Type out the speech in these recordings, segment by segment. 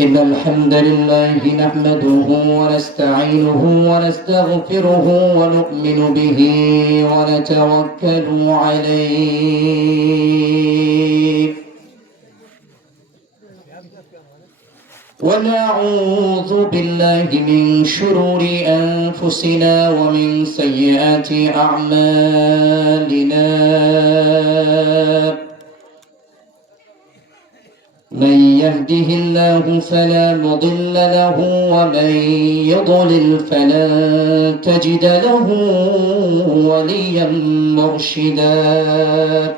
إن الحمد لله نحمده ونستعينه ونستغفره ونؤمن به ونتوكل عليه ونعوذ بالله من شرور أنفسنا ومن سيئات أعمالنا من يهده الله فلا مضل له ومن يضلل فلا تجد له وليا مرشدا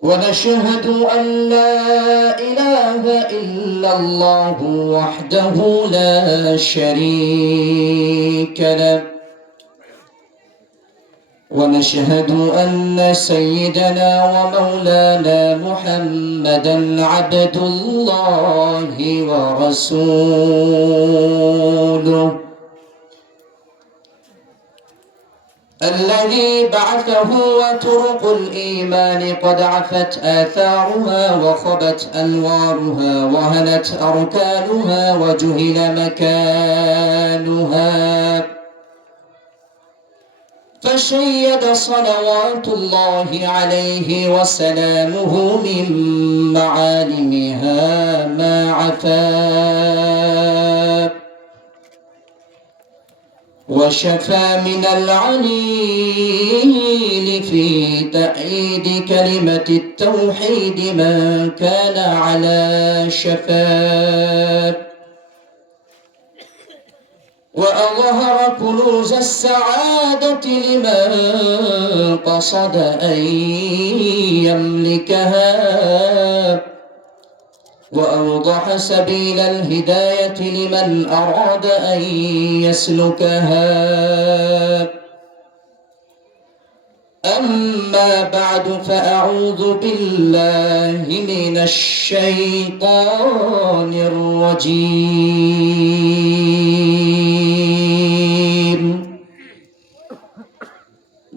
ونشهد أن لا إله إلا الله وحده لا شريك له ونشهد أن سيدنا ومولانا محمدا عبد الله ورسوله الذي بعثه وطرق الإيمان قد عفت آثارها وخبت أنوارها وهنت أركانها وجهل مكانها فشيد صلوات الله عليه وسلامه من معالمها ما عفا وشفى من العليل في تأييد كلمة التوحيد من كان على شفا وأظهر كنوز السعادة لمن قصد أن يملكها وأوضح سبيل الهداية لمن أراد أن يسلكها أما بعد فأعوذ بالله من الشيطان الرجيم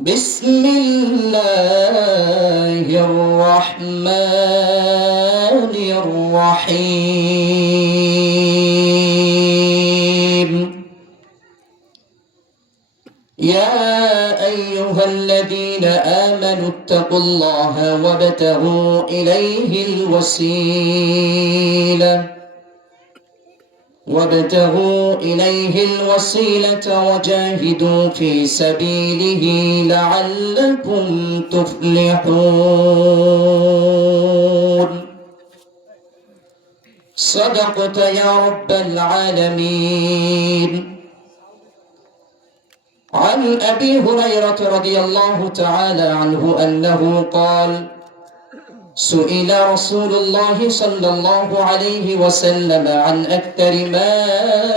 بسم الله الرحمن الرحيم يا أيها الذين آمنوا اتقوا الله وابتغوا إليه الوسيلة وجاهدوا في سبيله لعلكم تفلحون صدقت يا رب العالمين. عن أبي هريرة رضي الله تعالى عنه أنه قال سئل رسول الله صلى الله عليه وسلم عن أكثر ما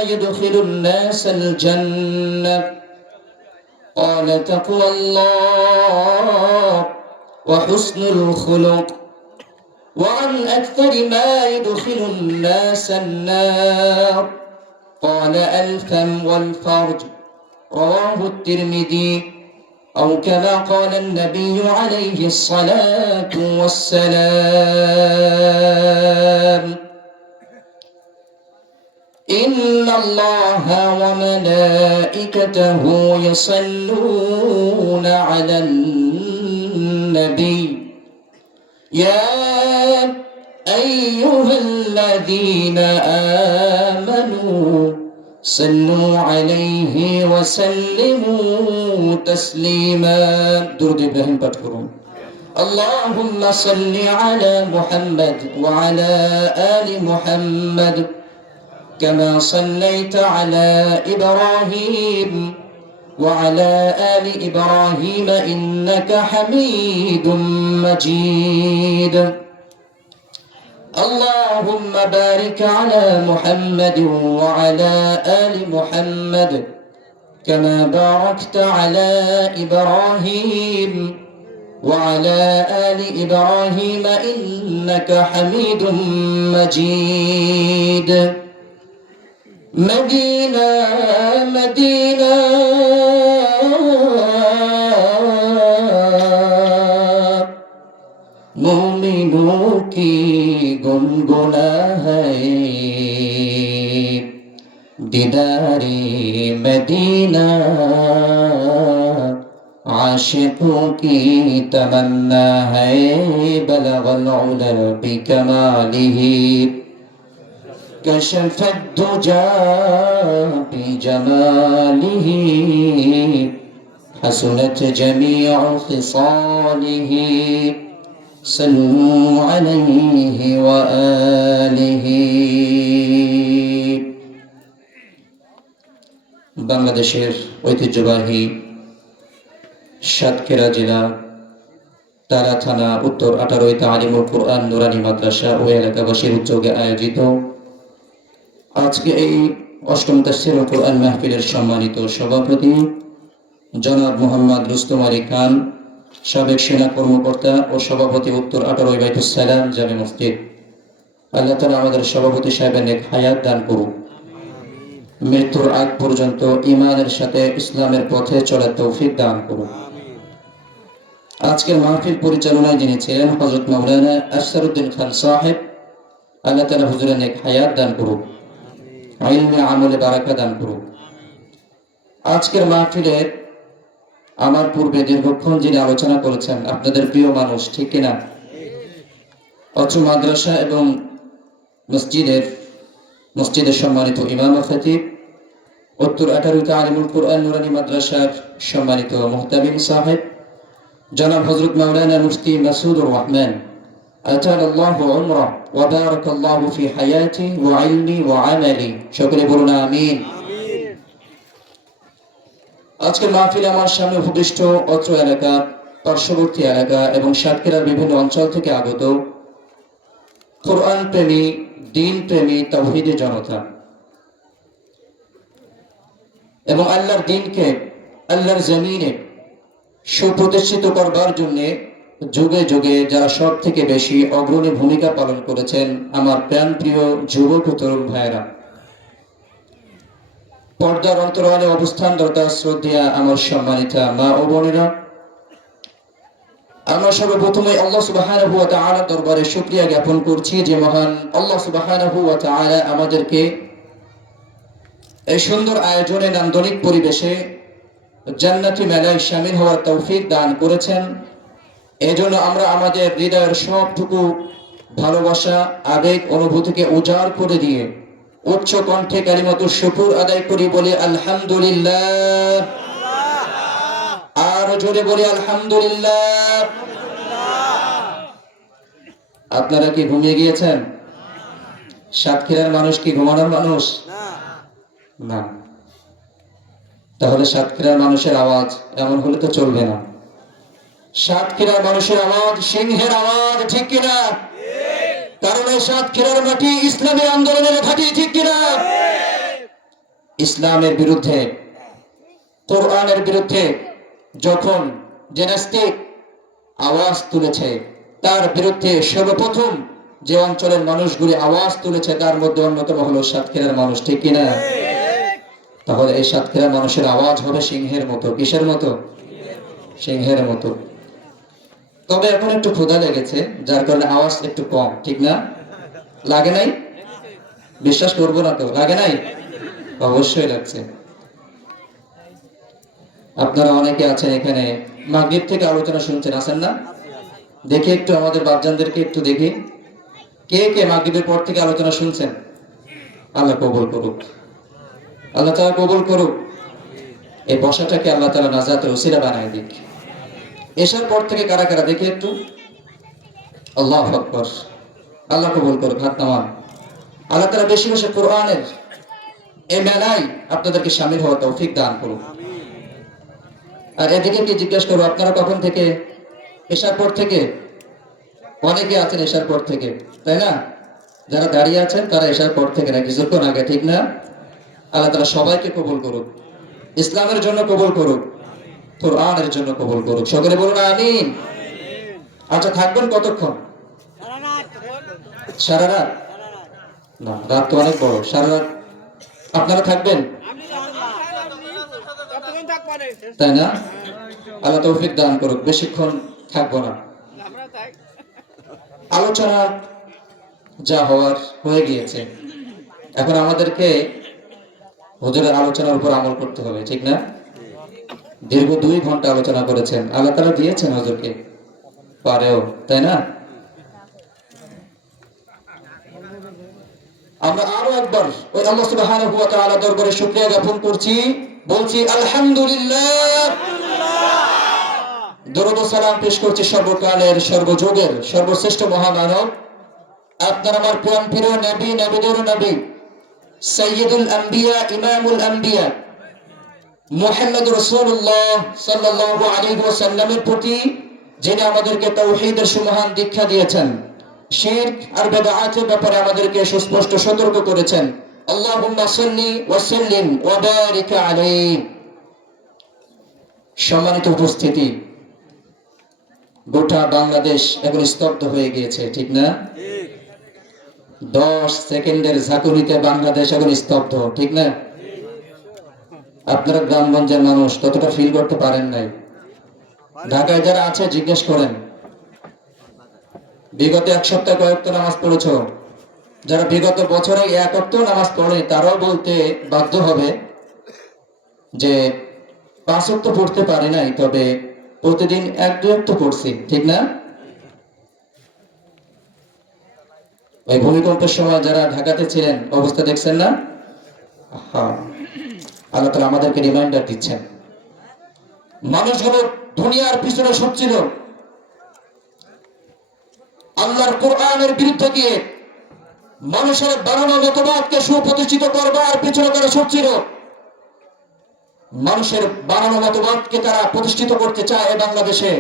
يدخل الناس الجنة قال تقوى الله وحسن الخلق وعن أكثر ما يدخل الناس النار قال الفم والفرج رواه الترمذي أو كما قال النبي عليه الصلاة والسلام إن الله وملائكته يصلون على النبي يا أيها الذين آمنوا صلوا عليه وسلموا تسليما درود إبراهيم পাঠ করুন اللهم صل على محمد وعلى آل محمد كما صليت على إبراهيم وعلى آل إبراهيم إنك حميد مجيد اللهم بارك على محمد وعلى آل محمد كما باركت على إبراهيم وعلى آل إبراهيم إنك حميد مجيد مدينة مدينة मोमिनों की गुनगुना है दीदारे मदीना आशिकों की तमन्ना है बलगल उला बिकमालिही कशफ दुजा बिजमालिही हसनत जमीअ खिसालिही सल्लू अलैहि व आलिही। বাংলাদেশের ঐতিহ্যবাহী সাতক্ষীরা জেলা তারা থানা উত্তর 18 তালিমুল কুরআন নুরানি মাদ্রাসা ও এলাকাবাসীর উদ্যোগে আয়োজিত আজকে এই অষ্টম তাফসীরুল কুরআন মাহফিলের সম্মানিত সভাপতি জনাব মোহাম্মদ রুস্তম আলী খান, সাবেক সেনা কর্মকর্তা ও সভাপতি উত্তর 18 বাইতুস সালাম জামে মসজিদ। আল্লাহ তাআলা আমাদের সভাপতি সাহেবের নেক হায়াত দান করুন, মৃত্যুর আগ পর্যন্ত ঈমানের সাথে ইসলামের পথে চলার তৌফিক দান করুন। আজকের মাহফিল পরিচালনায় যিনি ছিলেন হযরত মাওলানা আশরাফুদ্দিন খান সাহেব, আল্লাহ তাআলা হুজুরের নেক হায়াত দান করুন, ইলমে আমলে বারাকা দান করুন। আজকের মাহফিলে আমার পূর্বে দীর্ঘক্ষণ যিনি আলোচনা করেছেন আপনাদের প্রিয় মানুষ, ঠিক কিনা? অত্র মাদ্রাসা এবং মসজিদের সম্মানিত ইমাম ও খতিব, উত্তর 18 তালিমুল কুরআন নুরানি মাদ্রাসার সম্মানিত মুহতামিম সাহেব জনাব হযরত মাওলানা মুফতি মাসুদুর রহমান, আতালাল্লাহু উমরা ওয়া বারাকাল্লাহু ফি হায়াতি ওয়া ইলমি ওয়া আমালি। সকলে বলুন আমিন। আজকের মাহফিলে আমার সামনে উপবিষ্ট অত্র এলাকা, পার্শ্ববর্তী এলাকা এবং সাতক্ষীরার বিভিন্ন অঞ্চল থেকে আগত কুরআন প্রেমী, দিন প্রেমী, তাওহীদের জনতা এবং আল্লাহর দ্বীনকে আল্লাহর জমিনে সুপ্রতিষ্ঠিত করবার জন্য যুগে যুগে যারা সব থেকে বেশি অগ্রণী ভূমিকা পালন করেছেন আমার প্রাণপ্রিয় যুবক ও তরুণ ভাইয়েরা, পর্দার অন্তরালে অবস্থানরত শ্রদ্ধেয়া আমার সম্মানিতা মা ও বোনেরা, আমরা সর্বপ্রথমে আল্লাহ সুবহানাহু ওয়া তাআলার দরবারে শুকরিয়া জ্ঞাপন করছি যে মহান আল্লাহ সুবহানাহু ওয়া তাআলা আমাদেরকে এই সুন্দর আয়োজনে নান্দনিক পরিবেশে জান্নাতি মেলায় শামিল হওয়ার তৌফিক দান করেছেন। এজন্য আমরা আমাদের হৃদয়ের সবটুকু ভালোবাসা, আবেগ, অনুভূতিকে উজাড় করে দিয়ে উচ্চ কণ্ঠে কালিমাতুশ শুকর আদায় করি, বলি আলহামদুলিল্লাহ। আর জোরে বলি আলহামদুলিল্লাহ। আপনারা কি ঘুমিয়ে গিয়েছেন? সাতক্ষীরার মানুষ কি ঘুমানোর মানুষ না? তাহলে সাতক্ষীরার মানুষের আওয়াজ এমন হলে তো চলবে না। সাতক্ষীরার মানুষের আওয়াজ সিংহের আওয়াজ, ঠিক কিনা? কারণ এই সাতক্ষীরার মাটি ইসলামী আন্দোলনের ঘাঁটি, ঠিক কিনা? ইসলামের বিরুদ্ধে, কোরআনের বিরুদ্ধে যখন যে নাস্তিক আওয়াজ তুলেছে, তার বিরুদ্ধে সর্বপ্রথম যে অঞ্চলের মানুষগুলি আওয়াজ তুলেছে তার মধ্যে অন্যতম হলো সাতক্ষীরার মানুষ, ঠিক কিনা? তাহলে এই সাতক্ষীরার মানুষের আওয়াজ হবে সিংহের মতো। কিসের মতো? সিংহের মতো। তবে এখন একটু ক্ষুধা লেগেছে, যার কারণে আওয়াজ একটু কম, ঠিক না? লাগে নাই? বিশ্বাস করবো না তো, লাগে নাই? অবশ্যই লাগছে। আপনারা অনেকে আছেন এখানে মাগরিব থেকে আলোচনা শুনছেন, আছেন না? দেখি একটু আমাদের বাপজানদেরকে একটু দেখি, কে কে মাগরিবের পর থেকে আলোচনা শুনছেন? আল্লাহ কবুল করুক, আল্লাহ তাআলা কবুল করুক। এই বসাটাকে আল্লাহ তাআলা নাজাতের ওসিলা বানায় দিক। এশার পর থেকে কারা কারা দেখি একটু? আল্লাহু আকবার। আল্লাহ কবুল করুক, হাত নামান। আল্লাহ তাআলা বেশি বেশি কোরআনের এই মেলায় আপনাদেরকে শামিল হওয়ার তৌফিক দান করুন। আর এদিকে কি জিজ্ঞেস করবো, আপনারা কখন থেকে? এশার পর থেকে? অনেকে আছেন এশার পর থেকে, তাই না? যারা দাঁড়িয়ে আছেন তারা এশার পর থেকে না, কিছুক্ষণ আগে, ঠিক না? আল্লাহ তাআলা সবাইকে কবুল করুক, ইসলামের জন্য কবুল করুক, কোরআনের জন্য কবুল করুক। সকলে বলুন আমিন। আচ্ছা, থাকবেন কতক্ষণ? সারা রাত? না, রাত তো অনেক বড়। সারা রাত আপনারা থাকবেন, তাই না? আল্লাহ তৌফিক দান করুক। বেশিক্ষণ থাকবো না। আলোচনা যা হওয়ার হয়ে গিয়েছে। এখন আমাদেরকে হুজুরের আলোচনার উপর আমল করতে হবে, ঠিক না? দীর্ঘ 2 ঘন্টা আলোচনা করেছেন, আল্লাহ তাআলা দিয়েছেন হুজুরকে, পারেও, তাই না? আমরা আরো একবার ওই আল্লাহ সুবহানাহু ওয়া তাআলা দরবারে শুকরিয়া জ্ঞাপন করছি, বলছি আলহামদুলিল্লাহ। দরুদ ও সালাম পেশ করছি সর্বকালের, সর্বযুগের সর্বশ্রেষ্ঠ মহামানব, আপনার আমার প্রিয় নবী, নবীদের নবী, সাইয়্যিদুল আম্বিয়া, ইমামুল আম্বিয়া মুহাম্মদুর রাসূলুল্লাহ সাল্লাল্লাহু আলাইহি ওয়াসাল্লামের প্রতি, যিনি আমাদেরকে তাওহীদের সুমহান দীক্ষা দিয়েছেন, শিরক আর বিদআতের ব্যাপারে আমাদেরকে সুস্পষ্ট সতর্ক করেছেন। আল্লাহুম্মা সাল্লি ওয়া সাল্লিম ওয়া বারিক আলাইহি। সম্মানিত উপস্থিতি, গোটা বাংলাদেশ এখন স্তব্ধ হয়ে গিয়েছে, ঠিক না? 10 সেকেন্ডের ঝাঁকুনিতে বাংলাদেশ এখন স্তব্ধ, ঠিক না? আপনারা গ্রামগঞ্জের মানুষ ততটা ফিল করতে পারেন নাই। ঢাকায় যারা আছে জিজ্ঞেস করেন, বিগত 1 সপ্তাহ কয়েক তো নামাজ পড়েছো, যারা বিগত বছরে 1 ওয়াক্ত নামাজ পড়ে তারাও বলতে বাধ্য হবে যে 5 ওয়াক্ত পড়তে পারি নাই, তবে প্রতিদিন 1-2 ওয়াক্ত পড়ছি, ঠিক না? ওই ভূমিকম্পের সময় যারা ঢাকাতে ছিলেন অবস্থা দেখছেন না? হ্যাঁ, আল্লাহ তাআলা আমাদেরকে রিমাইন্ডার দিচ্ছেন। মানুষগুলো দুনিয়ার পিছনে ছুটছিল, আল্লাহর কোরআনের বিরুদ্ধে গিয়ে মানুষের বানানো মতবাদকে সুপ্রতিষ্ঠিত করবার পিছনে তারা ছুটছিল। মানুষের বানানো মতবাদকে তারা প্রতিষ্ঠিত করতে চায় বাংলাদেশে,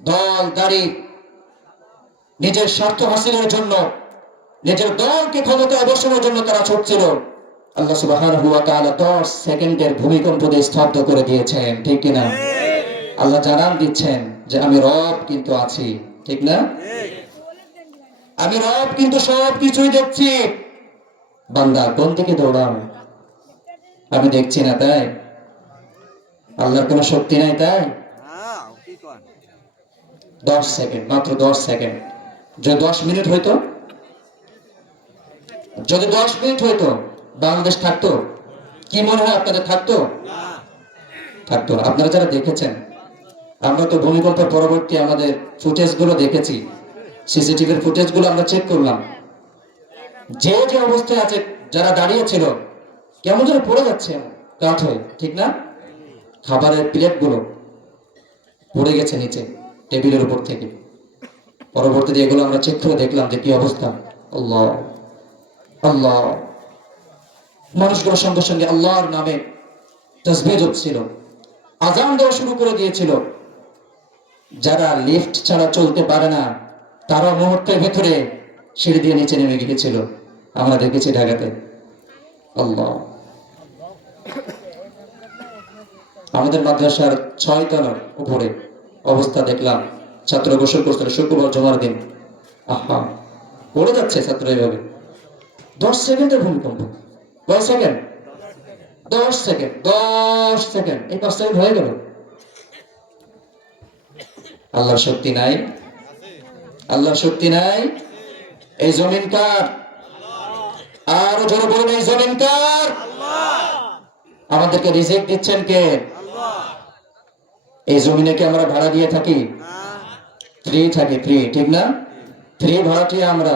দল দাড়ি, নিজের স্বার্থ হাসিলের জন্য, নিজের দলকে ক্ষমতায় বসানোর জন্য তারা ছুটছিল। আল্লাহ সুবহানাহু ওয়া তাআলা 10 সেকেন্ডের ভূমিকম্প দিয়ে স্তব্ধ করে দিয়েছেন, ঠিক কিনা? আল্লাহ জানান দিচ্ছেন যে আমি রব কিন্তু আছি, ঠিক না? আমি রব কিন্তু সব কিছুই দেখছি। বান্দা কোন দিকে দৌড়াও? আমি দেখছি না তাই? আল্লাহর কোনো শক্তি নাই তাই? 10 সেকেন্ড, মাত্র 10 সেকেন্ড। যদি 10 মিনিট হইতো, যদি 10 মিনিট হইতো, বাংলাদেশ থাকতো? কি মনে হয় আপনাদের থাকতো? থাকতো না। আপনারা যারা দেখেছেন, আমরা তো ভূমিকম্পের পরবর্তী আমাদের ফুটেজ গুলো দেখেছি, সিসিটিভির ফুটেজ গুলো আমরা চেক করলাম। যে যে অবস্থায় আছে, যারা দাঁড়িয়ে ছিল, কেমন যেন পড়ে যাচ্ছে কাঠ হয়ে, ঠিক না? খাবারের প্লেট গুলো পড়ে গেছে নিচে টেবিলের উপর থেকে। পরবর্তীতে এগুলো আমরা চেক করে দেখলাম যে কি অবস্থা। আল্লাহ আল্লাহ, মানুষগুলো সঙ্গে সঙ্গে আল্লাহর নামে তাসবিহ জপছিল, আযান দেওয়া শুরু করে দিয়েছিল। যারা লিফট ছাড়া চলতে পারে না, তারা মুহূর্তের ভেতরে সিঁড়ি দিয়ে নিচে নেমে গিয়েছিল, আমরা দেখেছি ঢাকাতে। আল্লাহ, আমাদের মাদ্রাসার 6 তলার উপরে অবস্থা দেখলাম, ছাত্র গোসল করছিল শুক্রবার জমার দিন। আহা, পড়ে যাচ্ছে ছাত্র এইভাবে। 10 সেকেন্ডের ভূমিকম্প। কয় সেকেন্ড? 10 সেকেন্ড। 10 সেকেন্ড, এই 5 সেকেন্ড হয়ে গেল। আল্লাহর শক্তি নাই? আল্লাহর শক্তি নাই? এই জমিন কার? আরো জোরে বলুন, এই জমিন কার? আমাদেরকে রিজিক দিচ্ছেন কে? এই জমিনে কি আমরা ভাড়া দিয়ে থাকি? ফ্রি থাকি, ফ্রি, ঠিক না? ফ্রি ভাড়াটিয়া আমরা,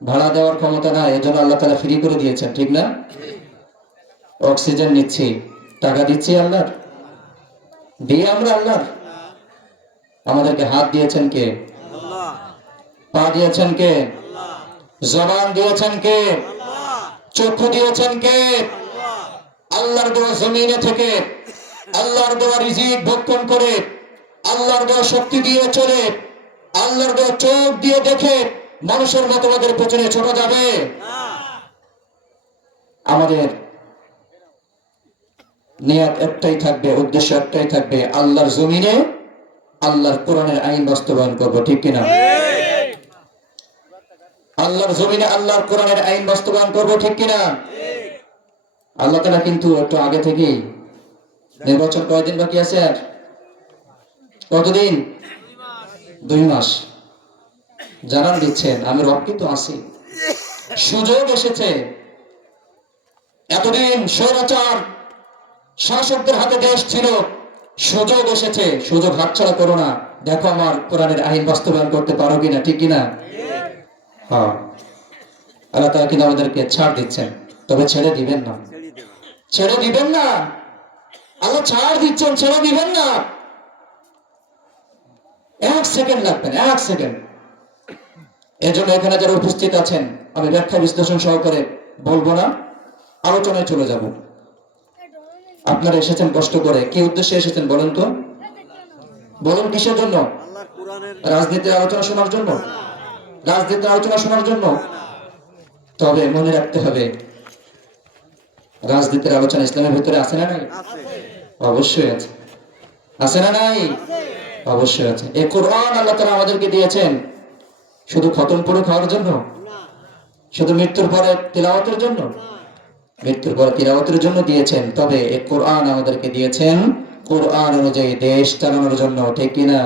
ভাড়া দেওয়ার ক্ষমতা নাই, এজন্য আল্লাহ তাআলা ফ্রি করে দিয়েছেন, ঠিক না? অক্সিজেন নিচ্ছি, টাকা দিচ্ছি আল্লাহর, দিয়ে আমরা আল্লাহর। আমাদেরকে হাত দিয়েছেন কে? পা দিয়েছেন কে? জবান দিয়েছেন কে? চক্ষু দিয়েছেন কে? আল্লাহর দেওয়া জমিনে থেকে আল্লাহর দেওয়া রিজিক ভক্ষণ করে, আল্লাহর দেওয়া শক্তি দিয়ে চলে, আল্লাহর দেওয়া চোখ দিয়ে দেখে মানুষের মতবাদের পেছনে ছোটা যাবে? আমাদের নিয়ত একটাই থাকবে, উদ্দেশ্য একটাই থাকবে, আল্লাহর জমিনে আল্লাহর কোরআনের আইন বাস্তবায়ন করব, ঠিক কিনা? আল্লাহর জমিনে আল্লাহর কোরআনের আইন বাস্তবায়ন করব, ঠিক কিনা? আল্লাহ তাআলা কিন্তু একটু আগে থেকেই, নির্বাচন কয়দিন বাকি আছে আর? কতদিন? 2 মাস। জানান দিচ্ছেন আমি রব কিন্তু আছি। সুযোগ এসেছে, এতদিন স্বৈরাচার শাসকদের হাতে দেশ ছিল, সুযোগ এসেছে, সুযোগ হাতছাড়া করো না। দেখো আমার কোরআনের আইন বাস্তবায়ন করতে পারো কিনা, ঠিক কিনা? হ্যাঁ, আল্লাহ তাআলা কিন্তু আমাদেরকে ছাড় দিচ্ছেন, তবে ছেড়ে দিবেন না, ছেড়ে দিবেন না। আল্লাহ ছাড় দিচ্ছেন, ছেড়ে দিবেন না। 1 সেকেন্ড লাগবে না, 1 সেকেন্ড। এজন্য এখানে যারা উপস্থিত আছেন, আমি ব্যাখ্যা বিশ্লেষণ সহকারে বলবো না, আলোচনায় চলে যাব। আপনারা এসেছেন কষ্ট করে, কি উদ্দেশ্যে এসেছেন বলেন তো? বলুন কিসের জন্য? রাজনীতির আলোচনা শোনার জন্য? রাজনীতির আলোচনা শোনার জন্য? তবে মনে রাখতে হবে, রাজনীতির আলোচনা ইসলামের ভিতরে আছে না নাই? অবশ্যই আছে। আছে না নাই? অবশ্যই আছে। এই কোরআন আল্লাহ তাআলা আমাদেরকে দিয়েছেন শুধু খতম পড়ে খাওয়ার জন্য, শুধু মৃত্যুর পরে তিলাওয়াতের জন্য? মৃত্যুর পরে তিলাওয়াতের জন্য দিয়েছেন, তবে এই কোরআন আমাদেরকে দিয়েছেন কোরআন অনুযায়ী দেশ চালানোর জন্য, ঠিক কিনা?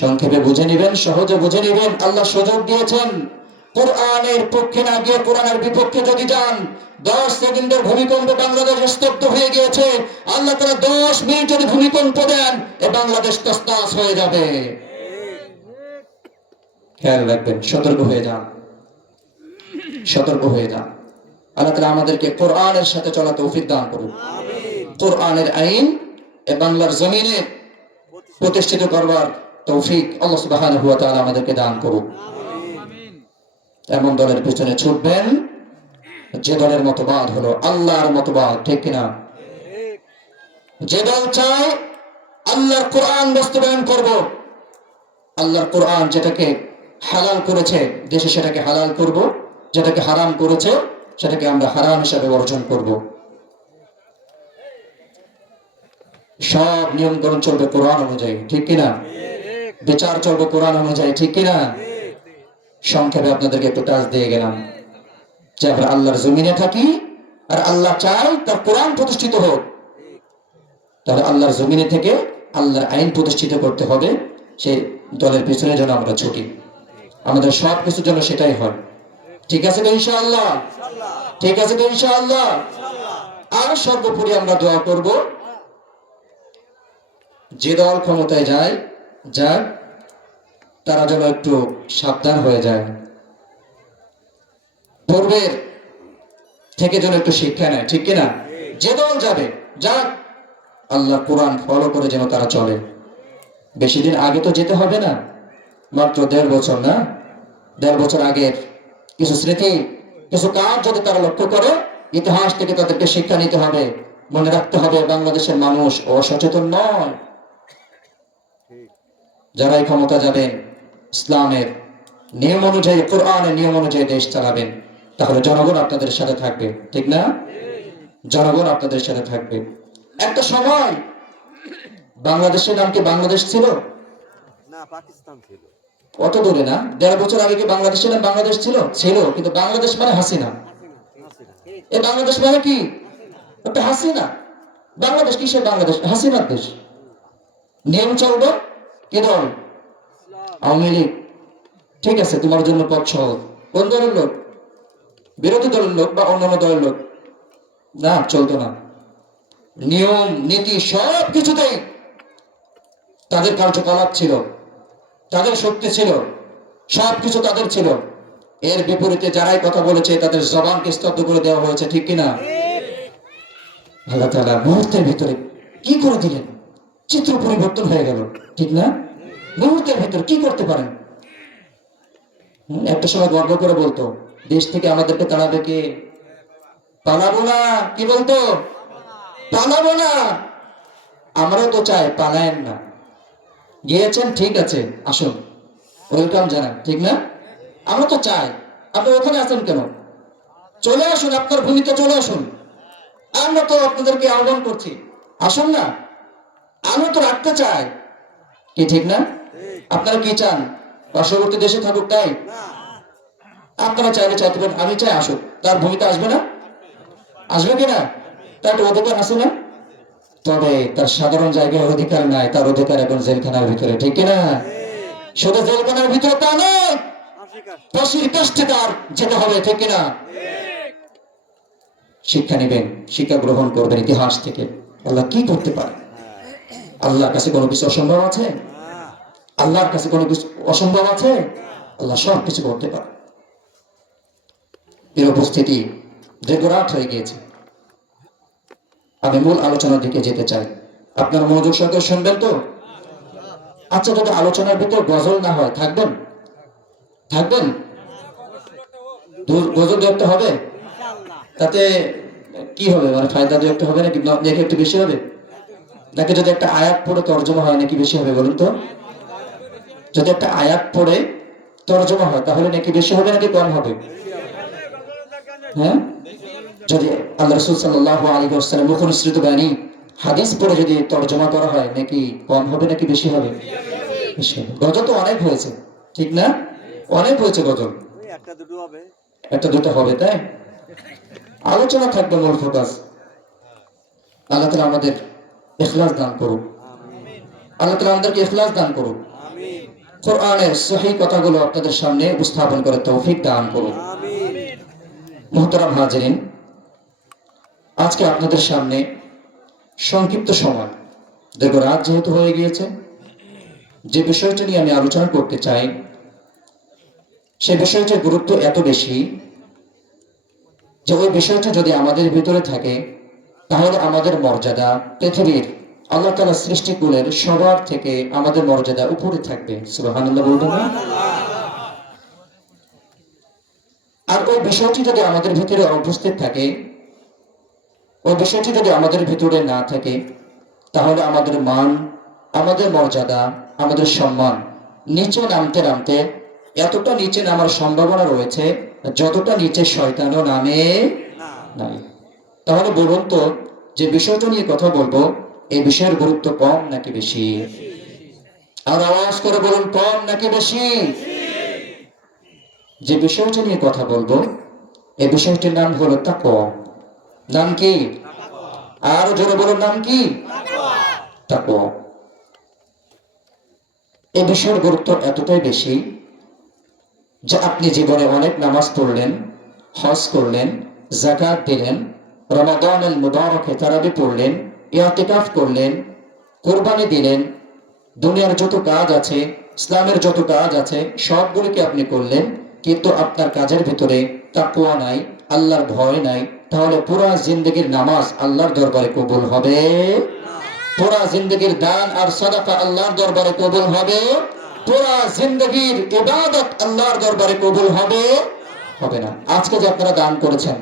সংক্ষেপে বুঝে নেবেন, সহজে বুঝে নেবেন। আল্লাহ সুযোগ দিয়েছেন, কোরআনের পক্ষে না গিয়ে কোরআনের বিপক্ষে যদি যান, 10 সেকেন্ডের ভূমিকম্পে বাংলাদেশ স্তব্ধ হয়ে গিয়েছে। আল্লাহ তাআলা 10 মিনিট যদি ভূমিকম্প দেন, এ বাংলাদেশ তছনছ হয়ে যাবে। খেয়াল রাখবেন, সতর্ক হয়ে যান, সতর্ক হয়ে যান। আল্লাহ তাআলা আমাদেরকে কোরআনের সাথে চলা তৌফিক দান করুন। কোরআনের আইন এ বাংলার জমিনে প্রতিষ্ঠিত করবার তৌফিক আল্লাহ সুবহানাহু ওয়া তাআলা আমাদেরকে দান করুন। এমন দলের পিছনে ছুটবেন যে দলের মতবাদ হলো আল্লাহর মতবাদ, ঠিক কিনা? যে দল চায় আল্লাহর কোরআন বাস্তবায়ন করব, আল্লাহর কোরআন যেটাকে হালাল করেছে দেশে সেটাকে হালাল করব, যেটাকে হারাম করেছে সেটাকে আমরা হারাম হিসাবে বর্জন করব। সব নিয়মকানুন চলবে কোরআন অনুযায়ী, ঠিক কিনা? বিচার চলবে কোরআন অনুযায়ী, ঠিক কিনা? সংক্ষেপে আপনাদেরকে একটু টাচ দিয়ে গেলাম যে আমরা আল্লাহর জমিনে থাকি আর আল্লাহ চায় তার কোরআন প্রতিষ্ঠিত হোক, তাহলে আল্লাহর জমিনে থেকে আল্লাহর আইন প্রতিষ্ঠিত করতে হবে। সেই দলের পিছনে যেন আমরা ছুটি, আমাদের সব কিছুর জন্য সেটাই হয়। ঠিক আছে তো ইনশাআল্লাহ? ঠিক আছে তো ইনশাআল্লাহ? আর সর্বোপরি আমরা দোয়া করব, যে দল ক্ষমতায় যায় যাক, তারা যেন একটু সাবধান হয়ে যায়, পূর্বের থেকে যেন একটু শিক্ষা নেয়, ঠিক কিনা? যে দল যাবে যাক, আল্লাহর কোরআন ফলো করে যেন তারা চলে। বেশি দিন আগে তো যেতে হবে না, মাত্র 1.5 বছর, না 1.5 বছর আগের কিছু স্মৃতি, কিছু কাজ যদি তারা লক্ষ্য করে, ইতিহাস থেকে তাদেরকে শিক্ষা নিতে হবে। মনে রাখতে হবে বাংলাদেশের মানুষ অসচেতন নয়। যারাই ক্ষমতা যাবেন ইসলামের নিয়ম অনুযায়ী, কোরআনের নিয়ম অনুযায়ী দেশ চালাবেন, তাহলে জনগণ আপনাদের সাথে থাকবে, ঠিক না? জনগণ আপনাদের সাথে থাকবে। একটা সময় বাংলাদেশের নাম কি বাংলাদেশ ছিল? না, পাকিস্তান ছিল। কত দূরে না, 1.5 বছর আগে কি বাংলাদেশের নাম বাংলাদেশ ছিল? ছিল, কিন্তু বাংলাদেশ মানে হাসিনা। এই বাংলাদেশ মানে কি? একটা হাসিনা। বাংলাদেশ কিসের বাংলাদেশ? হাসিনার দেশ। নিয়ম চলবে কি দল? আওয়ামী লীগ। ঠিক আছে, তোমার জন্য পথ সহজ। কোন দলের লোক? বিরোধী দলের লোক বা অন্যান্য দলের লোক? না, চলতো না। নিয়ম নীতি সব কিছুতেই তাদের কার্যকলাপ ছিল, তাদের শক্তি ছিল, সবকিছু তাদের ছিল। এর বিপরীতে যারাই কথা বলেছে তাদের জবানকে স্তব্ধ করে দেওয়া হয়েছে, ঠিক কিনা? আল্লাহ তাআলা মুহূর্তের ভিতরে কি করে দিলেন, চিত্র পরিবর্তন হয়ে গেল, ঠিক না? মুহূর্তের ভিতরে কি করতে পারেন? একটা সময় গর্ব করে বলতো, দেশ থেকে আমাদেরকে তাড়াবে কে? পালাবো না। কি বলতো? পালাবো না। আমরাও তো চাই পালায়েন না। গিয়েছেন, ঠিক আছে, আসুন, ওয়েলকাম জানান, ঠিক না? আমরা তো চাই, আপনি ওখানে আছেন কেন? চলে আসুন, আপনার ভূমিতে চলে আসুন। আমরা তো আপনাদেরকে আহ্বান করছি, আসুন না। আমরা তো রাখতে চাই, কি ঠিক না? আপনারা কি চান? পার্শ্ববর্তী দেশে থাকুক, তাই? আপনারা চাইলে চাইতে পারেন, আমি চাই আসুক, তার ভূমিতে আসবে না? আসবে কিনা? তার তো অধিকার আছে না? তবে তার সাধারণ জায়গায় অধিকার নাই, তার অধিকার এখন জেলখানার ভিতরে, ঠিক কিনা? শুধু জেলখানার ভিতরে তা নয়, ফাঁসি কাজ। ফাঁসির কাষ্ঠে তার যেতে হবে, ঠিক কিনা? শিক্ষা নেবেন, শিক্ষা গ্রহণ করবেন ইতিহাস থেকে। আল্লাহ কি করতে পারে? আল্লাহর কাছে কোনো কিছু অসম্ভব আছে? আল্লাহর কাছে কোনো কিছু অসম্ভব আছে? আল্লাহ সব কিছু করতে পারে। এর উপস্থিতি দীর্ঘ রাত হয়ে গিয়েছে, আমি মূল আলোচনার দিকে যেতে চাই। আপনার মনোযোগ সহকারে শুনবেন তো? আচ্ছা, যদি আলোচনার ভিতর গজল না হয়, থাকবেন? থাকবেন? গজল দু একটা হবে, তাতে কি হবে, মানে ফায়দা দু একটা হবে নাকি, নাকি একটু বেশি হবে? নাকি যদি একটা আয়াত পড়ে তর্জমা হয় নাকি বেশি হবে বলুন তো? যদি একটা আয়াত পড়ে তর্জমা হয় তাহলে নাকি বেশি হবে নাকি কম হবে? হ্যাঁ, যদি আল্লাহ রাসূল সাল্লাল্লাহু আলাইহি ওয়াসাল্লাম মুখনিসৃত বাণী হাদিস পড়ে যদি তর্জমা করা হয় নাকি কম হবে নাকি বেশি হবে? বেশি হবে। গজল তো অনেক হয়েছে, ঠিক না? অনেক হয়েছে গজল, ওই একটা দুটো হবে। একটা দুটো হবে, তাই আলোচনা থাকবে মূল ফোকাস। আল্লাহ তাআলা আমাদের ইখলাস দান করুন, আমিন। আল্লাহ তাআলা আমাদেরকে ইখলাস দান করুন, আমিন। কোরআনের সহিহ কথাগুলো আপনাদের সামনে উপস্থাপন করে তৌফিক দান করুন। আমিন। মুহতারাম হাজিরিন, আজকে আপনাদের সামনে সংক্ষিপ্ত সময়, দীর্ঘ রাত যেহেতু হয়ে গিয়েছে, যে বিষয়টি নিয়ে আমি আলোচনা করতে চাই সেই বিষয়টির গুরুত্ব এত বেশি যে ওই বিষয়টা যদি আমাদের ভিতরে থাকে তাহলে আমাদের মর্যাদা পৃথিবীর আল্লাহ তাআলা সৃষ্টিকুলের সবার থেকে আমাদের মর্যাদা উপরে থাকবে। সুবহানাল্লাহ বলবেন না? আর ওই বিষয়টি যদি আমাদের ভিতরে অনুপস্থিত থাকে, ওই বিষয়টি যদি আমাদের ভিতরে না থাকে, তাহলে আমাদের মান, আমাদের মর্যাদা, আমাদের সম্মান নিচে নামতে নামতে এতটা নিচে নামার সম্ভাবনা রয়েছে যতটা নিচে শয়তানও নামে না। নাই। তাহলে বলুন তো, যে বিষয়টা নিয়ে কথা বলবো এই বিষয়ের গুরুত্ব কম নাকি বেশি? আর আওয়াজ করে বলুন, কম নাকি বেশি? যে বিষয়টা নিয়ে কথা বলবো এই বিষয়টির নাম হলো তাকওয়া। নাম কি? আর জোরে বলুন, নাম কি? তাকওয়া। এই বিষয়ের গুরুত্ব এতটাই বেশি যে আপনি জীবনে অনেক নামাজ পড়লেন, হজ করলেন, যাকাত দিলেন, রমাদানুল মুবারকে তারাবি পড়লেন, ইতিকাফ করলেন, কুরবানি দিলেন, দুনিয়ার যত কাজ আছে, ইসলামের যত কাজ আছে সবগুলিকে আপনি করলেন, কিন্তু আপনার কাজের ভিতরে তাকওয়া নাই, আল্লাহর ভয় নাই, তাহলে পুরা জিন্দেগীর নামাজ আল্লাহর দরবারে কবুল হবে? পুরা জিন্দেগীর দান আর সাদাকা আল্লাহর দরবারে কবুল হবে? পুরা জিন্দেগীর ইবাদত আল্লাহর দরবারে কবুল হবে? হবে না। আজকে যে আপনারা দান করেছেন,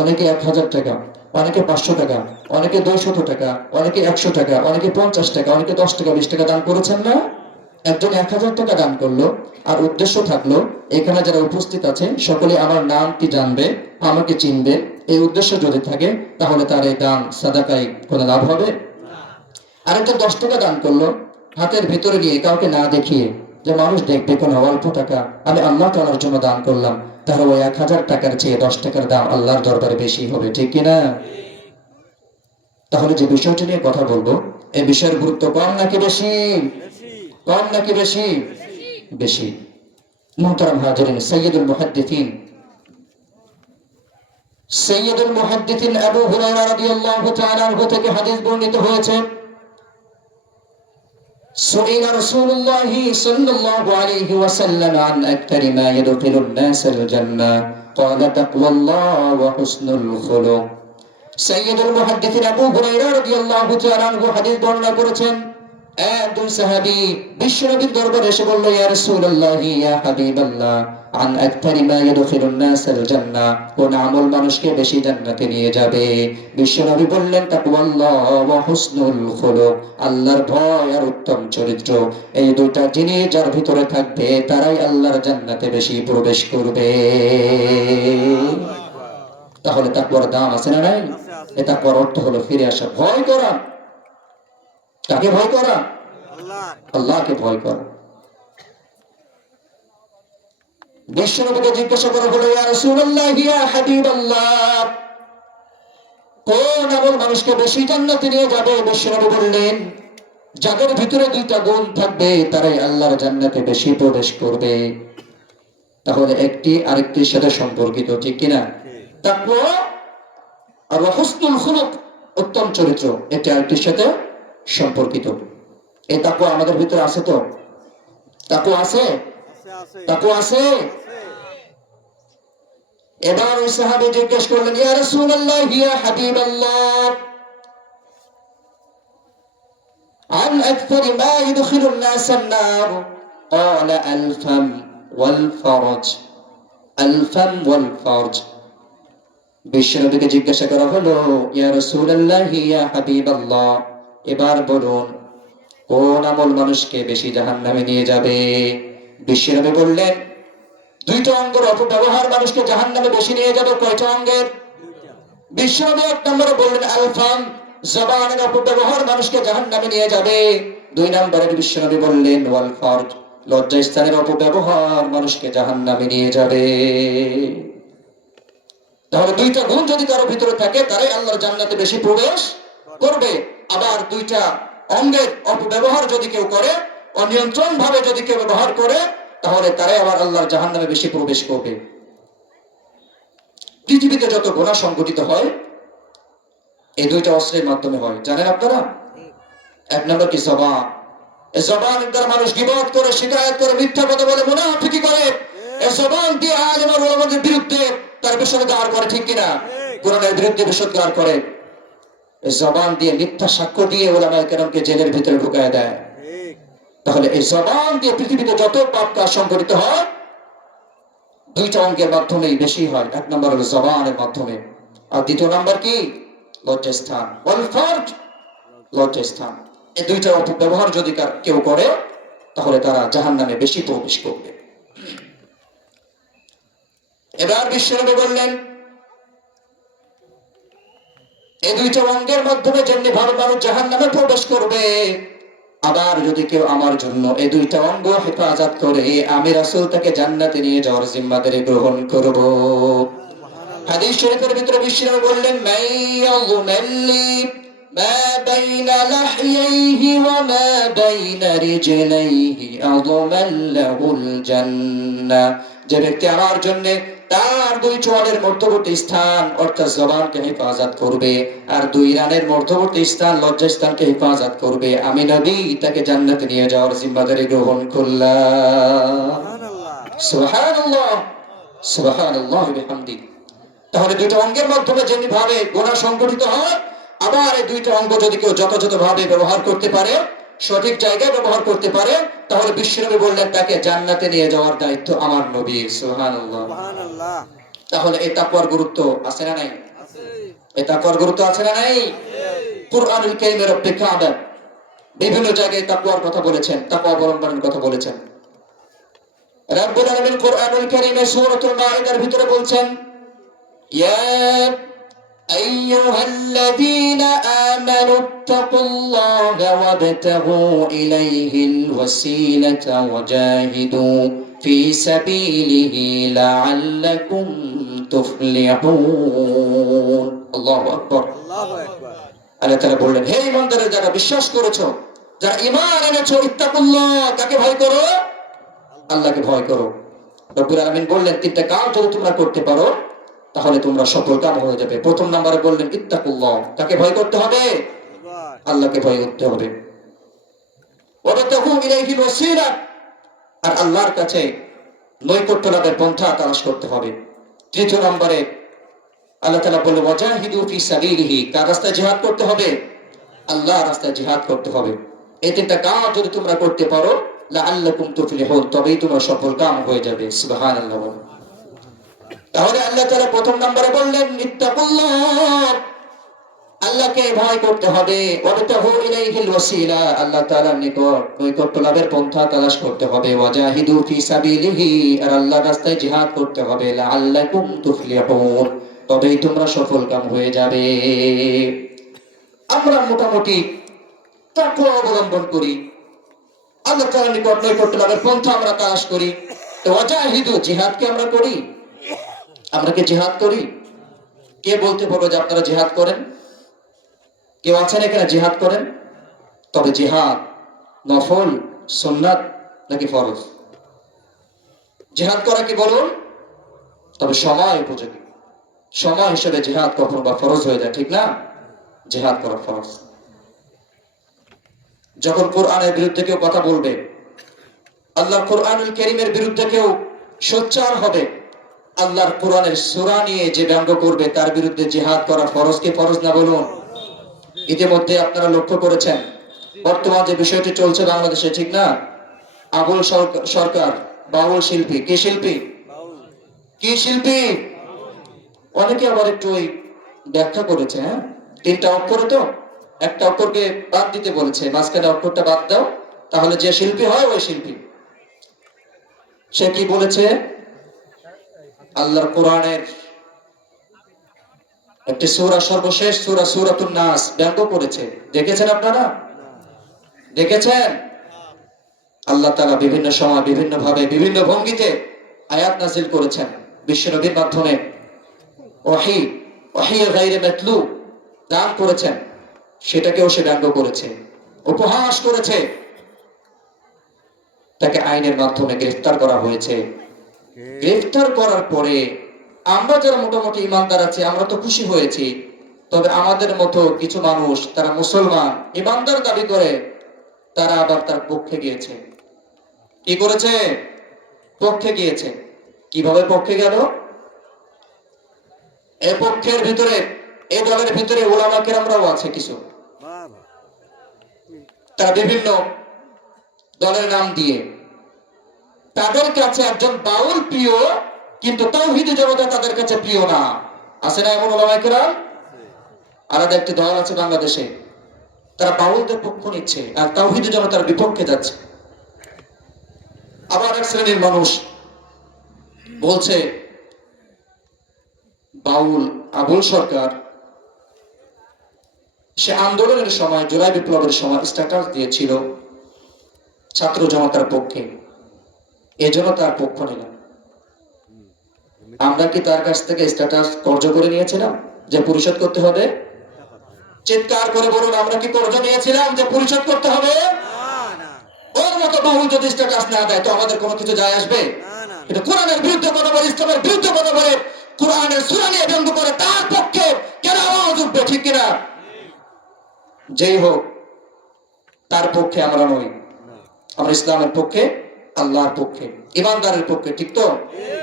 অনেকে 1000 টাকা, অনেকে 500 টাকা, অনেকে 200 টাকা, অনেকে 100 টাকা, অনেকে 50 টাকা, অনেকে 10 টাকা 20 টাকা দান করেছেন না? একজন 1000 টাকা দান করলো, আর উদ্দেশ্য থাকলো এখানে যারা উপস্থিত আছে সকলে আমার নামটি জানবে, আমাকে চিনবে, এই উদ্দেশ্য যদি থাকে তাহলে তার এই দান সাদাকায় কোনো লাভ হবে? আরেকজন 10 টাকা দান করলো, হাতের ভিতরে নিয়ে কাউকে না দেখিয়ে, যে মানুষ দেখবে কোনো অল্প টাকা, আমি আল্লাহ তাআলার জন্য দান করলাম, তাহলে ওই 1000 টাকার চেয়ে 10 টাকার দাম আল্লাহর দরবারে বেশি হবে, ঠিক কিনা? তাহলে যে বিষয়টি নিয়ে কথা বলবো এই বিষয়ের গুরুত্ব কম নাকি বেশি? বেশি। কম নাকি বেশি? বেশি। মুহতারাম হাজিরিন, সাইয়্যিদুল মুহাদ্দিসিন আবু হুরায়রা রাদিয়াল্লাহু তাআলা আনহু থেকে হাদিস বর্ণিত হয়েছে, سئل رسول الله صلى الله عليه وسلم عن أكثر ما يدخل الناس الجنة قال تقوى الله وحسن الخلق। সাইয়্যিদুল মুহাদ্দিসিন আবু হুরায়রা রাদিয়াল্লাহু তাআলা আনহু হাদিস বর্ণনা করেছেন, একজন সাহাবী বিশ্বনবীর দরবারে এসে বলল, ইয়া রাসূলুল্লাহ, ইয়া হাবিবাল্লাহ, আন আকতারি মা ইয়াদখিলুন নাস আল জান্নাহ, কোন আমল মানুষকে বেশি জান্নাতে নিয়ে যাবে? বিশ্বনবী বললেন, তাকওয়াল্লাহ ওয়া হুসনুল খুলুক, আল্লাহর ভয় আর উত্তম চরিত্র। এই দুইটা জিনিস যার ভিতরে থাকবে তারাই আল্লাহর জান্নাতে বেশি প্রবেশ করবে। তাহলে তাকওয়ার দাম আছে না নাই? এই তাকওয়ার অর্থ হলো ফিরে আসা, ভয় করা। কাকে ভয় করা? আল্লাহ। আল্লাহকে ভয় করা। বিশ্বনবীকে জিজ্ঞাসা করা হলো, ইয়া রাসূলুল্লাহ, ইয়া হাবিবাল্লাহ, কোন আমল মানুষকে বেশি জান্নাতে নিয়ে যাবে? বিশ্বনবী বললেন, যাদের ভিতরে দুইটা গুণ থাকবে তারাই আল্লাহর জান্নাতে বেশি প্রবেশ করবে। তাহলে একটি আরেকটির সাথে সম্পর্কিত, ঠিক কিনা? ঠিক। তাকওয়া আর হুসনুল খুলুক, উত্তম চরিত্র, এটি আরেকটির সাথে সম্পর্কিত। এই তাকওয়া আমাদের ভিতরে আছে তো? তাকওয়া আছে? আছে আছে তাকওয়া আছে? আছে। এবার ওই সাহাবী জিজ্ঞেস করলেন, ইয়া রাসূলুল্লাহ ইয়া হাবিবাল্লাহ, عن أكثر ما يدخل الناس النار قال الفم والفرج الفم والفرج। বিশ্বনবীকে জিজ্ঞাসা করা হলো, ইয়া রাসূলুল্লাহ ইয়া হাবিবাল্লাহ, এবার বলুন কোন আমল মানুষকে বেশি জাহান্নামে নিয়ে যাবে? বিশ্বনবী বললেন, দুইটা অঙ্গের অপব্যবহার মানুষকে জাহান্নামে বেশি নিয়ে যাবে। কয়টা অঙ্গের? দুইটা। বিশ্বনবী এক নম্বরে বললেন আলফাম, জবানের অপব্যবহার মানুষকে জাহান্নামে নিয়ে যাবে। দুই নম্বরে বিশ্বনবী বললেন ওয়াল ফারজ, লজ্জাস্থানের অপব্যবহার মানুষকে জাহান্নামে নিয়ে যাবে। তাহলে দুইটা গুণ যদি কারো ভিতরে থাকে তারাই আল্লাহর জান্নাতে বেশি প্রবেশ করবে। আবার দুইটা অঙ্গের অপব্যবহার যদি কেউ করে, অনিয়ন্ত্রণ ভাবে যদি কেউ ব্যবহার করে, তাহলে তারাই আবার আল্লাহর জাহান্নামে বেশি প্রবেশ করবে। পৃথিবীতে যত গুনাহ সংঘটিত হয় এই দুইটা অস্ত্রের মাধ্যমে হয়, জানেন আপনারা? এক নম্বর কি জবান। এই জবানের দ্বারা মানুষ গীবত করে, শিকায়ত করে, মিথ্যা কথা বলে, মুনাফিকি করে। এই জবান দিয়ে আলেম আর ওলামাদের বিরুদ্ধে তার বিষোদ্গার করে, ঠিক কিনা? কোরআনের বিরুদ্ধে বিষোদ্গার করে। এই জবান দিয়ে মিথ্যা সাক্ষ্য দিয়ে ওলামায়ে কেরামকে জেলের ভিতরে ঢুকায় দেয়। ঠিক। তাহলে এই জবান দিয়ে পৃথিবীতে যত পাপ কাজ সংঘটিত হয় দুইটা অঙ্গের মাধ্যমেই বেশি হয়। এক নম্বর হলো জবানের মাধ্যমে, আর দ্বিতীয় নম্বর কি? লজ্জাস্থান, ওয়াল ফারজ, লজ্জাস্থান। এই দুইটার অপব্যবহার যদি কেউ করে তাহলে তারা জাহান্নামে বেশি প্রবেশ করবে। এবার বিশ্বনবী বললেন, এই দুইটা অঙ্গের মাধ্যমে যেমনি ভাবে মানুষ জাহান্নামে প্রবেশ করবে, আবার যদি কেউ আমার জন্য এই দুইটা অঙ্গ হেফাজত করে, আমি রাসূল তাকে জান্নাতে নিয়ে যাওয়ার জিম্মাদারি গ্রহণ করব। সুবহানাল্লাহ। হাদিস শরীফের ভিতরে বিশ্বনবী বললেন, মাইয়াযুমাল্লি মা বাইনা লাহইহি ওয়া মা বাইনা রিজলাইহি আযমাল্লাহুল জান্নাহ। যে ব্যক্তি আমার জন্য তার দুই চোয়ালের মধ্যবর্তী স্থান অর্থাৎ জবানকে হেফাজত করবে, আর দুই রানের মধ্যবর্তী স্থান লজ্জাস্থানকে হেফাজত করবে, আমি নবী তাকে জান্নাতে নিয়ে যাওয়ার জিম্মাদারি গ্রহণ করলাম। সুবহানাল্লাহ। সুবহানাল্লাহ, সুবহানাল্লাহ বিহামদি। তাহলে দুইটা অঙ্গের মাধ্যমে যেমনি ভাবে গুনাহ সংঘটিত হয়, আবার এই দুইটা অঙ্গ যদি কেউ যথাযথভাবে ব্যবহার করতে পারে, সঠিক জায়গায় ব্যবহার করতে পারে, তাহলে বিশ্বনবী বললেন তাকে জান্নাতে নিয়ে যাওয়ার দায়িত্ব আমার নবীর। সুবহানাল্লাহ। সুবহানাল্লাহ। তাহলে এই তাকওয়ার গুরুত্ব আছে না নাই? আছে। এই তাকওয়ার গুরুত্ব আছে না নাই? কুরআনুল কারীমের রব্বে কাবা বিভিন্ন জায়গায় তাকওয়ার কথা বলেছেন, তাকওয়া অবলম্বনের কথা বলেছেন। রব্বুল আলামিন কুরআনুল কারীমে সূরাতুল মাঈদার ভিতরে বলছেন, ইয়া আইয়ুহাল্লাযীনা আমানু তাকুল্লাহা ওয়াবতাগু ইলাইহিল ওয়াসিলাতা ওয়াজাহিদু ফি সাবিলিহি লাআল্লাকুম তুফলিহুন। আল্লাহু আকবার। আল্লাহু আকবার। আল্লাহ তাআলা বললেন, হে ঈমানদারেরা, যারা বিশ্বাস করেছো, যারা ঈমান এনেছো, ইত্তাকুল্লাহ, কাকে ভয় করো? আল্লাহকে ভয় করো। রব্বুল আলামিন বললেন তিনটা কাজ যদি তোমরা করতে পারো তাহলে তোমরা সফল কাম হয়ে যাবে। প্রথম নম্বরে বললেন ইত্তাকুল্লাহ, কাকে ভয় করতে হবে? আল্লাহ। আল্লাহকে ভয় করতে হবে। ওয়াবতাগু ইলাইহিল ওয়াসিলা, আর আল্লাহর কাছে নৈকট্য লাভের পন্থা তালাশ করতে হবে। তৃতীয় নম্বরে আল্লাহ তাআলা বললেন ওয়াজাহিদু ফি সাবিলিহি, কার রাস্তায় জিহাদ করতে হবে? আল্লাহর রাস্তায় জিহাদ করতে হবে। এই তিনটা কাজ যদি তোমরা করতে পারো লাআল্লাকুম তুফলিহুন, তবেই তোমরা সফল কাম হয়ে যাবে। সুবহানাল্লাহ। তাহলে আল্লাহ তাআলা প্রথম নম্বরে বললেন ইত্তাকুল্লাহ, আল্লাহকে ভয় করতে হবে। ওয়াবতাগু ইলাইহিল ওয়াসিলা, আল্লাহ তাআলার নিকট নৈকট্য লাভের পন্থা তালাশ করতে হবে। ওয়াজাহিদু ফি সাবিলিহি, আর আল্লাহর রাস্তায় জিহাদ করতে হবে। লাআল্লাকুম তুফলিহুন, তবেই তোমরা সফল কাম হয়ে যাবে। আমরা মোটামুটি তাকওয়া অবলম্বন করি, আল্লাহ তাআলার নিকট নৈকট্য লাভের পন্থা আমরা তালাশ করি। তো ওয়াজাহিদু, জিহাদ কি আমরা করি? আমরা কি জিহাদ করি? কে বলতে পারবো যে আপনারা জিহাদ করেন? কেউ আছেন এখানে জিহাদ করেন? তবে জিহাদ নফল, সুন্নাত নাকি ফরজ? জিহাদ করা কি বলুন? তবে সময় উপযোগী, সময় হিসেবে জিহাদ কখনো বা ফরজ হয়ে যায়, ঠিক না? জিহাদ করা ফরজ। যখন কোরআনের বিরুদ্ধে কেউ কথা বলবে, আল্লাহর কোরআনুল কারীমের বিরুদ্ধে কেউ সোচ্চার হবে, আল্লাহর কোরআনের সূরা নিয়ে যে ব্যঙ্গ করবে, তার বিরুদ্ধে জিহাদ করা ফরজ কি ফরজ না বলুন? ইতিমধ্যে আপনারা লক্ষ্য করেছেন বর্তমান যে বিষয়টি চলছে বাংলাদেশে, ঠিক না? আবুল সরকার বাউল শিল্পী, কি শিল্পী? বাউল। কি শিল্পী? অনেকে আবার একটু ওই ব্যাখ্যা করেছে, হ্যাঁ, 3টা অক্ষরে তো একটা অক্ষরকে বাদ দিতে বলেছে, মাঝখানে অক্ষরটা বাদ দাও, তাহলে যে শিল্পী হয় ওই শিল্পী। সে কি বলেছে? আল্লাহর কোরআনের একটি সূরা, সর্বশেষ সূরা সূরাতুন নাস ব্যঙ্গ করেছে। দেখেছেন আপনারা? দেখেছেন? আল্লাহ তাআলা বিভিন্ন সময় বিভিন্ন ভাবে বিভিন্ন ভঙ্গিতে আয়াত নাযিল করেছেন বিশ্বনবীর মাধ্যমে। ওহী গায়রে মাতলু দান করেছেন, সেটাকেও সে ব্যঙ্গ করেছে, উপহাস করেছে। তাকে আইনের মাধ্যমে গ্রেফতার করা হয়েছে। গ্রেফতার করার পরে আমরা যারা মোটামুটি ইমানদার আছি, আমরা তো খুশি হয়েছি। তবে আমাদের মতো কিছু মানুষ, তারা মুসলমান ইমানদার দাবি করে, তারা আবার তার পক্ষে গিয়েছে। কি করেছে? পক্ষে গিয়েছে। কিভাবে পক্ষে গেল? এই পক্ষের ভিতরে, এই দলের ভিতরে উলামা কেরামরাও আছে কিছু। বাবা। তারা বিভিন্ন দলের নাম দিয়ে তাদের কাছে একজন বাউল প্রিয়, কিন্তু তাওহীদি জনতা তাদের কাছে প্রিয় না। আছে না এমন উলামা কেরাম? আলাদা একটি দল আছে বাংলাদেশে, তারা বাউলদের পক্ষ নিচ্ছে আর তাওহীদি জনতার বিপক্ষে যাচ্ছে। আবার এক শ্রেণীর মানুষ বলছে বাউল আবুল সরকার সে আন্দোলনের সময়, জুলাই বিপ্লবের সময় স্ট্যাটাস দিয়েছিল ছাত্র জনতার পক্ষে, এজন্য তার পক্ষ নিলাম। আমরা কি তার কাছ থেকে স্ট্যাটাস কর্জ করে নিয়েছিলাম যে পরিশোধ করতে হবে? চিৎকার করে বলুন, আমরা কি কর্জ নিয়েছিলাম যে পরিশোধ করতে হবে? ওর মতো বাহুল যদি স্ট্যাটাস না দেয় তো আমাদের কোনো কিছু যায় আসবে? কিন্তু কোরআনের বিরুদ্ধে কথা বলে, ইসলামের বিরুদ্ধে কথা বলে, কোরআনের সূরা নিয়ে ব্যঙ্গ করে, তার পক্ষে কেন আওয়াজ উঠবে? ঠিক কিনা? যেই হোক, তার পক্ষে আমরা নই। আমরা ইসলামের পক্ষে, আল্লাহর পক্ষে, ইমানদারের পক্ষে, ঠিক তো?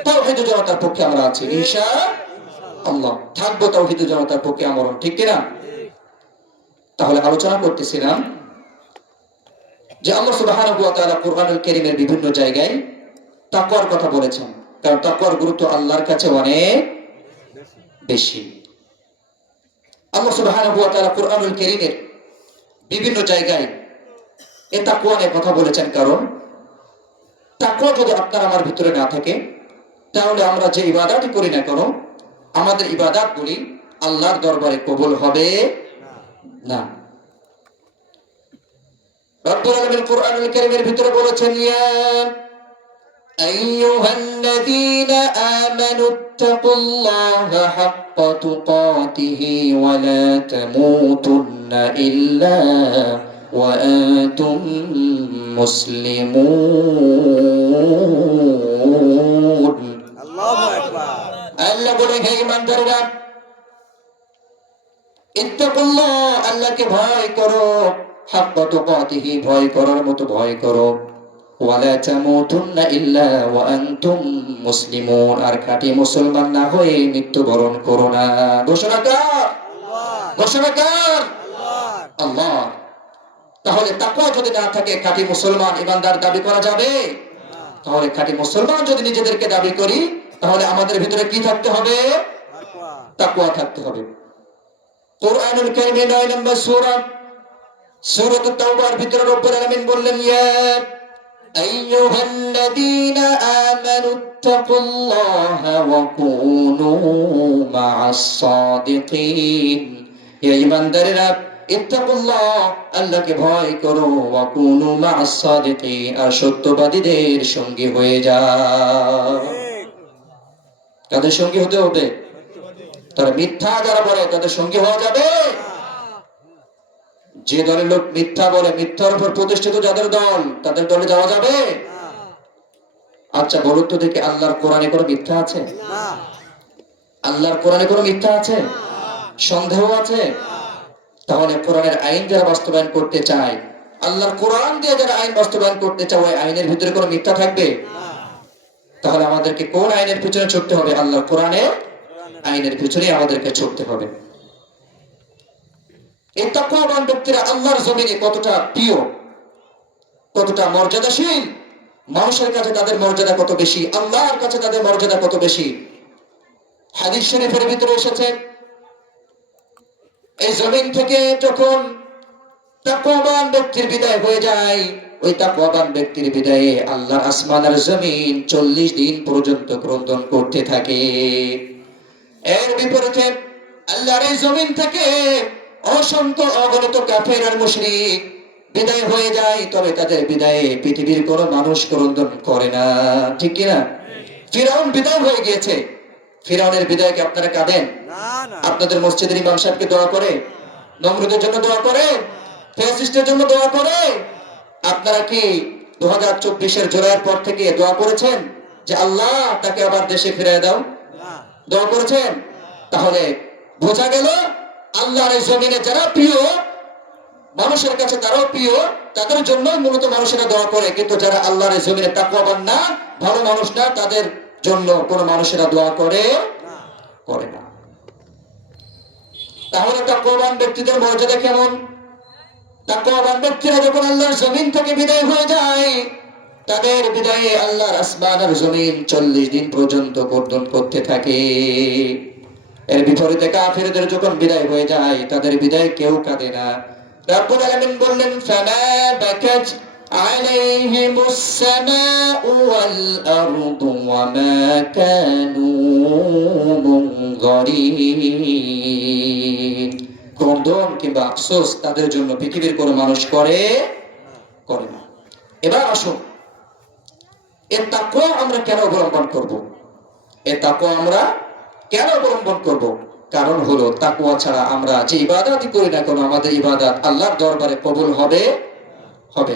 তাওহীদ জনতার পক্ষে আমরা আছি ইনশাআল্লাহ, থাকবো তাওহীদ জনতার পক্ষে আমরণ, ঠিক কিনা? তাহলে আলোচনা করতেছিলাম যে আল্লাহ সুবহানাহু ওয়া তাআলা কোরআনুল কারীমের বিভিন্ন জায়গায় তাকওয়ার কথা বলেছেন, কারণ তাকওয়ার গুরুত্ব আল্লাহর কাছে অনেক বেশি। আল্লাহ সুবহানাহু ওয়া তাআলা কোরআনুল কারীমের বিভিন্ন জায়গায় এই তাকওয়া নিয়ে কথা বলেছেন, কারণ তাকওয়া যদি আপনার আমার ভিতরে না থাকে, তাহলে আমরা যে ইবাদতই করি না কেন, আমাদের ইবাদতগুলি আল্লাহর দরবারে কবুল হবে না। রব্বুল আলামিন কোরআনুল কারীমের ভিতরে বলেছেন, ইয়া আইয়ুহাল্লাযীনা আমানুত্তাকুল্লাহা হাক্কা তুকাতিহি ওয়া লা তামুতুন্না ইল্লা ওয়া আনতুম মুসলিমুন। আল্লাহু আকবার। আল্লাহ বলে, হে ঈমানদাররা, ইত্তাকুল্লাহ, আল্লাহকে ভয় করো, হাক্কা তুকাতিহি, ভয় করার মতো ভয় করো, ওয়া লা তামুতুন্না ইল্লা ওয়া আনতুম মুসলিমুন, আর খাঁটি মুসলমান না হয়ে মৃত্যুবরণ করো না। ঘোষণা কার? ঘোষণা কার? আল্লাহ। তাহলে তাকওয়া যদি না থাকে, খাঁটি মুসলমান ইমানদার দাবি করা যাবে? তাহলে খাঁটি মুসলমান যদি নিজেদেরকে দাবি করি, তাহলে আমাদের ভিতরে কি থাকতে হবে? তাকওয়া থাকতে হবে। কোরআনুল কারীমে 9 নম্বর সূরা, সূরাতুত তাওবার ভিতরে রব্বুল আলামিন বললেন, ইয়া আইয়ুহাল্লাযীনা আমানুত্তাকুল্লাহা ওয়া কুনু মা'আস সাদিকিন। হে ঈমানদারেরা, ইত্তাকুল্লাহ, আল্লাহকে ভয় করো, ওয়া কুনু মা'আস সাদিকিন, আর সত্যবাদীদের সঙ্গী হয়ে যাও। তাদের সঙ্গী হতে হবে। তারা মিথ্যা যারা বলে তাদের সঙ্গী হওয়া যাবে? যে দলের লোক মিথ্যা বলে, মিথ্যার উপর প্রতিষ্ঠিত যাদের দল, তাদের দলে যাওয়া যাবে? না আচ্ছা বলুন তো দেখি, আল্লাহর কোরআনে কোনো মিথ্যা আছে? না আল্লাহর কোরআনে কোনো মিথ্যা আছে? সন্দেহ আছে? তাহলে কোরআনের আইন যারা বাস্তবায়ন করতে চায়, আল্লাহর কোরআন দিয়ে যারা আইন বাস্তবায়ন করতে চায়, ওই আইনের ভিতরে কোনো মিথ্যা থাকবে? তাহলে আমাদেরকে কোন আইনের পিছনে ছুটতে হবে? আল্লাহর কোরআনের আইনের পিছনে আমাদেরকে ছুটতে হবে। এই তাকওয়াবান ব্যক্তিরা আল্লাহর জমিনে কতটা প্রিয়, কতটা মর্যাদাশীল, মানুষের কাছে তাদের মর্যাদা কত বেশি, আল্লাহর কাছে তাদের মর্যাদা কত বেশি। হাদিস শরীফের ভিতরে এসেছে, এই জমিন থেকে যখন তাকওয়াবান ব্যক্তির বিদায় হয়ে যায়, ওই তাকওয়াবান ব্যক্তির বিদায়ে আল্লাহর আসমান আর জমিন 40 দিন পর্যন্ত ক্রন্দন করতে থাকে। এর বিপরীতে আল্লাহর এই জমিন থেকে অসংখ্য অগণিত কাফের আর মুশরিক বিদায় হয়ে যায়, তবে তাদের বিদায়ে পৃথিবীর কোনো মানুষ ক্রন্দন করে না, ঠিক কিনা? ফিরাউন বিদায় হয়ে গিয়েছে, ফিরাউনের বিদায় কি আপনারা কাঁদেন? না না আপনাদের মসজিদের ইমাম সাহেবকে দোয়া করে, নমরুদের জন্য দোয়া করে, ফ্যাসিস্টের জন্য দোয়া করে? আপনারা কি 2024-এর জুলাইয়ের পর থেকে দোয়া করেছেন যে আল্লাহ তাকে আবার দেশে ফিরিয়ে দাও? না দোয়া করেছেন? তাহলে বোঝা গেল আল্লাহর এই জমিনে যারা প্রিয়, মানুষের কাছে তারাও প্রিয়, তাদের জন্য মূলত মানুষেরা দোয়া করে। কিন্তু যারা আল্লাহর এই জমিনে তাকওয়াবান না, ভালো মানুষ না, তাদের জন্য কোনো মানুষেরা দোয়া করে না করে না। তাহলে তাকওয়াবান ব্যক্তিদের মর্যাদা কেমন? তাকওয়াবান ব্যক্তিরা যখন আল্লাহর জমিন থেকে বিদায় হয়ে যায়, তাদের বিদায়ে আল্লাহর আসমান আর জমিন 40 দিন পর্যন্ত ক্রন্দন করতে থাকে। এর বিপরীতে কাফেরদের যখন বিদায় হয়ে যায়, তাদের বিদায় কেউ কাঁদে না। রব্বুল আলামিন বললেন, ফামা বাকাত আলাইহিমুস সামাউ ওয়াল আরদু ওয়া মা কানু মুনযারিন। ক্রন্দন কিংবা আফসোস তাদের জন্য পৃথিবীর কোনো মানুষ করে না। এবার আসুন, এর তাকওয়া আমরা কেন অবলম্বন করব? এর তাকওয়া আমরা কেন অবলম্বন করব? কারণ হলো, তাকওয়া ছাড়া আমরা যে ইবাদতই করি না কেন, আমাদের ইবাদত আল্লাহর দরবারে কবুল হবে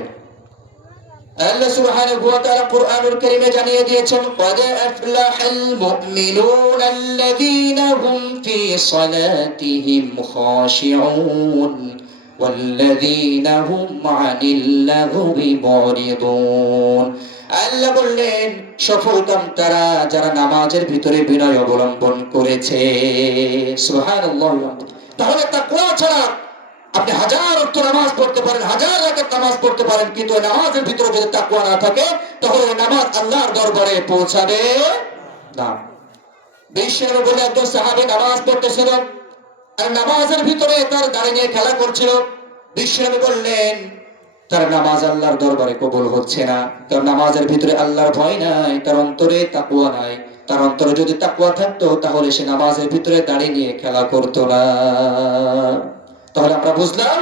না। আল্লাহ সুবহানাহু ওয়া তাআলা কুরআনুল কারীমে জানিয়ে দিয়েছেন, ক্বাদ আফলাহাল মুমিনুনা আল্লাযীনা হুম ফী সালাতিহিম খাশিউন ওয়াল্লাযীনা হুম আনিল লাগবি মুরিদুন। আল্লাহ বললেন, সফলকাম তারা যারা নামাজের ভিতরে বিনয় অবলম্বন করেছে। সুবহানাল্লাহ। তাহলে তাকওয়া ছাড়া আপনি হাজার ওয়াক্ত নামাজ পড়তে পারেন, হাজার রাকাত নামাজ পড়তে পারেন, কিন্তু ওই নামাজের ভিতরে যদি তাকওয়া না থাকে, তাহলে ওই নামাজ আল্লাহর দরবারে পৌঁছাবে না। বিশ্বনবী বলে একজন সাহাবী নামাজ পড়তেছিল, আর নামাজের ভিতরে তার দাড়ি নিয়ে খেলা করছিল। বিশ্বনবী বললেন, তার নামাজ আল্লাহর দরবারে কবুল হচ্ছে না, কারণ নামাজের ভিতরে আল্লাহর ভয় নাই, তার অন্তরে তাকওয়া নাই। তার অন্তরে যদি তাকওয়া থাকতো, তাহলে সে নামাজের ভিতরে দাড়ি নিয়ে খেলা করতো না। তাহলে আমরা বুঝলাম,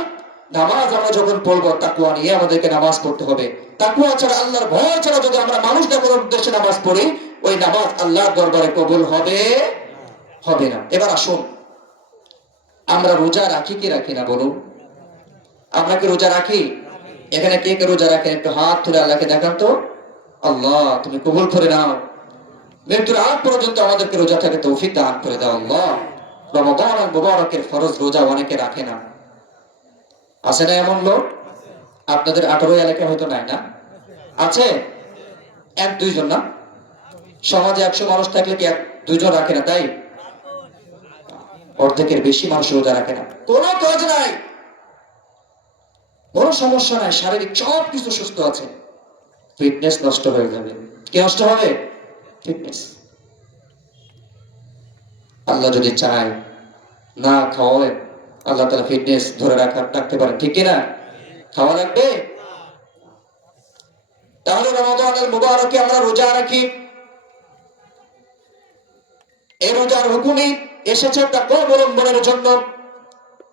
নামাজ আমরা যখন পড়বো, তাকওয়া নিয়ে আমাদেরকে নামাজ পড়তে হবে। তাকওয়া ছাড়া, আল্লাহর ভয় ছাড়া যদি আমরা মানুষ দেখানোর উদ্দেশ্যে নামাজ পড়ি, ওই নামাজ আল্লাহর দরবারে কবুল হবে না। এবার আসুন, আমরা রোজা রাখি কি রাখি না বলুন? আমরা কি রোজা রাখি? এখানে কে কে রোজা রাখেন? একটু হাত তুলে আল্লাহকে দেখান তো। আল্লাহ, তুমি কবুল করে নাও, মৃত্যুর আগ পর্যন্ত আমাদেরকে রোজা থেকে তৌফিক দান করে দাও আল্লাহ। রমাদান আর মুবারকের ফরজ রোজা অনেকে রাখে না, আছে না এমন লোক? আপনাদের 18 এলাকায় হয়তো নাই, না? আছে 1-2 জন, না? সমাজে 100 মানুষ থাকলে কি 1-2 জন রাখে না? তাই অর্ধেকের বেশি মানুষ রোজা রাখে না। কোনো কাজ নাই, কোনো সমস্যা নাই, শারীরিক সব কিছু সুস্থ আছে, ফিটনেস নষ্ট হয়ে যাবে। কি নষ্ট হবে? ফিটনেস। আল্লাহ যদি চায় না খাওয়ায়, আল্লাহ তাআলা ফিটনেস ধরে রাখতে পারেন, ঠিক কিনা? খাওয়া লাগবে। তাহলে রমাদানুল মুবারকে আমরা রোজা রাখি। এই রোজার হুকুমই এসেছে তাকওয়া অবলম্বনের জন্য।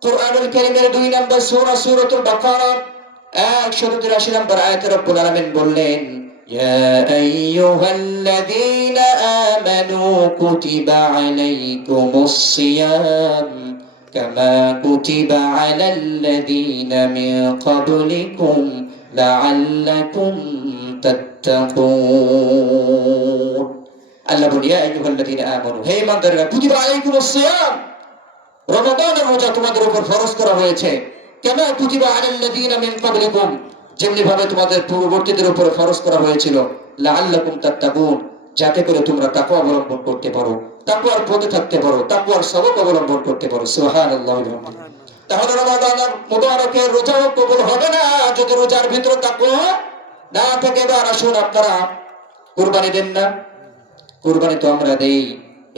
কুরআনুল কারীমের 2 নম্বর সূরা সূরাতুল বাকারা 183 নম্বর আয়াতে রব্বুল আলামিন বললেন, ইয়া আইয়ুহাল্লাযীনা আমানু কুতিবা আলাইকুমুস সিয়াম কামা কুতিবা আলাল্লাযীনা মিন ক্বাবলিকুম লাআল্লাকুম তাত্তাকুন। আল্লাহ বলে, ইয়া আইয়ুহাল্লাযীনা আমানু, হে ঈমানদাররা, কুতিবা আলাইকুমুস সিয়াম, রমাদানের রোজা তোমাদের উপর ফরজ করা হয়েছে। কামা কুতিবা আলাল্লাযীনা মিন ক্বাবলিকুম, যেমনি ভাবে তোমাদের পূর্ববর্তীদের উপর ফরজ করা হয়েছিল, লাআল্লাকুম তাত্তাকুন, যাতে করে তোমরা তাকওয়া অবলম্বন করতে পারো, তাকওয়ার পথে থাকতে পারো, তাকওয়ার সবক অবলম্বন করতে পারো। সুবহানাল্লাহি ওয়া বিহামদিহি। তাহলে রমাদানের মুবারকের রোজাও কবুল হবে না যদি রোজার ভিতরে তাকওয়া না থাকে। এবার আসুন, আপনারা কুরবানি দেন না? কুরবানি তো আমরা দেই।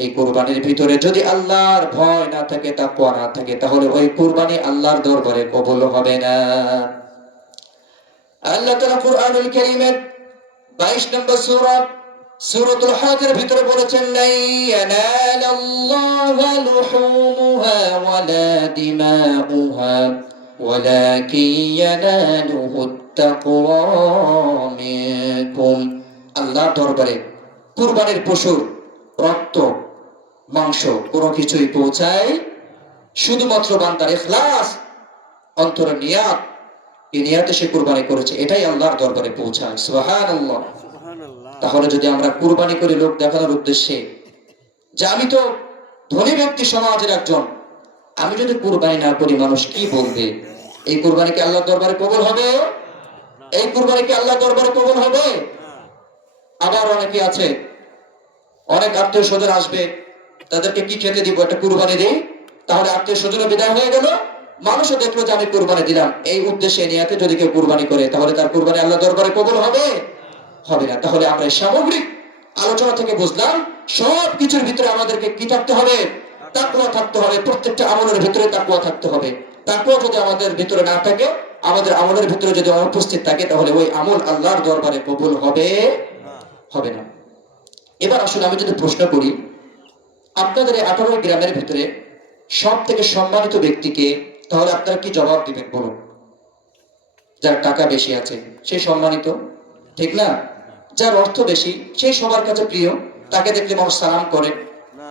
এই কুরবানির ভিতরে যদি আল্লাহর ভয় না থাকে, তাকওয়া না থাকে, তাহলে ওই কুরবানি আল্লাহর দরবারে কবুল হবে না। আল্লাহ তাআলা কুরআনুল কারীমের 22 নম্বর সূরা সূরাতুল হজের ভিতরে বলেছেন, লা ইয়ানালাল্লাহু লুহুমুহা ওয়ালা দিমাউহা ওয়ালাকিন ইয়ানালুহুত তাকওয়া মিনকুম। আল্লাহর দরবারে কুরবানির পশুর রক্ত, মাংস কোনো কিছুই পৌঁছায় শুধুমাত্র বান্দার ইখলাস, অন্তরের নিয়াত, এই নিয়াতে সে কুরবানি করেছে, এটাই আল্লাহর দরবারে পৌঁছায়। সুবহানাল্লাহ। সুবহানাল্লাহ। তাহলে যদি আমরা কুরবানি করি লোক দেখানোর উদ্দেশ্যে যে আমি তো ধনী ব্যক্তি সমাজের একজন, আমি যদি কুরবানি না করি মানুষ কি বলবে, এই কুরবানি কি আল্লাহর দরবারে কবুল হবে? এই কুরবানি কি আল্লাহর দরবারে কবুল হবে? আবার অনেকে আছে, অনেক আত্মীয় স্বজন আসবে, তাদেরকে কি খেতে দিব, একটা কুরবানি দিই, তাহলে আত্মীয় স্বজন বিদায় হয়ে গেল, মানুষও দেখলো যে আমি কুরবানি দিলাম, এই উদ্দেশ্যে নিয়াতে যদি কেউ কুরবানি করে, তাহলে তার কুরবানি আল্লাহ দরবারে কবুল হবে? হবে না। তাহলে আমরা সামগ্রিক আলোচনা থেকে বুঝলাম, সব কিছুর ভিতরে আমাদেরকে কি থাকতে হবে? তাকওয়া থাকতে হবে। প্রত্যেকটা আমলের ভিতরে তাকওয়া থাকতে হবে। তাকওয়া যদি আমাদের ভিতরে না থাকে, আমাদের আমলের ভিতরে যদি অনুপস্থিত থাকে, তাহলে ওই আমল আল্লাহর দরবারে কবুল হবে হবে না। এবার আসলে আমি যদি প্রশ্ন করি, আপনাদের এই 18 গ্রামের ভিতরে সব থেকে সম্মানিত ব্যক্তিকে, তাহলে আপনারা কি জবাব দিবেন বলুন? যার টাকা বেশি আছে সেই সম্মানিত, ঠিক না? যার অর্থ বেশি সেই সবার কাছে প্রিয়, তাকে দেখলে মানুষ সালাম করে, না।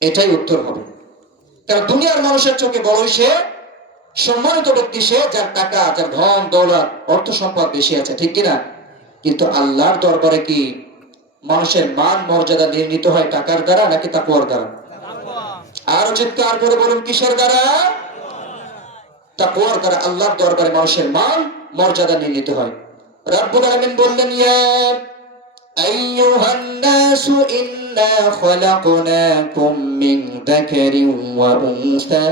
এটাই উত্তর হবে। কারণ দুনিয়ার মানুষের চোখে বড়ই সে সম্মানিত ব্যক্তি, সে যার টাকা, যার ধন দৌলত, অর্থ সম্পদ বেশি আছে, ঠিক কিনা? কিন্তু আল্লাহর দরবারে কি মানুষের মান মর্যাদা নির্মিত হয় টাকার দ্বারা নাকি তাকওয়ার দ্বারা? আরো চিৎকার করে বলুন, কিসের দ্বারা? তাকওয়ার দ্বারা আল্লাহর দরবারে মানুষের মান মর্যাদা নির্মিত হয়। রব্বুল আলামিন বললেন, ইয়া আইয়ুহান নাসু ইন্না খলাকনাকুম মিন যাকারিন ওয়া উনসা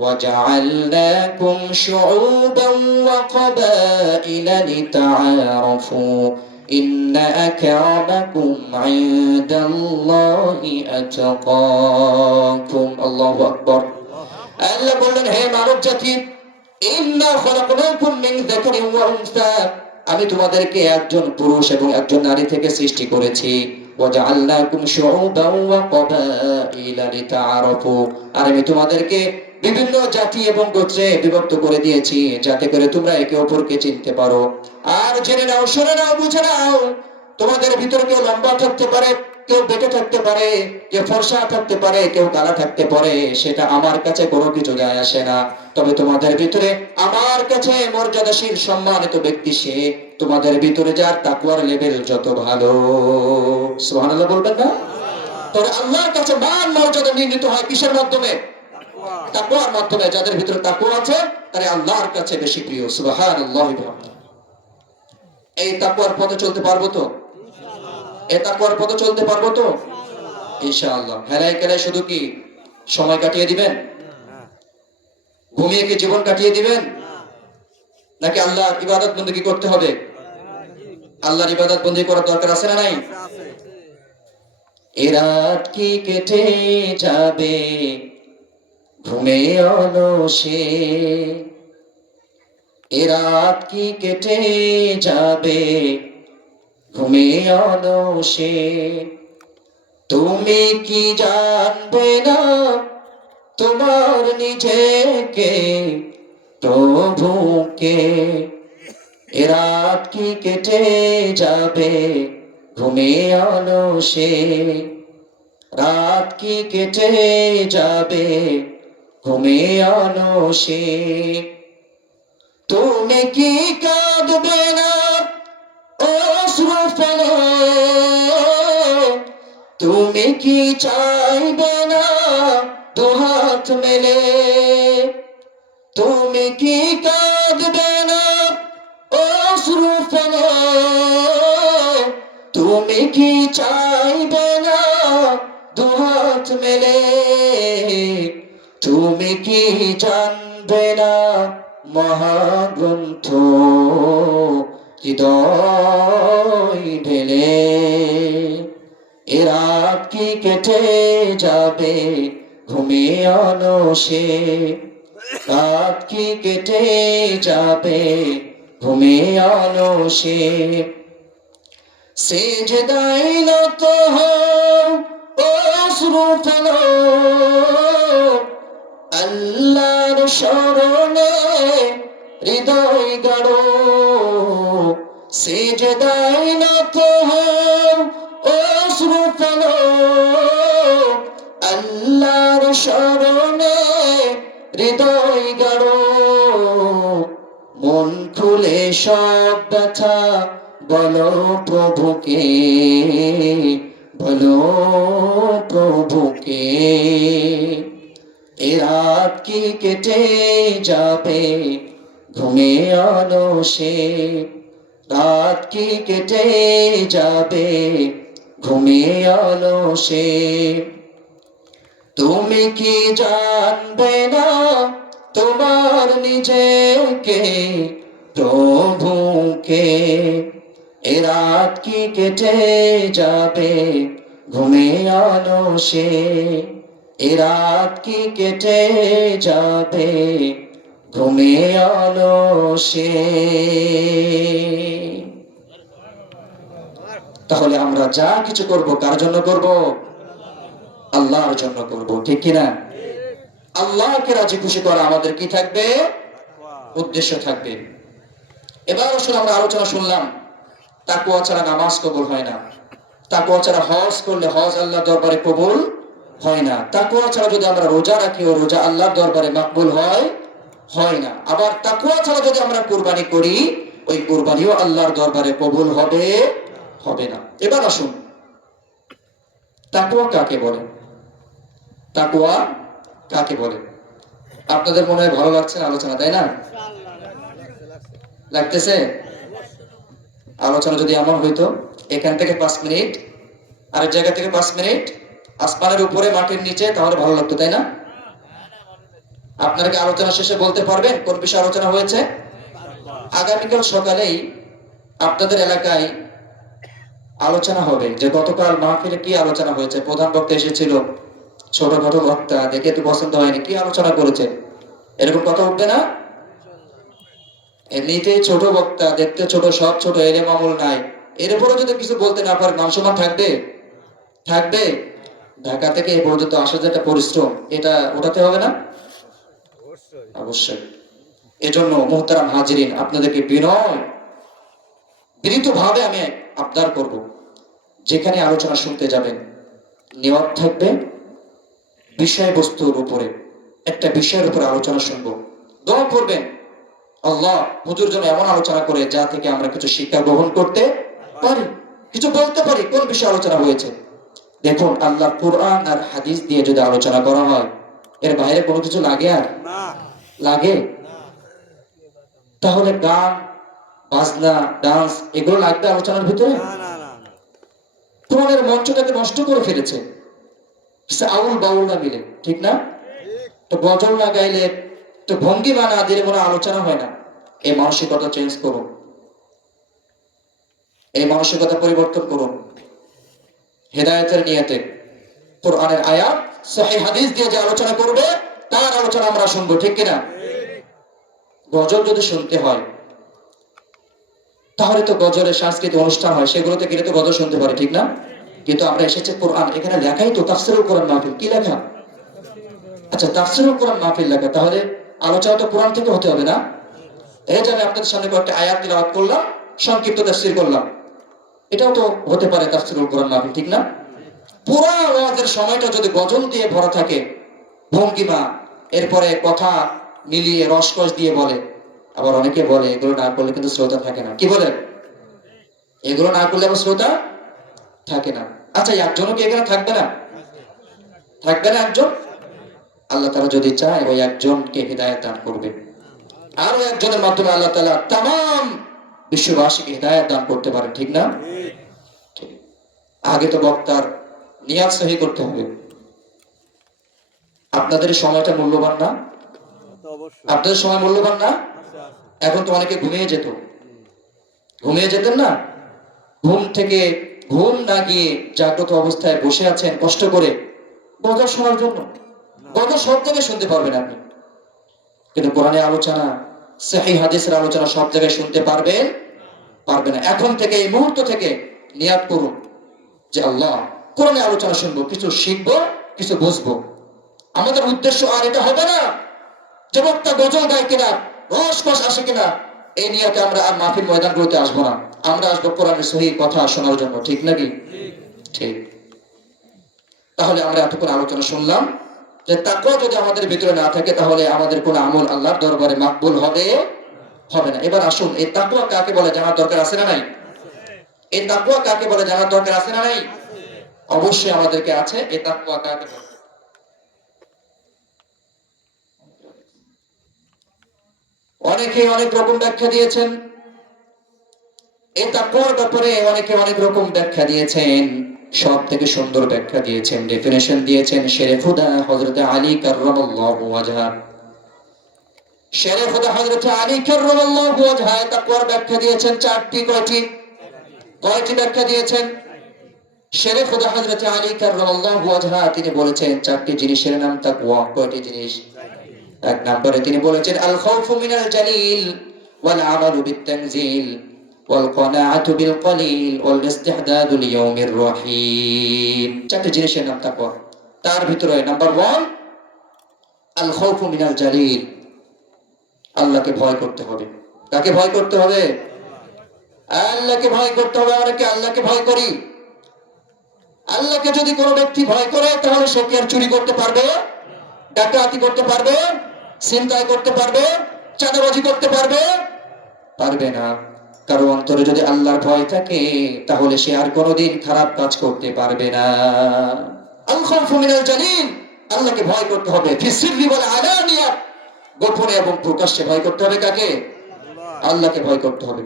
ওয়া জাআলনাকুম শুউবান ওয়া ক্বাবাইলা লিতাআরাফু ইন্না আকরামাকুম ইনদাল্লাহি আতকাকুম। আল্লাহু আকবার। আল্লাহ বললেন, হে মানব জাতি, ইন্না খলাকনাকুম মিন যাকারিন ওয়া উনসা, আমি তোমাদেরকে একজন পুরুষ এবং একজন নারী থেকে সৃষ্টি করেছি। ওয়া জাআলনাকুম শুউবান ওয়া ক্বাবাইলা লিতাআরাফু, আর আমি তোমাদেরকে বিভিন্ন জাতি এবং গোত্রে বিভক্ত করে দিয়েছি, যাতে করে তোমরা একে অপরকে চিনতে পারো। আর জেনে নাও, শুনে নাও, বুঝে নাও, তোমাদের ভিতরে কেউ লম্বা থাকতে পারে, কেউ বেঁটে থাকতে পারে, কেউ ফর্সা থাকতে পারে, কেউ কালা থাকতে পারে, সেটা আমার কাছে কোনো কিছু যায় আসে না। তবে তোমাদের ভিতরে আমার কাছে মর্যাদাশীল সম্মানিত ব্যক্তি সে, তোমাদের ভিতরে যার তাকওয়ার লেভেল যত ভালো। সুবহানাল্লাহ বলবেন না? তবে আল্লাহর কাছে মান মর্যাদা নির্ণীত হয় কিসের মাধ্যমে? তাকওয়া। তাকওয়ার মাধ্যমে। যাদের ভিতরে তাকওয়া আছে তারা আল্লাহর কাছে বেশি প্রিয়। সুবহানাল্লাহি ওয়া বিহামদিহি। এই তাকওয়ার পথে চলতে পারবো তো? এই তাকওয়ার পথে চলতে পারবো তো? ইনশাআল্লাহ। হেলায় খেলায় শুধু কি সময় কাটিয়ে দিবেন? না। ঘুমিয়ে কি জীবন কাটিয়ে দিবেন? নাকি আল্লাহর ইবাদত বন্দেগী করতে হবে? আল্লাহর ইবাদত বন্দেগী করার দরকার আছে না নাই? আছে। এ রাত কি কেটে যাবে ঘুমে অলসে, এ রাত কি কেটে যাবে ঘুমে অলসে, তুমি কি জানবে না তোমার নিজেকে প্রভুকে, এ রাত কি কেটে যাবে ঘুমে অলসে, রাত কি কেটে যাবে ঘুমে অলসে, তুমি কি কাঁদবে না অশ্রু ফেলে, তুমি কি চাইবে না দুহাত মেলে, তুমি কি কাঁদবে না অশ্রু ফেলে, তুমি কি চাইবে না দুহাত মেলে, তুমি কি জানবে না মহাগ্রন্থ হৃদয় ঢেলে, এ রাত কি কেটে যাবে ঘুমিয়ে অলসে, রাত কি কেটে যাবে ঘুমিয়ে অলসে, সিজদায় নত হও অশ্রু ফেলো, আল্লাহর শরণে হৃদয় গড়ো, সিজদায় নত হও অশ্রু ফেলো, আল্লাহর শরণে হৃদয় গড়ো, মন খুলে সব ব্যথা বলো প্রভুকে, বলো প্রভুকে, এ রাত কি কেটে যাবে ঘুমে অলসে, রাত কি কেটে যাবে ঘুমে অলসে, তুমি কি জানবে না তোমার নিজেকে প্রভুকে, এ রাত কি কেটে যাবে ঘুমে অলসে, এ রাত কি কেটে যাবে ঘুমে অলসে। তাহলে আমরা যা কিছু করব কার জন্য করব? আল্লাহর জন্য করব, ঠিক কিনা? আল্লাহকে রাজি খুশি করা আমাদের কি থাকবে? উদ্দেশ্য থাকবে। এবার আসলে আমরা আলোচনা শুনলাম তাকওয়া ছাড়া নামাজ কবুল হয় না, তাকওয়া ছাড়া হজ করলে হজ আল্লাহর দরবারে কবুল হয় না, তাকওয়া ছাড়া যদি আমরা রোজা রাখি ও রোজা আল্লাহর দরবারে মাকবুল হয় না, আবার তাকওয়া ছাড়া যদি আমরা কুরবানি করি ওই কুরবানিও আল্লাহর দরবারে কবুল হবে না। এবার আসুন তাকওয়া কাকে বলে? তাকওয়া কাকে বলে? আপনাদের মনে হয় ভালো লাগছে না আলোচনা, তাই না? লাগতেছে? আলোচনা যদি এমন হইতো এখান থেকে 5 মিনিট, আরেক জায়গা থেকে 5 মিনিট, আসমানের উপরে মাটির নিচে, তাহলে ভালো লাগতো, তাই না? আপনারা কি আলোচনা শেষে বলতে পারবেন কোন বিষয়ে আলোচনা হয়েছে? আগামীকাল সকালেই আপনাদের এলাকায় আলোচনা হবে যে গতকাল মাহফিলে কি আলোচনা হয়েছে, প্রধান বক্তা এসেছিল, ছোটখাটো বক্তা, দেখে তো পছন্দ হয়নি, কি আলোচনা করেছে, এরকম কথা উঠবে না? এমনিতেই ছোট বক্তা, দেখতে ছোট, সব ছোট, এলে মামুল নাই, এরপরে যদি কিছু বলতে না পারে মান সম্মান থাকবে? ঢাকা থেকে এ পর্যন্ত আসা যে একটা পরিশ্রম, এটা ওঠাতে হবে না? অবশ্যই। এজন্য মুহতারাম হাজিরিন, আপনাদেরকে বিনীত ভাবে আমি আবদার করব, যেখানে আলোচনা শুনতে যাবেন নিয়ত থাকবে বিষয়বস্তুর উপরে, একটা বিষয়ের উপর আলোচনা শুনবো, দোয়া করবেন আল্লাহ হুজুর যেন এমন আলোচনা করে যা থেকে আমরা কিছু শিক্ষা গ্রহণ করতে পারি, কিছু বলতে পারি কোন বিষয়ে আলোচনা হয়েছে। দেখুন আল্লাহ কুরআন আর হাদিস দিয়ে যদি আলোচনা করা হয় এর বাইরে কোনো কিছু লাগে? আর লাগে? তাহলে গান বাজনা ডান্স এগুলো লাগবে আলোচনার ভিতরে? কোরআনের মঞ্চটাকে নষ্ট করে ফেলেছে আউল বাউল না মিলে, ঠিক না? তো গজল না গাইলে, তো ভঙ্গিমা না দিলে মনে আলোচনা হয় না। এই মানসিকতা চেঞ্জ করুন, এই মানসিকতা পরিবর্তন করুন, হেদায়েতের নিয়তে কোরআনের আয়াত সহিহ হাদিস দিয়ে যে আলোচনা করবে তার আলোচনা আমরা শুনবো, ঠিক কিনা? গজল যদি শুনতে হয় তাহলে তো গজলের সাংস্কৃতিক অনুষ্ঠান হয়, সেগুলোতে গেলে তো গজল শুনতে পারে, ঠিক না? কিন্তু আমরা এসেছে কোরআন, এখানে লেখাই তো তাফসীরুল কোরআন মাহফিল, কি লেখা? আচ্ছা তাফসীরুল কোরআন মাহফিল লেখা, তাহলে আলোচনা তো কোরআন থেকে হতে হবে না? এই যে আমি আপনাদের সামনে কয়েকটা আয়াত তিলাওয়াত করলাম, সংক্ষিপ্ত তাফসীর করলাম, এটাও তো হতে পারে তাফসীরুল কোরআন মাহফিল, ঠিক না? পুরো ওয়াজের সময়টা যদি গজল দিয়ে ভরা থাকে, ভঙ্গিমা, এরপরে কথা মিলিয়ে রসকস দিয়ে বলে, আবার অনেকে বলে এগুলো না করলে কিন্তু শ্রোতা থাকে না। কি বলে? এগুলো না করলে আবার শ্রোতা থাকে না। আচ্ছা, একজনও কি এখানে থাকবে না? থাকবে না একজন? আল্লাহ তাআলা যদি চায় ওই একজনকে হিদায়াত দান করবে, আর ওই একজনের মাধ্যমে আল্লাহ তাআলা তামাম বিশ্ববাসীকে হিদায়াত দান করতে পারেন। ঠিক না? ঠিক। আগে তো বক্তার নিয়াত সহি করতে হবে। আপনাদের এই সময়টা মূল্যবান না? তো অবশ্যই আপনাদের সময় মূল্যবান না? আছে আছে। এখন তো অনেকে ঘুমিয়ে যেত, ঘুমিয়ে যেতেন না? ঘুম থেকে ঘুম না গিয়ে জাগ্রত অবস্থায় বসে আছেন কষ্ট করে গজল শোনার জন্য। গজল সব জায়গায় শুনতে পারবেন আপনি, কিন্তু কোরআনের আলোচনা, সহিহ হাদিসের আলোচনা সব জায়গায় শুনতে পারবেন পারবে না। এখন থেকে, এই মুহূর্ত থেকে নিয়াত করুন যে আল্লাহ, কোরআনের আলোচনা শুনবো, কিছু শিখবো, কিছু বুঝবো। আমাদের উদ্দেশ্য আর এটা হবে না যে বক্তা গজল গায় কিনা, রসকস আসে কিনা, এই নিয়তে আমরা আর মাহফিল ময়দানগুলোতে আসবো না। আমরা আসবো কোরআনের সহিহ কথা শোনার জন্য। ঠিক নাকি? ঠিক। তাহলে আমরা এতক্ষণ আলোচনা শুনলাম যে তাকওয়া যদি আমাদের ভিতরে না থাকে তাহলে আমাদের কোন আমল আল্লাহর দরবারে মাকবুল হবে না। এবার আসুন, এই তাকওয়া কাকে বলে জানার দরকার আছে না নাই? এই তাকওয়া কাকে বলে জানার দরকার আছে না নাই? অবশ্যই আমাদেরকে আছে। এই তাকওয়া কাকে বলে? অনেকে অনেক রকম ব্যাখ্যা দিয়েছেন এই তাকওয়ার ব্যাপারে, অনেকে অনেক রকম ব্যাখ্যা দিয়েছেন। সব থেকে সুন্দর ব্যাখ্যা দিয়েছেন, ডেফিনেশন দিয়েছেন শেরে খুদা হযরত আলী কাররামাল্লাহু ওয়াজহা। শেরে খুদা হযরত আলী কাররামাল্লাহু ওয়াজহা তাকওয়ার ব্যাখ্যা দিয়েছেন চারটি। কয়টি ব্যাখ্যা দিয়েছেন? শেরে খুদা হযরত আলী কাররামাল্লাহু ওয়াজহা তিনি বলেছেন চারটি জিনিসের নাম তাকওয়া। কয়টি জিনিস? এক নম্বরে তিনি বলেছেন আল খাউফু মিনাল জালিল ওয়াল আমালু বিত তানজিল ওয়াল কানাআতু বিল কলিল ওয়াল ইস্তিহদাদু লিয়াউমির রহিম। চারটি জিনিসের নাম তাকওয়া। তার ভিতরে নাম্বার 1 আল খাউফু মিনাল জালিল, আল্লাহকে ভয় করতে হবে। কাকে ভয় করতে হবে? আল্লাহকে ভয় করতে হবে। আমরা কি আল্লাহকে ভয় করি? আল্লাহকে যদি কোনো ব্যক্তি ভয় করে তাহলে সে কি আর চুরি করতে পারবে? ডাকাতি করতে পারবে? ছিনতাই করতে পারবে? চাঁদাবাজি করতে পারবে? পারবে না। কারো অন্তরে যদি আল্লাহর ভয় থাকে তাহলে সে আর কোনোদিন খারাপ কাজ করতে পারবে না। আল খাউফু মিনাল জালিল, আল্লাহকে ভয় করতে হবে। ফি সিররি ওয়াল আলানিয়া, গোপনে এবং প্রকাশ্যে ভয় করতে হবে। কাকে? আল্লাহকে ভয় করতে হবে।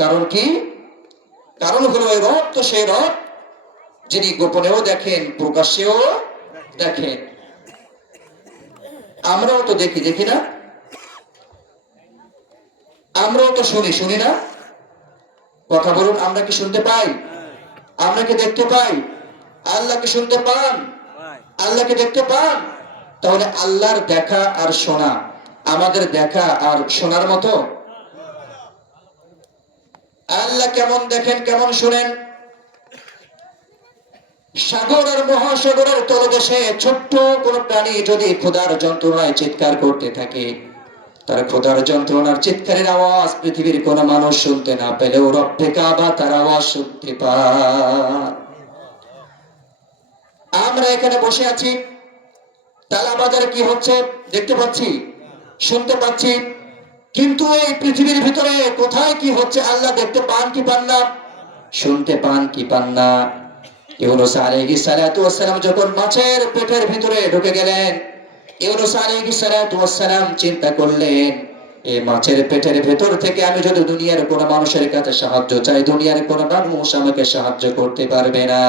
কারণ কি? কারণ হলো এই রব তো সেই রব যিনি গোপনেও দেখেন, প্রকাশ্যেও দেখেন। আমরাও তো দেখি না? আমরাও তো শুনি না? কথা বলুন, আমরা কি শুনতে পাই? আমরা কি দেখতে পাই? আল্লাহকে শুনতে পান? আল্লাহকে দেখতে পান? তাহলে আল্লাহর দেখা আর শোনা আমাদের দেখা আর শোনার মতো? আল্লাহ কেমন দেখেন, কেমন শুনেন? সাগর আর মহাসাগরের তলদেশে ছোট্ট কোন প্রাণী যদি ক্ষুধার যন্ত্রণায় চিৎকার করতে থাকে, তার ক্ষুধার যন্ত্রণার চিৎকারের আওয়াজ পৃথিবীর কোন মানুষ শুনতে না পেলেও রব্বে কাবা তার আওয়াজ শুনতে পায়। আমরা এখানে বসে আছি, তালা বাজারে কি হচ্ছে দেখতে পাচ্ছি, শুনতে পাচ্ছি, কিন্তু এই পৃথিবীর ভিতরে কোথায় কি হচ্ছে আল্লাহ দেখতে পান কি পান না? শুনতে পান কি পান না? ইউনূস আলাইহিস সালাতু ওয়াস সালাম যখন মাছের পেটের ভিতরে ঢুকে গেলেন, ইউনূস আলাইহিস সালাতু ওয়াস সালাম চিন্তা করলেন, এই মাছের পেটের ভেতর থেকে আমি যদি দুনিয়ার কোন মানুষের কাছে সাহায্য চাই, দুনিয়ার কোন মানুষ আমাকে সাহায্য করতে পারবে না।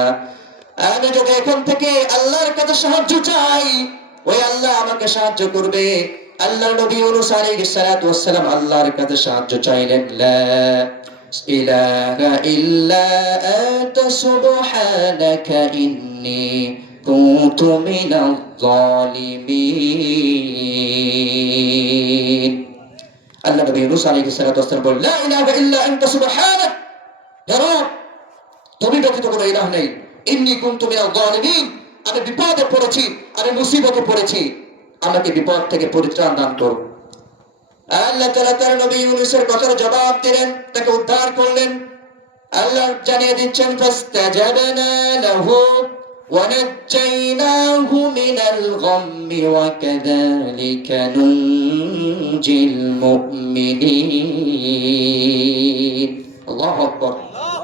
আমি যদি এখান থেকে আল্লাহর কাছে সাহায্য চাই, ওই আল্লাহ আমাকে সাহায্য করবে। আল্লাহর নবী ইউনূস আলাইহিস সালাতু ওয়াস সালাম আল্লাহর কাছে সাহায্য চাইলেন। লা ইলাহা ইল্লা আনতা সুবহানাকা ইন্নী কুনতু মিনাল যালিমিন। আল্লাহ নবী ইউনূস আলাইহিস সালাতু ওয়াস সালাম বললেন, লা ইলাহা ইল্লা আনতা সুবহানাক, হে রব তুমি ব্যতীত কোনো ইলাহ নেই। ইন্নী কুনতু মিনাল যালিমিন, আমি বিপদে পড়েছি, আমি মুসিবতে পড়েছি, আমাকে বিপদ থেকে পরিত্রাণ দান করো। আল্লাহ তাআলা তার নবী ইউনূসের কথার জবাব দিলেন, তাকে উদ্ধার করলেন। আল্লাহ জানিয়ে দিচ্ছেন ফাস্তাজাবনা লাহু ونجيناه من الغم وكذلك ننجي المؤمنين الله أكبر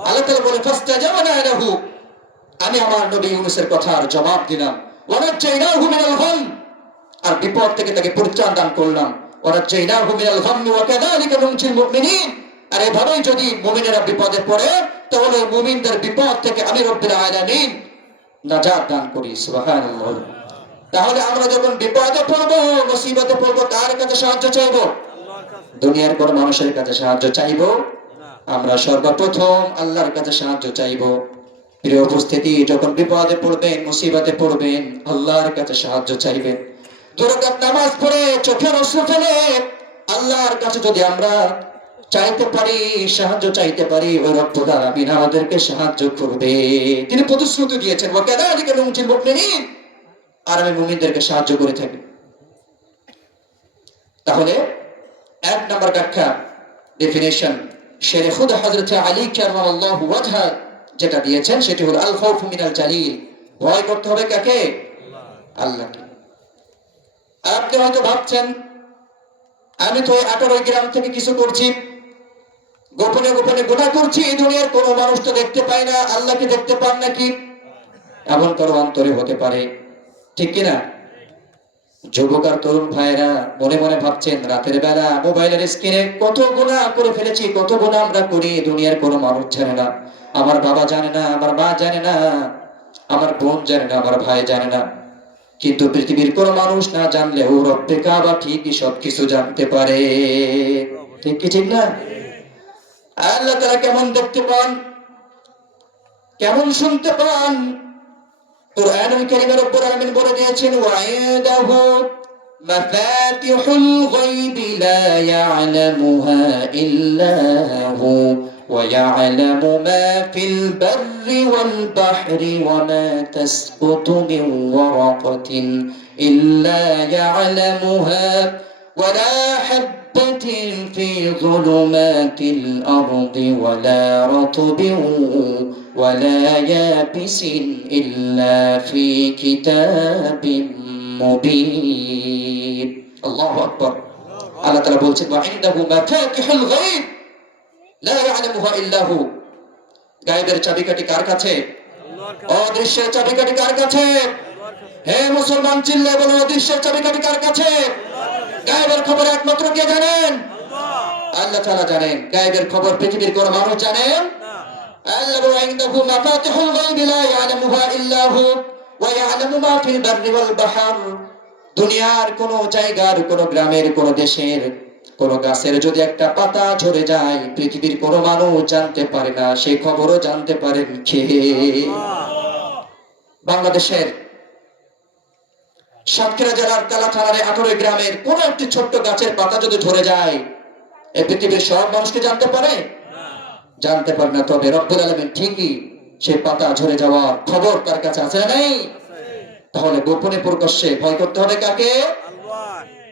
আল্লাহ তাআলা বলে ফাস্তাজাবনা লাহু আমি আমার নবী ইউনূসের কথার জবাব দিলাম ওয়ানাজ্জাইনাহু মিনাল গাম আর বিপদ থেকে তাকে পরিত্রাণ দান করলাম ওয়ানাজ্জাইনাহু মিনাল গাম ওয়া কাযালিকা নুনজিল মুমিনিন আর এভাবেই যদি মুমিনেরা বিপদে পড়ে তাহলে মুমিনদের বিপদ থেকে আমি রব্বুল আলামিন নাজাত দান করি সুবহানাল্লাহ তাহলে আমরা যখন বিপদে পড়ব মুসিবতে পড়ব কার কাছে সাহায্য চাইব আল্লাহর কাছে দুনিয়ার কোন মানুষের কাছে সাহায্য চাইব না আমরা সর্বপ্রথম আল্লাহর কাছে সাহায্য চাইব প্রিয় উপস্থিতি যখন বিপদে পড়বেন মুসিবতে পড়বেন আল্লাহর কাছে সাহায্য চাইবেন দুই রাকাত নামাজ পড়ে চোখের অশ্রু ফেলে আল্লাহর কাছে যদি আমরা চাইতে পারি সাহায্য চাইতে পারি ওই রব্বুল আলামিন আমাদেরকে সাহায্য করবে তিনি প্রতিশ্রুতি দিয়েছেন ওয়া কাযালিকা নুনজিল মুমিনিন আর আমি মুমিনদেরকে সাহায্য করে থাকি তাহলে এক নাম্বার ব্যাখ্যা ডেফিনিশন শেরে খুদ হযরত আলী কাররামাল্লাহু ওয়াজহা যেটা দিয়েছেন সেটি হলো আল খাউফু মিনাল জালিল ভয় করতে হবে কাকে আল্লাহকে আপনি হয়তো ভাবছেন আমি তো 18 গ্রাম থেকে কিছু করছি গোপনে গোপনে গুনাহ করছি এই দুনিয়ার কোনো মানুষ তো দেখতে পায় না আল্লাহকে দেখতে পান নাকি এমন কারো অন্তরে হতে পারে ঠিক কি না যুবক আর তরুণ ভাইরা মনে মনে ভাবছেন রাতের বেলা মোবাইলের স্ক্রিনে কত গুনাহ করে ফেলেছি কত গুনাহ আমরা করি দুনিয়ার কোনো মানুষ জানে না আমার বাবা জানে না আমার মা জানে না আমার বোন জানে না আমার ভাই জানে না কিন্তু পৃথিবীর কোনো মানুষ না জানলেও রব্বে কাবা ঠিকই সবকিছু জানতে পারে ঠিক কি ঠিক না আল্লাহ তাআলা কেমন দেখতে পান কেমন শুনতে পান কুরআনুল কারীমে রব্বুল আলামিন বলে দিয়েছেন ওয়াইদাহু মাফাতিহুল গায়বি লা ইয়ালামুহা ইল্লা হু ওয়া ইয়ালামু মা ফিল বাররি ওয়াল বাহরি ওয়া মা তাসকুতু মিন ওয়ারাকাতিন ইল্লা ইয়ালামুহা ওয়া লা হাববাতিন ফি যুলুমাতিল আরদি ওয়া লা রাতবিন ولا يابس إلا في كتاب مبين الله أكبر الله تعالى بولছেন وعنده مفاتيح الغيب لا يعلمها إلا هو গায়েবের চাবিকাঠি কার কাছে আল্লাহর কাছে অদৃশ্যের চাবিকাঠি কার কাছে আল্লাহর কাছে হে মুসলমান চিল্লায় বলো অদৃশ্যের চাবিকাঠি কার কাছে গায়েবের খবর একমাত্র কে জানেন আল্লাহ আল্লাহ তাআলা জানেন গায়েবের খবর পৃথিবীর কোন মানুষ জানেন না الله عنده مفاتيح الغيب لا يعلمها إلا هو ويعلم ما في البر والبحر দুনিয়ার কোন জায়গার কোন গ্রামের কোন দেশের কোন গাছের যদি একটা পাতা ঝরে যায় পৃথিবীর কোন মানুষ জানতে পারে না সেই খবরও জানতে পারেন কে বাংলাদেশের সাতক্ষীরা জেলার তালা থানার 18 গ্রামের কোন একটি ছোট্ট গাছের পাতা যদি ঝরে যায় এই পৃথিবীর সব মানুষকে জানতে পারে জানতে পারে না তবে রব্বুল আলামিন ঠিকই সেই পাতা ঝরে যাওয়ার খবর তার কাছে আছে না নাই তাহলে গোপনে প্রকাশ্যে ভয় করতে হবে কাকে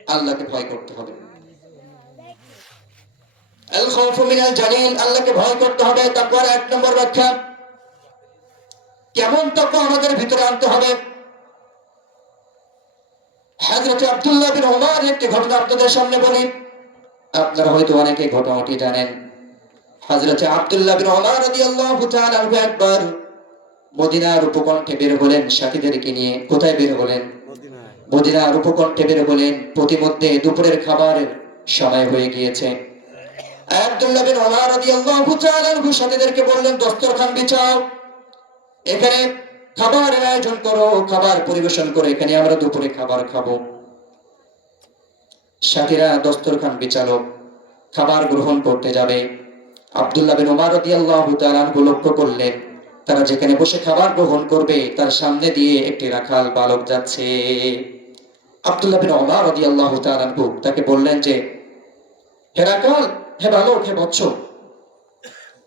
আল্লাহ আল্লাহকে ভয় করতে হবে আল খাউফু মিনাল জালিল আল্লাহকে ভয় করতে হবে তাকওয়ার এক নম্বর ব্যাখ্যা কেমন তাকওয়া আমাদের ভিতরে আনতে হবে হযরত আব্দুল্লাহ বিন ওমর একটি ঘটনা আপনাদের সামনে বলি আপনারা হয়তো অনেকে ঘটনাটি জানেন হযরত আব্দুল্লাহ বিন ওমর রাদিয়াল্লাহু তাআলা আনহু একবার মদিনার উপকণ্ঠে বের হলেন সাথীদেরকে নিয়ে কোথায় বের হলেন মদিনায় মদিনার উপকণ্ঠে বের হলেন প্রতিমধ্যে দুপুরের খাবারের সময় হয়ে গিয়েছে আব্দুল্লাহ বিন ওমর রাদিয়াল্লাহু তাআলা আনহু সাথীদেরকে বললেন দস্তরখান বিছাও এখানে খাবারের আয়োজন করো খাবার পরিবেশন করো এখানে আমরা দুপুরে খাবার খাবো সাথীরা দস্তরখান বিছালো খাবার গ্রহণ করতে যাবে আব্দুল্লাহ বিন ওমর রাদিয়াল্লাহু তাআলা আনহু লক্ষ্য করলেন তারা যেখানে বসে খাবার গ্রহণ করবে তার সামনে দিয়ে একটি রাখাল বালক যাচ্ছে আব্দুল্লাহ বিন ওমর রাদিয়াল্লাহু তাআলা আনহু তাকে বললেন যে হে রাখাল হে বালক হে বৎস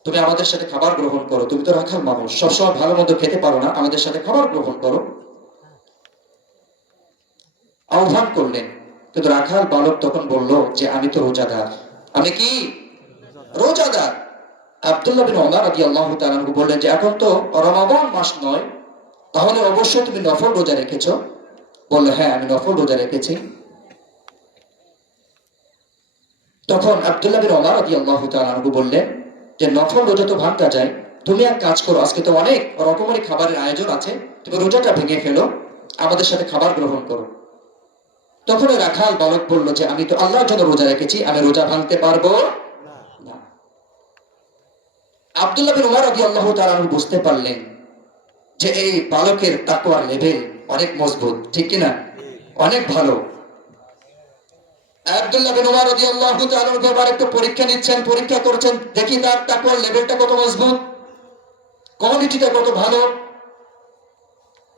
তুমি আমাদের সাথে খাবার গ্রহণ করো তুমি তো রাখাল মানুষ সবসময় ভালো মন্দ খেতে পারো না আমাদের সাথে খাবার গ্রহণ করো আহ্বান করলেন কিন্তু রাখাল বালক তখন বলল যে আমি তো রোজাদার আমি কি রোজাদার আব্দুল্লাহ বিন ওমর রাদিয়াল্লাহু তাআলা আনহু বললেন যে এখন তো রমাদান মাস নয় তাহলে অবশ্যই তুমি নফল রোজা রেখেছো? বললো হ্যাঁ আমি নফল রোজা রেখেছি। তখন আব্দুল্লাহ বিন ওমর রাদিয়াল্লাহু তাআলা আনহু বললেন যে নফল রোজা তো ভাঙা যায়, তুমি এক কাজ করো, আজকে তো অনেক রকমের খাবারের আয়োজন আছে, তুমি রোজাটা ভেঙে ফেলো, আমাদের সাথে খাবার গ্রহণ করো। তখন ওই রাখাল বালক বলল যে আমি তো আল্লাহর জন্য রোজা রেখেছি, আমি রোজা ভাঙতে পারবো না। আব্দুল্লাহ বিন ওমর রাদিয়াল্লাহু তাআলা আনহু বুঝতে পারলেন যে এই বালকের তাকওয়ার লেভেল অনেক মজবুত, ঠিক কিনা, অনেক ভালো। আব্দুল্লাহ বিন ওমর রাদিয়াল্লাহু তাআলা আনহু এবার একটু পরীক্ষা নিচ্ছেন, পরীক্ষা করছেন, দেখি তার তাকওয়ার লেভেলটা কত মজবুত, কোয়ালিটিটা কত ভালো।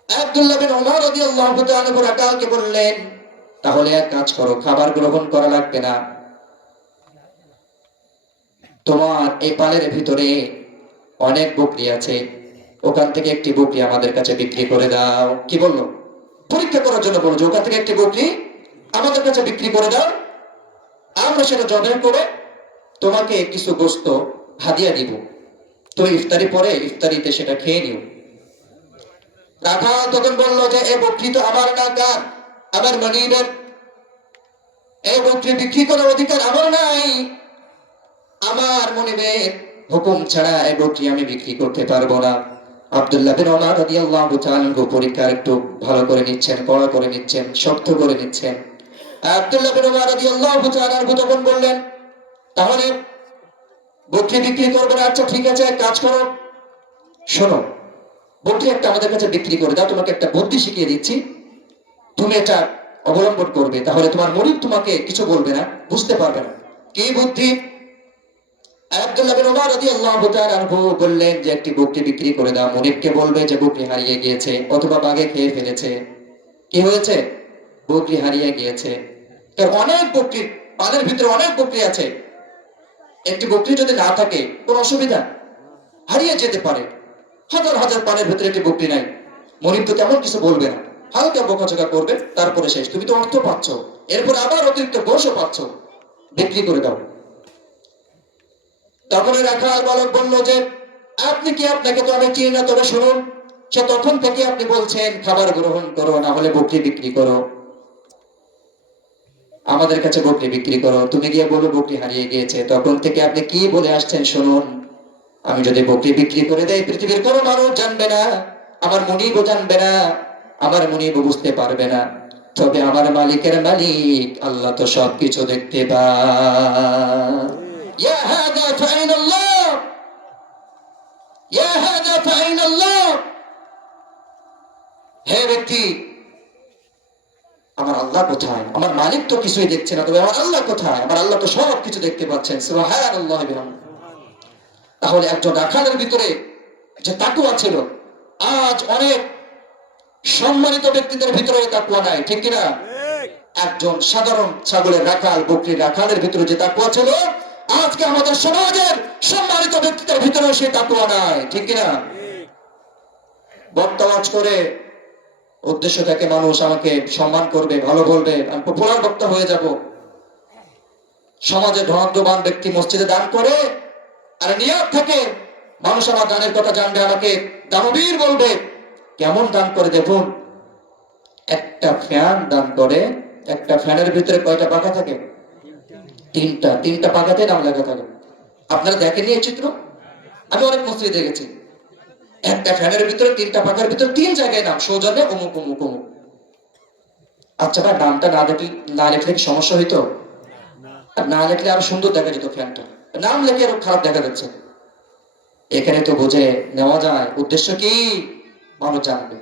আব্দুল্লাহ বিন ওমর রাদিয়াল্লাহু তাআলা আনহু রাকালকে বললেন তাহলে এক কাজ করো, খাবার গ্রহণ করা লাগবে না, তোমার এই পালের ভিতরে অনেক বকরি আছে, ওখান থেকে একটি বকরি আমাদের কাছে বিক্রি করে দাও। কি বললো? পরীক্ষা করার জন্য বললো যে ওখান থেকে একটি বকরি আমাদের কাছে বিক্রি করে দাও, আমরা সেটা জবাই করে তোমাকে কিছু গোশত হাদিয়া দিব, তুমি ইফতারি পরে ইফতারিতে সেটা খেয়ে নিও। রাখাল তখন বললো যে এই বকরি তো আমার না, কার? আমার মনিবের। এই বকরি বিক্রি করার অধিকার আমার নাই, আমার মনিবের হুকুম ছাড়া এই বকরি আমি বিক্রি করতে পারবো না। আব্দুল্লাহ বিন ওমর রাদিয়াল্লাহু তাআলা আনহু পরীক্ষা একটু ভালো করে নিচ্ছেন, কড়া করে নিচ্ছেন, শক্ত করে নিচ্ছেন। আব্দুল্লাহ বিন ওমর রাদিয়াল্লাহু তাআলা আনহু তখন বললেন তাহলে বকরি বিক্রি করবে না? আচ্ছা ঠিক আছে, এক কাজ করো, শোনো, বকরি একটা আমাদের কাছে বিক্রি করে দাও, তোমাকে একটা বুদ্ধি শিখিয়ে দিচ্ছি, তুমি এটা অবলম্বন করবে, তাহলে তোমার মনিব তোমাকে কিছু বলবে না, বুঝতে পারবে না। কি বুদ্ধি? আব্দুল্লাহ বিন ওমর রাদিয়াল্লাহু তাআলা আনহু বললেন যে একটি বকরি বিক্রি করে দাও, মনিবকে বলবে যে বকরি হারিয়ে গিয়েছে অথবা বাঘে খেয়ে ফেলেছে। কি হয়েছে? বকরি হারিয়ে গিয়েছে। কারণ অনেক বকরি, পালের ভিতরে অনেক বকরি আছে, একটি বকরি যদি না থাকে কোনো অসুবিধা, হারিয়ে যেতে পারে। হাজার হাজার পালের ভিতরে একটি বকরি নাই, মনিব তো তেমন কিছু বলবে না, হালকা বকাঝকা করবে, তারপরে শেষ, তুমি তো অর্থ পাচ্ছ, এরপর আবার অতিরিক্ত গোশও পাচ্ছ, বিক্রি করে দাও। তখন রাখাল বালক বলল যে আপনি কি, আপনাকে তো আমি চিনি না, তবে শুনুন, সে তখন থেকে আপনি বলছেন খাবার গ্রহণ করো, না হলে বকরি বিক্রি করো, আমাদের কাছে বকরি বিক্রি করো, তুমি গিয়ে বলো বকরি হারিয়ে গিয়েছে। তখন থেকে আপনি কি বলে আসছেন শুনুন, আমি যদি বকরি বিক্রি করে দেই পৃথিবীর কোনো মানুষ জানবে না, আমার মুনিবও জানবে না, আমার মুনিবও বুঝতে পারবে না, তবে আমার মালিকের মালিক আল্লাহ তো সবকিছু দেখতে পায়। ইয়া হাদা ফাইনাল্লাহ, ইয়া হাদা ফাইনাল্লাহ। হে ব্যক্তি, আমার আল্লাহ কোথায়? আমার মালিক তো কিছুই দেখছে না, তবে আমার আল্লাহ কোথায়? আমার আল্লাহ তো সব কিছু দেখতে পাচ্ছেন। সুবহানাল্লাহ। তাহলে একজন রাখালের ভিতরে যে তাকওয়া ছিল, আজ অনেক সম্মানিত ব্যক্তিদের ভিতরে তাকওয়া নাই, ঠিক কিনা? একজন সাধারণ ছাগলের রাখাল, বকরির রাখালের ভিতরে যে তাকওয়া ছিল, আজকে আমাদের সমাজের সম্মানিত ব্যক্তিদের ভিতরে সেই তাকওয়া নাই, ঠিক কিনা? বক্তব্য করে উদ্দেশ্য থাকে মানুষ আমাকে সম্মান করবে, ভালো বলবে, আমি পপুলার বক্তা হয়ে যাব, সমাজে ধনাঢ্যবান ব্যক্তি মসজিদে দান করে, আর নিয়ত থাকে মানুষ আমার দানের কথা জানবে, আমাকে দানবীর বলবে। কেমন দান করে দেখুন, একটা ফ্যান দান করে, একটা ফ্যানের ভিতরে কয়টা পাখা থাকে? তিনটা, তিনটা পাখাতে নাম লেখা থাকে। আপনারা দেখেননি এই চিত্র? আমি অনেক মসজিদে দেখেছি, একটা ফ্যানের ভিতরে তিনটা পাখার ভিতরে তিন জায়গায় নাম, সৌজন্যে অমুক অমুক অমুক। আচ্ছা ভাই, নামটা না লেখলে কি সমস্যা হইতো? না লেখলে আরো সুন্দর দেখা যেত ফ্যানটা, নাম লেখে আরো খারাপ দেখা যাচ্ছে। এখানে তো বুঝে নেওয়া যায় উদ্দেশ্য কি, মানুষ জানবে।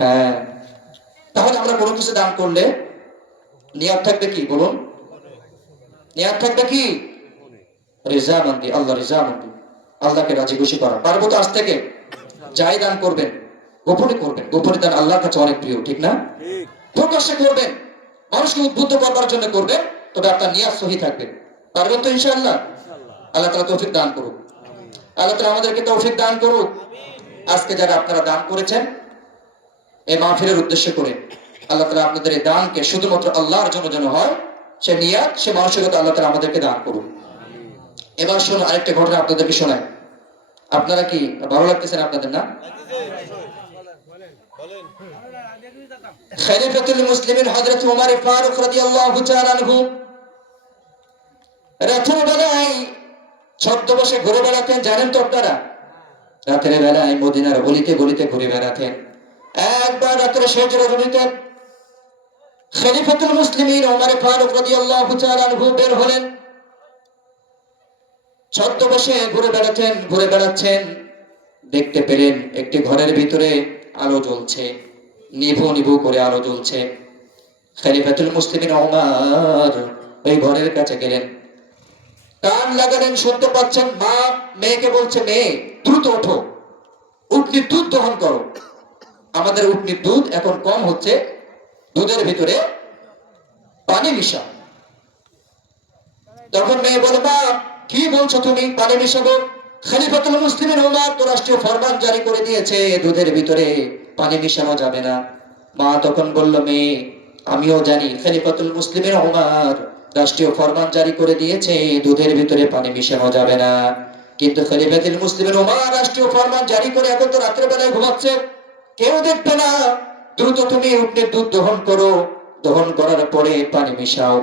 হ্যাঁ, তাহলে আমরা কোনো কিছু দান করলে নিয়ত থাকবে কি বলুন? নিয়ত থাকবে কি? রিজামন্দি, আল্লাহ রিজামন্দি, আল্লাহকে রাজি খুশি করা। পারবো তো আজ থেকে যাই দান করবেন গোপনে করবেন, গোপনে দান আল্লাহর কাছে অনেক প্রিয়, ঠিক না? প্রকাশ্যে করবেন, মানুষকে উদ্বুদ্ধ করবার জন্য করবেন, তবে আপনার নিয়ত সহি থাকবে। পারবেন তো ইনশাআল্লাহ? আল্লাহ তাআলা তৌফিক দান করুক, আল্লাহ তাআলা আমাদেরকে তৌফিক দান করুক। আজকে যারা আপনারা দান করেছেন এই মাহফিলের উদ্দেশ্য করে, আল্লাহ তাআলা আপনাদের এই দানকে শুধুমাত্র আল্লাহর জন্য যেন হয়, সে নিয়ত, সে মানসিকতা আল্লাহ তাআলা আমাদেরকে দান করুন। এবার শুনুন, আরেকটা ঘটনা আপনাদেরকে শোনাই। আপনারা কি ভালো লাগতেছে না আপনাদের, না? খলিফাতুল মুসলিমিন হযরত ওমর ফারুক রাদিয়াল্লাহু তাআলা আনহু রাতের বেলায় ছদ্মবেশে ঘুরে বেড়াতেন, জানেন তো আপনারা? রাতের বেলায় মদিনার গলিতে গলিতে ঘুরে বেড়াতেন। একবার রাতের শেষ রজনীতে খলিফাতুল মুসলিমিন ওমর ফারুক রাদিয়াল্লাহু তাআলা আনহু বের হলেন। ছদ্মবেশে ঘুরে বেড়াচ্ছেন। দেখতে পেলেন একটি ঘরের ভিতরে আলো জ্বলছে, নিভু নিভু করে আলো জ্বলছে। খলিফাতুল মুসলিমিন ওমর ওই ঘরের কাছে গেলেন, কান লাগালেন, শুনতে পাচ্ছেন মা মেয়েকে বলছে, মেয়ে দ্রুত ওঠো, উটনির দুধ দহন করো, আমাদের উটনির দুধ এখন কম হচ্ছে, দুধের ভিতরে পানি মিশাও। তখন মেয়ে বলে, মা কি বলছো তুমি, পানি মিশাবো? খলিফাতুল মুসলিমিন ওমর তো রাষ্ট্রীয় ফরমান জারি করে দিয়েছে দুধের ভিতরে পানি মিশানো যাবে না। মা তখন বলল, মেয়ে আমিও জানি খলিফাতুল মুসলিমিন ওমর রাষ্ট্রীয় ফরমান জারি করে দিয়েছে দুধের ভিতরে পানি মিশানো যাবে না, কিন্তু খলিফাতুল মুসলিমিন ওমর রাষ্ট্রীয় ফরমান জারি করে এখন তো রাতের বেলায় ঘুমাচ্ছে, কেউ দেখবে না, দ্রুত তুমি উটনির দুধ দহন করো, দহন করার পরে পানি মিশাও।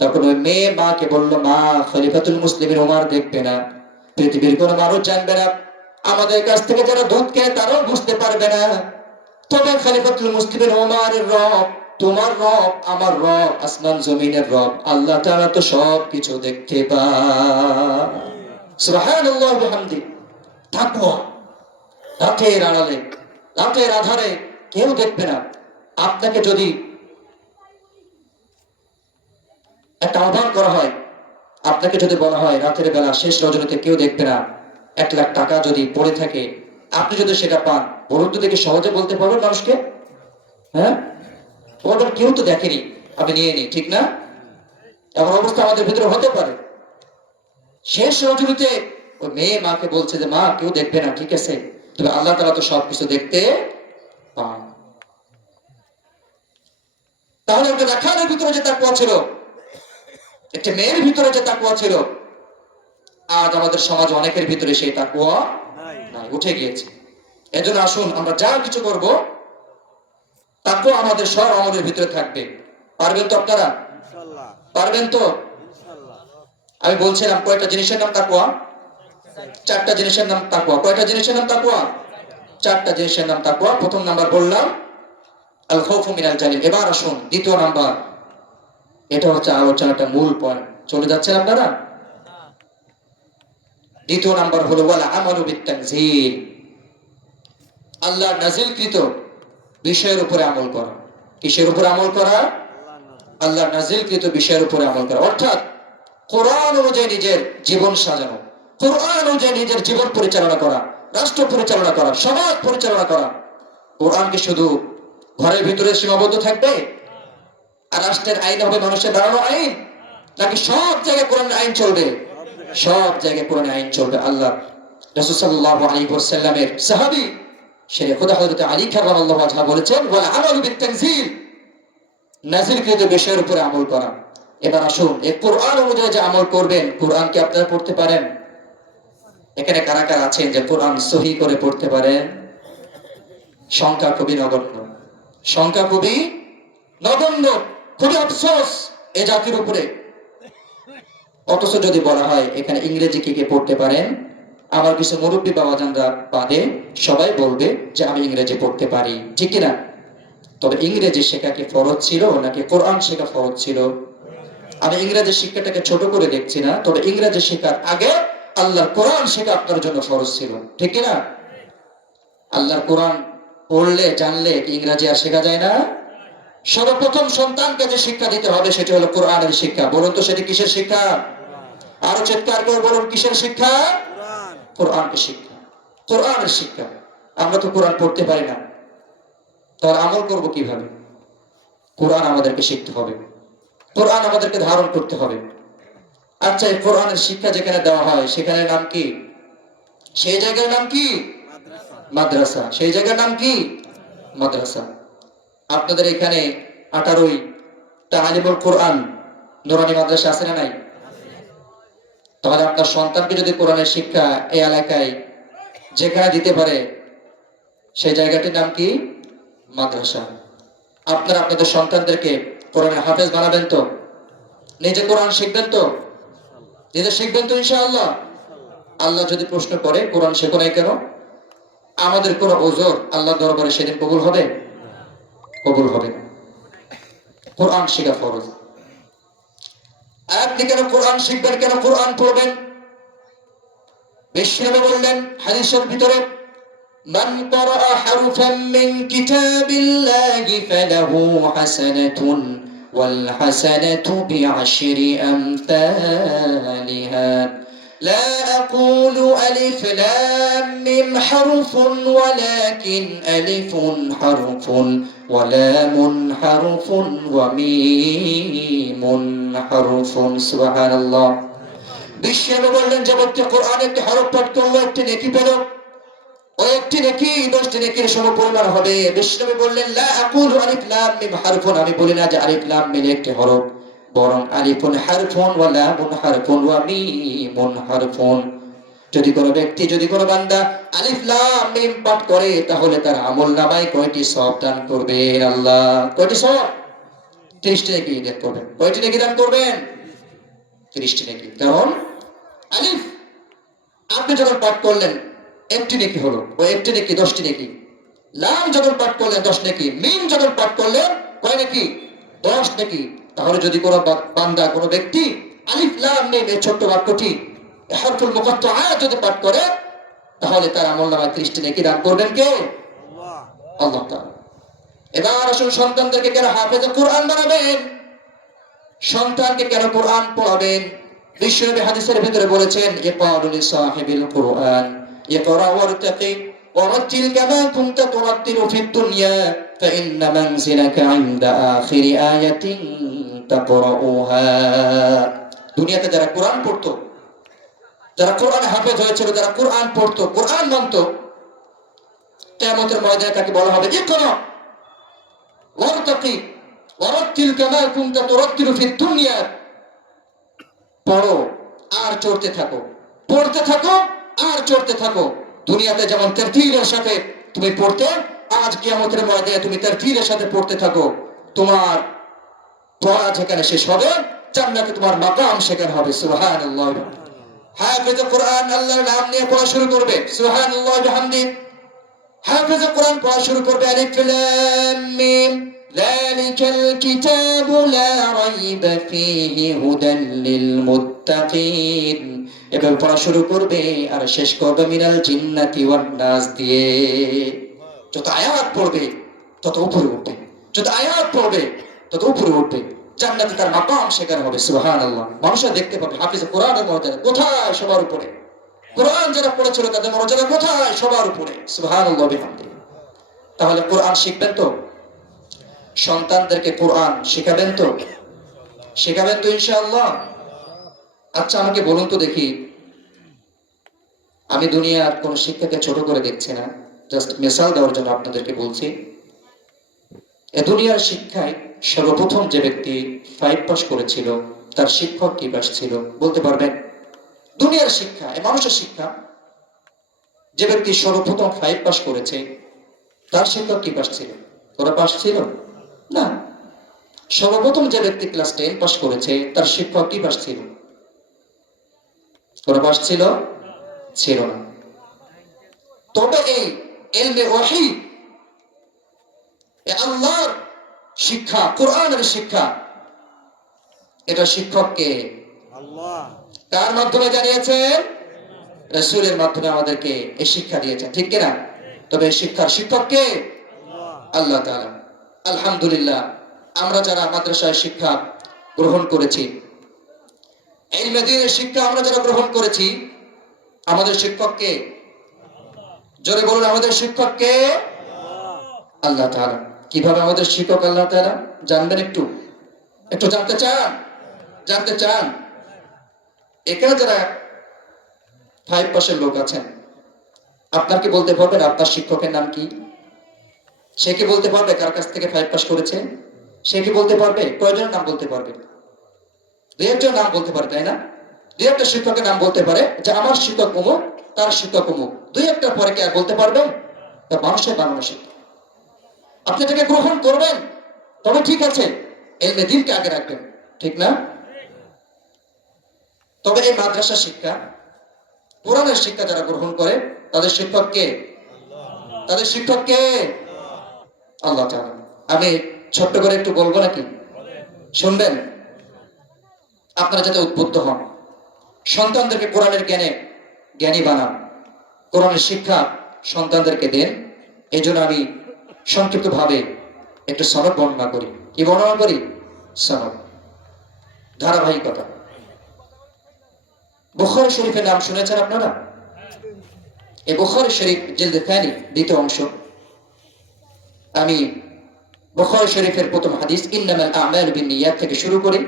তখন ওই মেয়ে মাকে বলল, মা খলিফাতুল মুসলিমিন ওমর দেখবে না, পৃথিবীর কোনো মানুষ জানবে না, আমাদের কাছ থেকে যারা দুধ কেনে তারাও বুঝতে পারবে না, তবে খলিফাতুল মুসলিমিন ওমরের রব, তোমার রব, আমার রব, আসমান জমিনের রব আল্লাহ তাআলা তো সব কিছু দেখতে পায়। সুবহানাল্লাহ ওয়া বিহামদি। তাকওয়া রাতের আড়ালে, রাতের আধারে কেউ দেখবে না। আপনাকে যদি একটা আহ্বান করা হয়, আপনাকে যদি বলা হয় রাতের বেলা শেষ রজনীতে কেউ দেখবে না, 1 লাখ টাকা যদি পড়ে থাকে, আপনি যদি সেটা পান, বলুন তো দেখি, সহজে বলতে পারবেন মানুষকে? হ্যাঁ, বলবেন কেউ তো দেখেনি, আপনি নিয়ে নিন, ঠিক না? এমন অবস্থা আমাদের ভিতরে হতে পারে। শেষ রজনীতে ওই মেয়ে মাকে বলছে যে, মা কেউ দেখবে না, ঠিক আছে, তবে আল্লাহ তাআলা তো সবকিছু দেখতে পান। তাহলে একটা রাখালের ভিতরে যে তাকওয়া ছিল, একটা মেয়ের ভিতরে যে তাকওয়া ছিল, আজ আমাদের সমাজ অনেকের ভিতরে সেই তাকওয়া নাই, উঠে গিয়েছে। এজন্য আসুন আমরা যা কিছু করব তাকওয়া আমাদের সব আমাদের ভিতরে থাকবে। পারবেন তো আপনারা? ইনশাআল্লাহ। পারবেন তো? ইনশাআল্লাহ। আমি বলছিলাম কয়টা জিনিসের নাম তাকওয়া? 4টা জিনিসের নাম তাকওয়া। কয়টা জিনিসের নাম তাকওয়া? 4টা জিনিসের নাম তাকওয়া। প্রথম নাম্বার বললাম আল খাউফু মিনাল জালিল। এবার আসুন দ্বিতীয় নাম্বার, এটা হচ্ছে আলোচনাটা মূল পয়েন্ট, চলে যাচ্ছেন আপনারা? দ্বিতীয় নাম্বার হলো ওয়াল আমালু বিত-তানজিল, আল্লাহর নাজিলকৃত বিষয়ের উপরে আমল করা। কিসের উপরে আমল করা? আল্লাহর নাজিলকৃত বিষয়ের উপরে আমল করা, অর্থাৎ কোরআন অনুযায়ী নিজের জীবন সাজানো, কোরআন অনুযায়ী নিজের জীবন পরিচালনা করা, রাষ্ট্র পরিচালনা করা, সমাজ পরিচালনা করা। কোরআন কি শুধু ঘরের ভিতরে সীমাবদ্ধ থাকবে আর রাষ্ট্রের আইন হবে মানুষের বানানো আইন, নাকি সব জায়গায় কোরআনের আইন চলবে? সব জায়গায় কোরআনের আইন চলবে। আল্লাহ রাসূল সাল্লাল্লাহু আলাইহি ওয়াসাল্লামের সাহাবী শেরে খোদা হযরত আলী কাররামাল্লাহু ওয়াজহা বলেছেন, ওয়াল আমালু বিত-তানজিল, নাজিলকৃত বিষয়ের উপরে আমল করা। এবার আসুন এই কোরআন অনুযায়ী যে আমল করবেন, কোরআন কি আপনারা পড়তে পারেন? এখানে কারা কারা আছেন যে কোরআন সহি করে পড়তে পারেন? সংখ্যা খুবই নগণ্য, সংখ্যা খুবই নগণ্য। খুবই আফসোস এ জাতির উপরে। অথচ যদি বলা হয় এখানে ইংরেজি কে কে পড়তে পারেন, আমার কিছু মুরব্বী বাবাজানরা বাদে সবাই বলবে যে আমি ইংরেজি পড়তে পারি, ঠিক কিনা? তবে ইংরেজি শেখা কি ফরজ ছিল নাকি কোরআন শেখা ফরজ ছিল? আমি ইংরেজি শিক্ষাটাকে ছোট করে দেখছি না, তবে ইংরেজি শেখার আগে আল্লাহর কোরআন শেখা আপনার জন্য ফরজ ছিল, ঠিক কিনা? আল্লাহর কোরআন পড়লে জানলে কি ইংরেজি আর শেখা যায় না? সর্বপ্রথম সন্তানকে যে শিক্ষা দিতে হবে সেটা হলো কোরআনের শিক্ষা। বলুন তো সেটি কিসের শিক্ষা? আরো চিৎকার করে বলুন, কিসের শিক্ষা? কোরআন। কোরআনের শিক্ষা, কোরআনের শিক্ষা। আমরা তো কোরআন পড়তে পারি না, তাহলে আমল করব কিভাবে? কোরআন আমাদেরকে শিখতে হবে, কোরআন আমাদেরকে ধারণ করতে হবে। আচ্ছা, এই কোরআনের শিক্ষা যেখানে দেওয়া হয় সেখানে নাম কি? সেই জায়গার নাম কি? মাদ্রাসা। মাদ্রাসা। সেই জায়গার নাম কি? মাদ্রাসা। আপনাদের এখানে 18ই তালিমুল কোরআন নুরানি মাদ্রাসা আছে না নাই? তাহলে আপনার সন্তানকে যদি কোরআনের শিক্ষা এই এলাকায় যেখানে দিতে পারে সেই জায়গাটির নাম কি? মাদ্রাসা। আপনারা আপনাদের সন্তানদেরকে কোরআনের হাফেজ বানাবেন তো? নিজে কোরআন শিখবেন তো? নিজে শিখবেন তো ইনশাআল্লাহ? আল্লাহ যদি প্রশ্ন করে কোরআন শেখো নাই কেন, আমাদের কোনো ওজর আল্লাহ দরবারে সেদিন কবুল হবে? কবুল হবে না। কোরআন শেখা ফরজ। আপনি কেন কোরআন শিখবেন, কেন কোরআন পড়বেন? বিশ্বনবী বললেন হাদিসের ভিতরে, মান ক্বারাআ হারফান মিন কিতাবিল্লাহি ফালাহু হাসানাতুন ওয়াল হাসানাতু বিআশরি আমসালিহা لا أقول ألف لام ميم حرف ولكن ألف حرف ولام حرف وميم حرف سبحان الله বিশ্বনবী বললেন যে ব্যক্তি কোরআন একটি হরফ পাঠ করলো একটি নেকি পেল, ওই একটি নেকি 10টি নেকির সমপরিমাণ হবে। বিশ্বনবী বললেন লা আকুলু আলিফ লাম মিম হারফুন, আমি বলি না যে আলিফ লাম মিম একটি হরফ, বরং আলিফুন হারফুন ওয়া লামুন হারফুন ওয়া মিমুন হারফুন। যদি কোনো ব্যক্তি, যদি কোনো বান্দা আলিফ লাম মিম পাঠ করে তাহলে তার আমলনামায় কয়টি সওয়াব দান করবে আল্লাহ? কয়টি সওয়াব? 30টি নেকি দান করবেন। কয়টি নেকি দান করবেন? 30টি নেকি। কারণ আলিফ আপনি যখন পাঠ করলেন একটি নেকি হলো, ওই একটি নেকি 10টি নেকি। লাম যখন পাঠ করলেন 10 নেকি, মিম যখন পাঠ করলেন কয় নেকি? 10 নেকি। তাহলে যদি কোনো বান্দা, কোনো ব্যক্তি আলিফ লাম মিম এই ছোট্ট বাক্যটি হরফুল মুকাত্তাআ যদি পাঠ করে তাহলে তার আমলনামায় 30টি নেকি দান করবেন কে? আল্লাহ। আল্লাহ তাআলা। এবার আসুন সন্তানদেরকে কেন হাফেজে কোরআন বানাবেন, সন্তানকে কেন কোরআন পড়াবেন? বিশ্বনবী হাদিসের ভিতরে বলেছেন ইকরাউ লিসাহিবিল কুরআন ইকরা ওয়ারতাকি ওয়ারাতিল কামা কুনতা তুরাতিলু ফিদ দুনিয়া ফাইন্না মানজিলাকা ইনদা আখিরি আয়াতিন তাকরাউহা। দুনিয়াতে যারা কোরআন পড়তো, যারা কোরআন হাফেজ হয়েছিল, যারা কোরআন পড়তো, কোরআন মানতো, কিয়ামতের ময়দানে তাকে বলা হবে ইকরা ওয়ারতাকি ওয়ারাতিল কামা কুনতা তুরাতিলু ফিদ দুনিয়া, পড়ো আর চড়তে থাকো, পড়তে থাকো আর চড়তে থাকো। দুনিয়াতে যেমন তারতিলের সাথে তুমি পড়তে, আজ কিয়ামতের ময়দানে তুমি তারতিলের সাথে পড়তে থাকো। তোমার পড়া যেখানে শেষ হবে জান্নাতে তোমার মাকাম সেখানে হবে। সুবহানাল্লাহ। হাফেজ কোরআন আল্লাহর নাম নিয়ে পড়া শুরু করবে, সুবহানাল্লাহ ওয়া বিহামদিহি। হাফেজ কোরআন পড়া শুরু করবে আলিফ লাম মিম যালিকাল কিতাবু লা রাইবা ফীহি হুদাল লিল মুত্তাকিন। এভাবে পড়া শুরু করবে আর শেষ করবে মিনাল জিন্নাতি ওয়ান নাস দিয়ে। যত আয়াত পড়বে তত উপরে উঠবে, যত আয়াত পড়বে তত উপরে উঠবে। জান্নাতে তার মাকাম সেখানে হবে। সুবহানাল্লাহ। মানুষরা দেখতে পাবে হাফেজ কোরআনের মর্যাদা কোথায়? সবার উপরে। কোরআন যারা পড়েছিল তাদের মর্যাদা কোথায়? সবার উপরে। সুবহানাল্লাহ বিহামদিহি। তাহলে কোরআন শিখবেন তো? সন্তানদেরকে কোরআন শেখাবেন তো? শেখাবেন তো ইনশাআল্লাহ? আচ্ছা আমাকে বলুন তো দেখি, আমি দুনিয়ার কোন শিক্ষাকে ছোট করে দেখছি না, জাস্ট মিসাল দেওয়ার জন্য আপনাদেরকে বলছি। এ দুনিয়ার শিক্ষায় সর্বপ্রথম যে ব্যক্তি 5 পাস করেছিল তার শিক্ষক কি পাস ছিল বলতে পারবেন? দুনিয়ার শিক্ষা, এ মানুষের শিক্ষা, যে ব্যক্তি সর্বপ্রথম 5 পাস করেছে তার শিক্ষক কি পাস ছিল? ওরা পাস ছিল না। সর্বপ্রথম যে ব্যক্তি ক্লাস 10 পাস করেছে তার শিক্ষক কি পাস ছিল? ওরা পাস ছিল? ছিল না। তবে এই ইলমে ওয়াহী, আল্লাহর শিক্ষা, কোরআনের শিক্ষা, এটা শিক্ষককে আল্লাহ। কার মাধ্যমে জানিয়েছেন? রাসূলের মাধ্যমে আমাদেরকে এই শিক্ষা দিয়েছেন, ঠিক কিনা? তবে এই শিক্ষার শিক্ষককে আল্লাহ তাআলা। আলহামদুলিল্লাহ, আমরা যারা মাদ্রাসায় শিক্ষা গ্রহণ করেছি, ইলমে দ্বীনের শিক্ষা আমরা যারা গ্রহণ করেছি, আমাদের শিক্ষককে, জোরে বলুন আমাদের শিক্ষককে আল্লাহ তাআলা। কিভাবে আমাদের শিক্ষক আল্লাহ তাআলা জানবেন? একটু একটু জানতে চান? জানতে চান? এখানে যারা 5 পাসের লোক আছেন, আপনার কি বলতে পারবেন আপনার শিক্ষকের নাম কি? সে কি বলতে পারবে কার কাছ থেকে 5 পাস করেছে? সে কি বলতে পারবে? কয়জনের নাম বলতে পারবে? 2-1 নাম বলতে পারে, তাই না? 2-1 শিক্ষকের নাম বলতে পারে যে আমার শিক্ষক অমুক, তার শিক্ষক অমুক। দুই একটার পরে কি আর বলতে পারবেন? তা মানুষের বানানো শিক্ষা। আপনি এটাকে গ্রহণ করবেন, তবে ঠিক আছে, এলমে দিনকে আগে রাখবেন, ঠিক না? তবে এই মাদ্রাসা শিক্ষা, কোরআনের শিক্ষা যারা গ্রহণ করে তাদের শিক্ষক কে? তাদের শিক্ষক কে? আল্লাহ তাআলা। আমি ছোট্ট করে একটু বলবো নাকি? শুনবেন? আপনারা যাতে উদ্বুদ্ধ হন, সন্তানদেরকে কোরআনের জ্ঞানে জ্ঞানী বানান, কোরআনের শিক্ষা সন্তানদেরকে দেন। এই জন্য আমি সংক্ষিপ্ত ভাবে একটু সনদ বর্ণনা করি। কি বর্ণনা করি? সনদ, ধারাবাহিকতা। বুখারী শরীফের নাম শুনেছেন আপনারা? এই বুখারী শরীফ জিলদ থানি, দ্বিতীয় অংশ। আমি বুখারী শরীফের প্রথম হাদিস ইন্নামাল আ'মালু বিন্নিয়াত থেকে শুরু করি,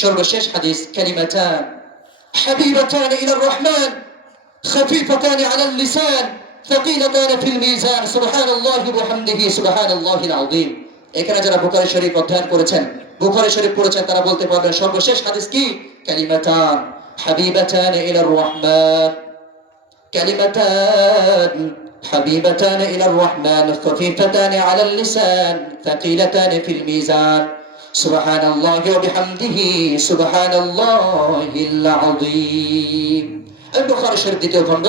সর্বশেষ হাদিস কালিমাতান হাবিবাতান ইলার রহমান خفيفتان على اللسان ثقيلتان في الميزان سبحان الله وبحمده سبحان الله العظيم। এখানে যারা বুখারী শরীফ অধ্যয়ন করেছেন, বুখারী শরীফ পড়েছেন, তারা বলতে পারবেন সর্বশেষ হাদিস কি? কালিমাতান হাবিবাতান ইলার রহমান, কালিমাতান حبيبتان إلى الرحمن خفيفتان على اللسان ثقيلتان في الميزان سبحان الله وبحمده سبحان الله العظيم। البخاري শরীফ দ্বিতীয় খণ্ড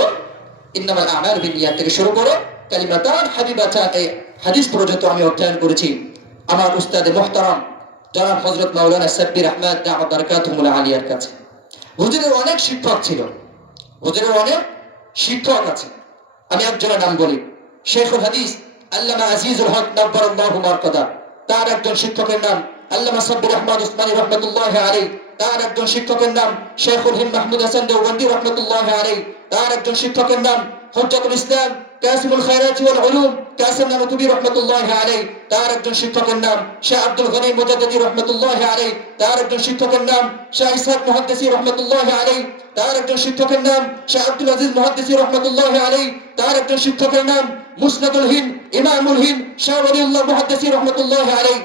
ইন্নামাল আ'মালু বিন্নিয়াত থেকে শুরু করে কালিমাতান হাবিবাতান এই হাদিস পর্যন্ত আমি অধ্যয়ন করেছি আমার উস্তাদে মুহতারাম জনাব হযরত মাওলানা সাব্বির আহমদ দা'ওয়াত বারাকাতুহুল আলিয়ার কাছে। হুজুরের অনেক শিক্ষক ছিল, হুজুরের অনেক শিক্ষক আছে। আমি একজনের নাম বলি, শেখুল হাদিস আল্লামা আজিজুল হক নাব্বারাল্লাহু মারকাদা। তার একজন শিক্ষকের নাম আল্লামা সাব্বির আহমদ উসমানী রাহমাতুল্লাহি আলাইহি। তার একজন শিক্ষকের নাম শেখুল হিন্দ মাহমুদ হাসান দেওবন্দি রাহমাতুল্লাহি আলাইহি। তার একজন শিক্ষকের নাম হুজ্জাতুল ইসলাম কাসিমুল খায়রাত ওয়াল উলুম কাসিম নানুতুবি রাহমাতুল্লাহি আলাইহি। তার একজন শিক্ষকের নাম শাহ আব্দুল গনি মুজাদ্দিদি রাহমাতুল্লাহি আলাইহি। তার একজন শিক্ষকের নাম শাহ ইসহাক মুহাদ্দিসি রাহমাতুল্লাহি আলাইহি। তার একজন শিক্ষকের নাম শাহ আব্দুল আজিজ মুহাদ্দিসি রাহমাতুল্লাহি আলাইহি। তার একজন শিক্ষকের নাম মুসনাদুল হিন্দ ইমামুল হিন্দ শাহ ওয়ালিউল্লাহ মুহাদ্দিসি রাহমাতুল্লাহি আলাইহি।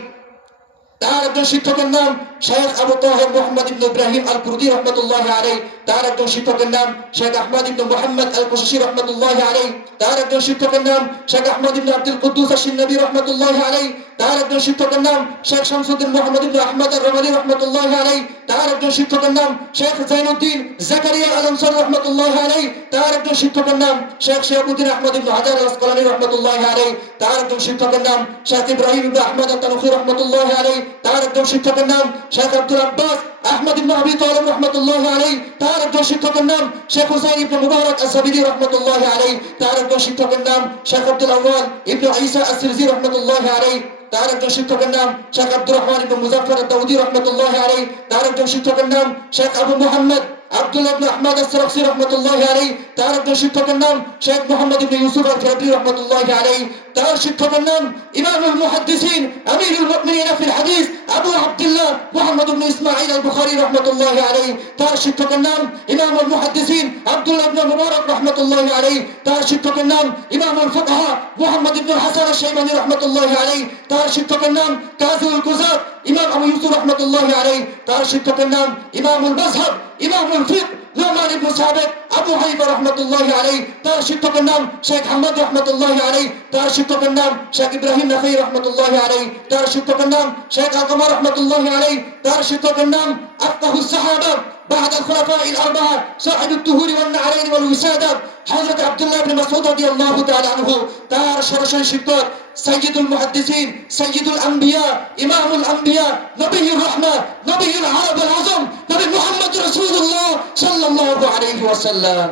তার একজন শিক্ষকের নাম শেখ আবু তাহের মুহাম্মদ ইবনে ইব্রাহিম আল কুরদি রাহমাতুল্লাহি আলাইহি। তার একজন শিক্ষকের নাম শেখ আহমদ ইবনে মুহাম্মদ আল কুশাশি রাহমাতুল্লাহি আলাইহি। তার একজন শিক্ষকের নাম শেখ আহমদ ইবনে আব্দুল কুদ্দুস আশ-শিনবী রাহমাতুল্লাহি আলাইহি। তার একজন শিক্ষকের নাম শেখ শামসুদ্দিন মুহাম্মদ ইবনে আহমদ আর-রামালি রাহমাতুল্লাহি আলাইহি। তার একজন শিক্ষকের নাম শেখ জাইনুদ্দিন জাকারিয়া আল-আনসারী রাহমাতুল্লাহি আলাইহি। তার একজন শিক্ষকের নাম শেখ শিহাবুদ্দিন আহমদ ইবনে হাজার আল-আসকালানি রাহমাতুল্লাহি আলাইহি। তার একজন শিক্ষকের নাম শেখ ইব্রাহিম ইবনে আহমদ আত-তানুখি রাহমাতুল্লাহি আলাইহি। তার একজন শিক্ষকের নাম শেখ আব্দুল আব্বাস আহমদ ইবনে আবি তালিব রাহমাতুল্লাহি আলাইহি। তার একজন শিক্ষকের নাম শেখ হুসাইন ইবনে মুবারক আস-সাবিরি রাহমাতুল্লাহি আলাইহি। তার একজন শিক্ষকের নাম শেখ আব্দুল আউয়াল ইবনে ঈসা আস-সিরজি রাহমাতুল্লাহি আলাইহি। তার একজন শিক্ষকের নাম শেখ আব্দুর রহমান ইবনে মুজাফফর আদ-দাউদি রাহমাতুল্লাহি আলাইহি। তার একজন শিক্ষকের নাম শেখ আবু মুহাম্মদ আব্দুল্লাহ ইবনে আহমদ আস-সারাখসি রাহমাতুল্লাহি আলাইহি। তার একজন শিক্ষকের নাম শেখ মুহাম্মদ ইবনে ইউসুফ আল-ফারাবি রাহমাতুল্লাহি আলাইহি। তার শিক্ষকের নাম ইমামুল মুহাদ্দিসিন আমিরুল মুমিনিন ফিল হাদিস আবু আব্দুল্লাহ মুহাম্মদ ইবনে ইসমাঈল আল-বুখারী রাহমাতুল্লাহি আলাইহি। তার শিক্ষকের নাম ইমামুল মুহাদ্দিসিন আব্দুল্লাহ ইবনে মুবারক রাহমাতুল্লাহি আলাইহি। তার শিক্ষকের নাম ইমামুল ফুকাহা মুহাম্মদ ইবনে হাসান আশ-শাইবানি রাহমাতুল্লাহি আলাইহি। তার শিক্ষকের নাম কাযীউল কুযাত ইমাম আবু ইউসুফ রাহমাতুল্লাহি আলাইহি। তার শিক্ষকের নাম ইমামুল মাযহাব ইমামুল ফিকহ নোমান ইবনে সাবিত আবু হানিফা রাহমাতুল্লাহি আলাইহি। তার শিক্ষকের নাম শেখ আহমদ রাহমাতুল্লাহি আলাইহি। তার শিক্ষকের নাম শেখ ইব্রাহিম নাখঈ রাহমাতুল্লাহি আলাইহি। তার শিক্ষকের নাম শেখ আলকামা রাহমাতুল্লাহি আলাইহি। তার শিক্ষকের নাম আফকাহুস সাহাবা بعد الخلفاء الأربعة صاحب الطهور والنعرين والوسادة حضرت عبد الله بن مسعود رضي الله تعالى عنه। তার সরাসরি শিক্ষক সাইয়্যিদুল মুহাদ্দিসিন সাইয়্যিদুল আম্বিয়া ইমামুল আম্বিয়া নবিয়ুর রাহমা নবিয়ুল আরব আল আযম নবী মুহাম্মদ রাসূলুল্লাহ সাল্লাল্লাহু আলাইহি ওয়াসাল্লাম।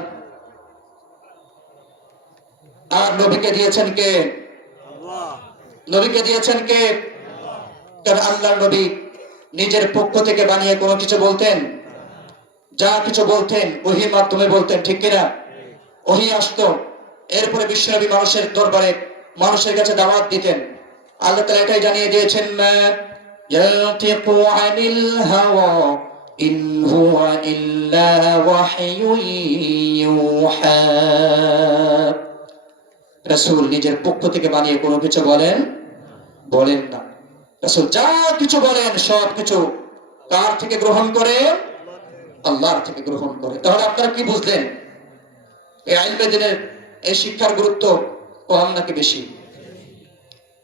আর নবীকে দিয়েছেন কে? আল্লাহ। নবীকে দিয়েছেন কে? কারণ আল্লাহর নবী নিজের পক্ষ থেকে বানিয়ে কোনো কিছু বলতেন? যা কিছু বলতেন ওহীর মাধ্যমে বলতেন, ঠিক কিনা? ওহী আসতো, এরপরে বিশ্বনবী মানুষের দরবারে মানুষের কাছে দাওয়াত দিতেন। আল্লাহ তাআলা এটাই জানিয়ে দিয়েছেন, মা ইয়ানতিকু আনিল হাওয়া ইন হুয়া ইল্লা ওয়াহয়ুন ইউহা। রাসূল নিজের পক্ষ থেকে বানিয়ে কোনো কিছু বলেন না। রাসূল যা কিছু বলেন সব কিছু কার থেকে গ্রহণ করে? আল্লাহর থেকে গ্রহণ করে। তাহলে আপনারা কি বুঝলেন? এই ইলমে দ্বীনের এই শিক্ষার গুরুত্ব কম নাকি বেশি?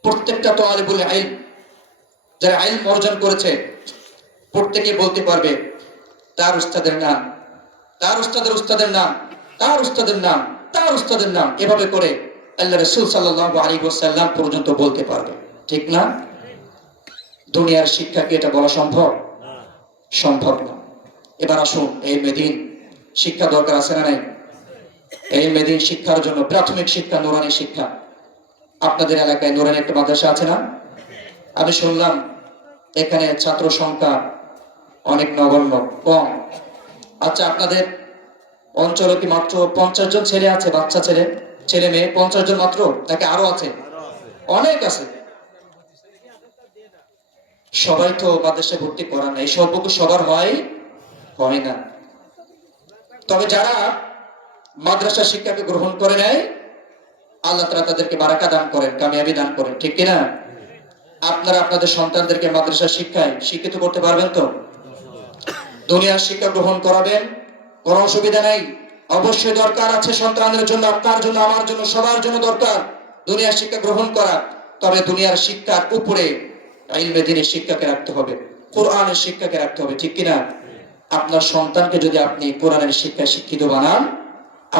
প্রত্যেকটা তালিবুল ইলম যারা ইলম অর্জন করেছে প্রত্যেকে বলতে পারবে তার উস্তাদের নাম, তার উস্তাদের উস্তাদের নাম, তার উস্তাদের নাম, তার উস্তাদের নাম, এভাবে করে আল্লাহ রাসূল সাল্লাল্লাহু আলাইহি ওয়াসাল্লাম পর্যন্ত বলতে পারবে। ঠিক না? দুনিয়ার শিক্ষা কি এটা বলা সম্ভব? সম্ভব না। এবার আসুন, এই মেদিন শিক্ষা দরকার আছে না নাই? এই মেদিন শিক্ষার জন্য প্রাথমিক শিক্ষা নুরানি শিক্ষা। আপনাদের এলাকায় নুরানি একটা মাদ্রাসা আছে না? আমি শুনলাম এখানে ছাত্র সংখ্যা অনেক নগণ্য, কম। আচ্ছা, আপনাদের অঞ্চলে কি মাত্র 50 জন ছেলে আছে? বাচ্চা ছেলে, ছেলে মেয়ে 50 জন মাত্র, নাকি আরো আছে? অনেক আছে। সবাই তো মাদ্রাসায় ভর্তি করা নাই, সর্বজ্ঞ সবার হয় হয় না। তবে যারা মাদ্রাসা শিক্ষাকে গ্রহণ করে নেয় আল্লাহ তাআলা তাদেরকে বারাকা দান করেন, কামিয়াবি দান করেন। ঠিক কিনা? আপনারা আপনাদের সন্তানদেরকে মাদ্রাসা শিক্ষায় শিক্ষিত করতে পারবেন তো? দুনিয়ার শিক্ষা গ্রহণ করাবেন, কোনো অসুবিধা নাই। অবশ্যই দরকার আছে সন্তানদের জন্য, আপনার জন্য, আমার জন্য, সবার জন্য দরকার দুনিয়ার শিক্ষা গ্রহণ করা। তবে দুনিয়ার শিক্ষার উপরে ইলমে দ্বীনের শিক্ষাকে রাখতে হবে, কোরআনের শিক্ষাকে রাখতে হবে। ঠিক কিনা? আপনার সন্তানকে যদি আপনি কোরআনের শিক্ষায় শিক্ষিত বানান,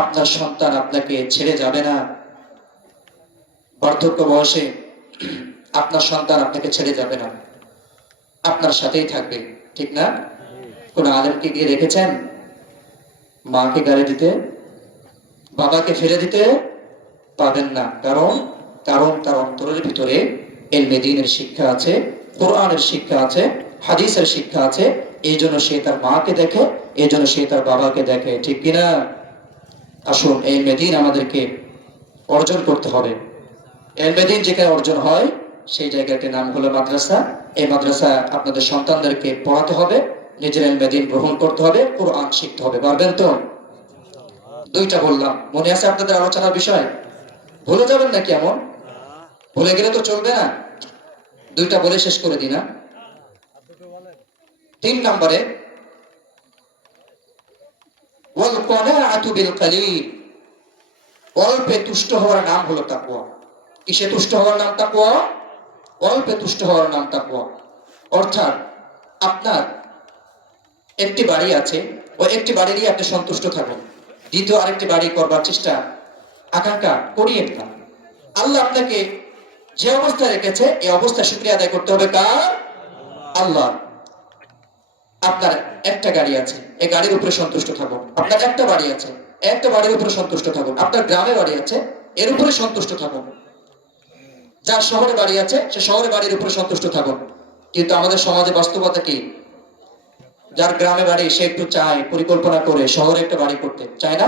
আপনার সন্তান আপনাকে ছেড়ে যাবে না। বার্ধক্য বয়সে আপনার সন্তান আপনাকে ছেড়ে যাবে না, আপনার সাথেই থাকবে। ঠিক না? কোন আলেমকে গিয়ে দেখেছেন মাকে গালি দিতে, বাবাকে ফেলে দিতে? পাবেন না। কারণ কারণ তার অন্তরের ভিতরে ইলমে দ্বীনের শিক্ষা আছে, কোরআনের শিক্ষা আছে, হাদিসের শিক্ষা আছে। এই জন্য সে তার মাকে দেখে, এই জন্য সে তার বাবাকে দেখে। ঠিক কিনা? আসুন, ইলমে দ্বীন আমাদেরকে অর্জন করতে হবে। ইলমে দ্বীন যেখানে অর্জন হয় সেই জায়গাটির নাম হলো মাদ্রাসা। এই মাদ্রাসা আপনাদের সন্তানদেরকে পড়াতে হবে, নিজের ইলমে দ্বীন গ্রহণ করতে হবে, কোরআন শিখতে হবে। পারবেন তো? দুইটা বললাম, মনে আছে আপনাদের আলোচনার বিষয়? ভুলে যাবেন নাকি? এমন ভুলে গেলে তো চলবে না। দুইটা বলে শেষ করে দিই না। 3 নম্বরে ওয়াল ক্বানাআতু বিল কালিল, অল্পে তুষ্ট হওয়ার নাম হলো তাকওয়া। কিসে তুষ্ট হওয়ার নাম তাকওয়া? অল্পে তুষ্ট হওয়ার নাম তাকওয়া। অর্থাৎ আপনার একটি বাড়ি আছে, ওই একটি বাড়ি নিয়ে আপনি সন্তুষ্ট থাকুন, দ্বিতীয় আরেকটি বাড়ি করবার চেষ্টা আকাঙ্ক্ষা করিয়েন না। আল্লাহ আপনাকে যে অবস্থায় রেখেছে এই অবস্থায় শুকরিয়া আদায় করতে হবে কার? আল্লাহ। আপনার একটা গাড়ি আছে, এই গাড়ির উপরে সন্তুষ্ট থাকুন। আপনার একটা বাড়ি আছে, একটা বাড়ির উপরে সন্তুষ্ট থাকুন। আপনার গ্রামে বাড়ি আছে, এর উপরে সন্তুষ্ট থাকুন। যার শহরে বাড়ি আছে সে শহরে বাড়ির উপরে সন্তুষ্ট থাকুন। কিন্তু আমাদের সমাজে বাস্তবতা কি? যার গ্রামে বাড়ি সে একটু চায়, পরিকল্পনা করে শহরে একটা বাড়ি করতে চায় না,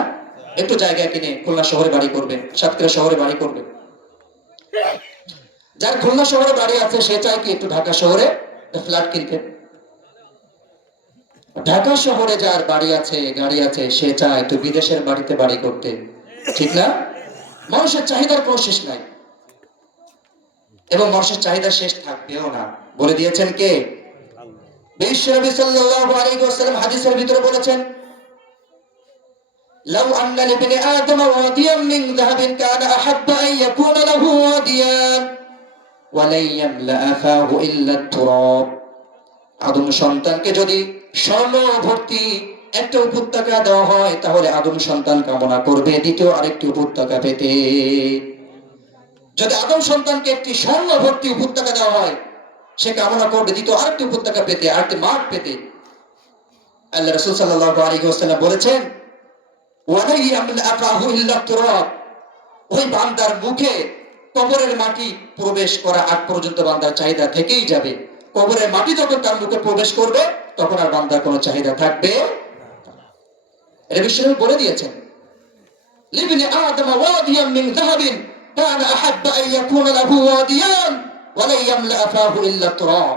একটু জায়গা কিনে খুলনা শহরে বাড়ি করবে, সাতক্ষীরা শহরে বাড়ি করবে। যার খুলনা শহরে বাড়ি আছে সে চায় কি একটু ঢাকা শহরে ফ্ল্যাট কিনতে। ঢাকা শহরে যার বাড়ি আছে, গাড়ি আছে, সে চায় একটু বিদেশের বাড়িতে বাড়ি করতে। ঠিক না? মানুষের চাহিদার কোনো শেষ নাই, এবং মানুষের চাহিদা শেষ থাকবেও না। বলে দিয়েছেন কে? বিশ্বনবী সাল্লাল্লাহু আলাইহি ওয়াসাল্লাম হাদিসের ভিতরে বলেছেন, লাউ আন্না লিবনি আদম ওয়াদিয়ান মিন যাহাবিন কানা আহাব্বা আন ইয়াকুনা লাহু ওয়াদিয়ান ওয়া লা ইয়ামলা ফাহু ইল্লা তুরাব। আদম সন্তানকে যদি স্বর্ণ ভর্তি একটা উপত্যকা দেওয়া হয় তাহলে আদম সন্তান কামনা করবে দ্বিতীয় আরেকটি উপত্যকা পেতে। যদি আদম সন্তানকে একটি স্বর্ণ ভর্তি উপত্যকা দেওয়া হয় সে কামনা করবে দ্বিতীয় আরেকটি উপত্যকা পেতে, আরেকটি মাঠ পেতে। আল্লাহ রাসূল সাল্লাল্লাহু আলাইহি ওয়াসাল্লাম বলেছেন, ওয়ালা ইয়ামলা ফাহু ইল্লা তুরাব। ওই বান্দার মুখে কবরের মাটি প্রবেশ করা আগ পর্যন্ত বান্দার চাহিদা থেকেই যাবে। কবরের মাটি যখন তার মুখে প্রবেশ করবে তখন আর বান্দার কোনো চাহিদা থাকবে। এটা বিশ্বনবী বলে দিয়েছেন, লিবনি আদম ওয়াদিয়ান মিন যাহাবিন কানা আহাব্বা আন ইয়াকুনা লাহু ওয়াদিয়ান ওয়া লা ইয়ামলা ফাহু ইল্লা তুরাব।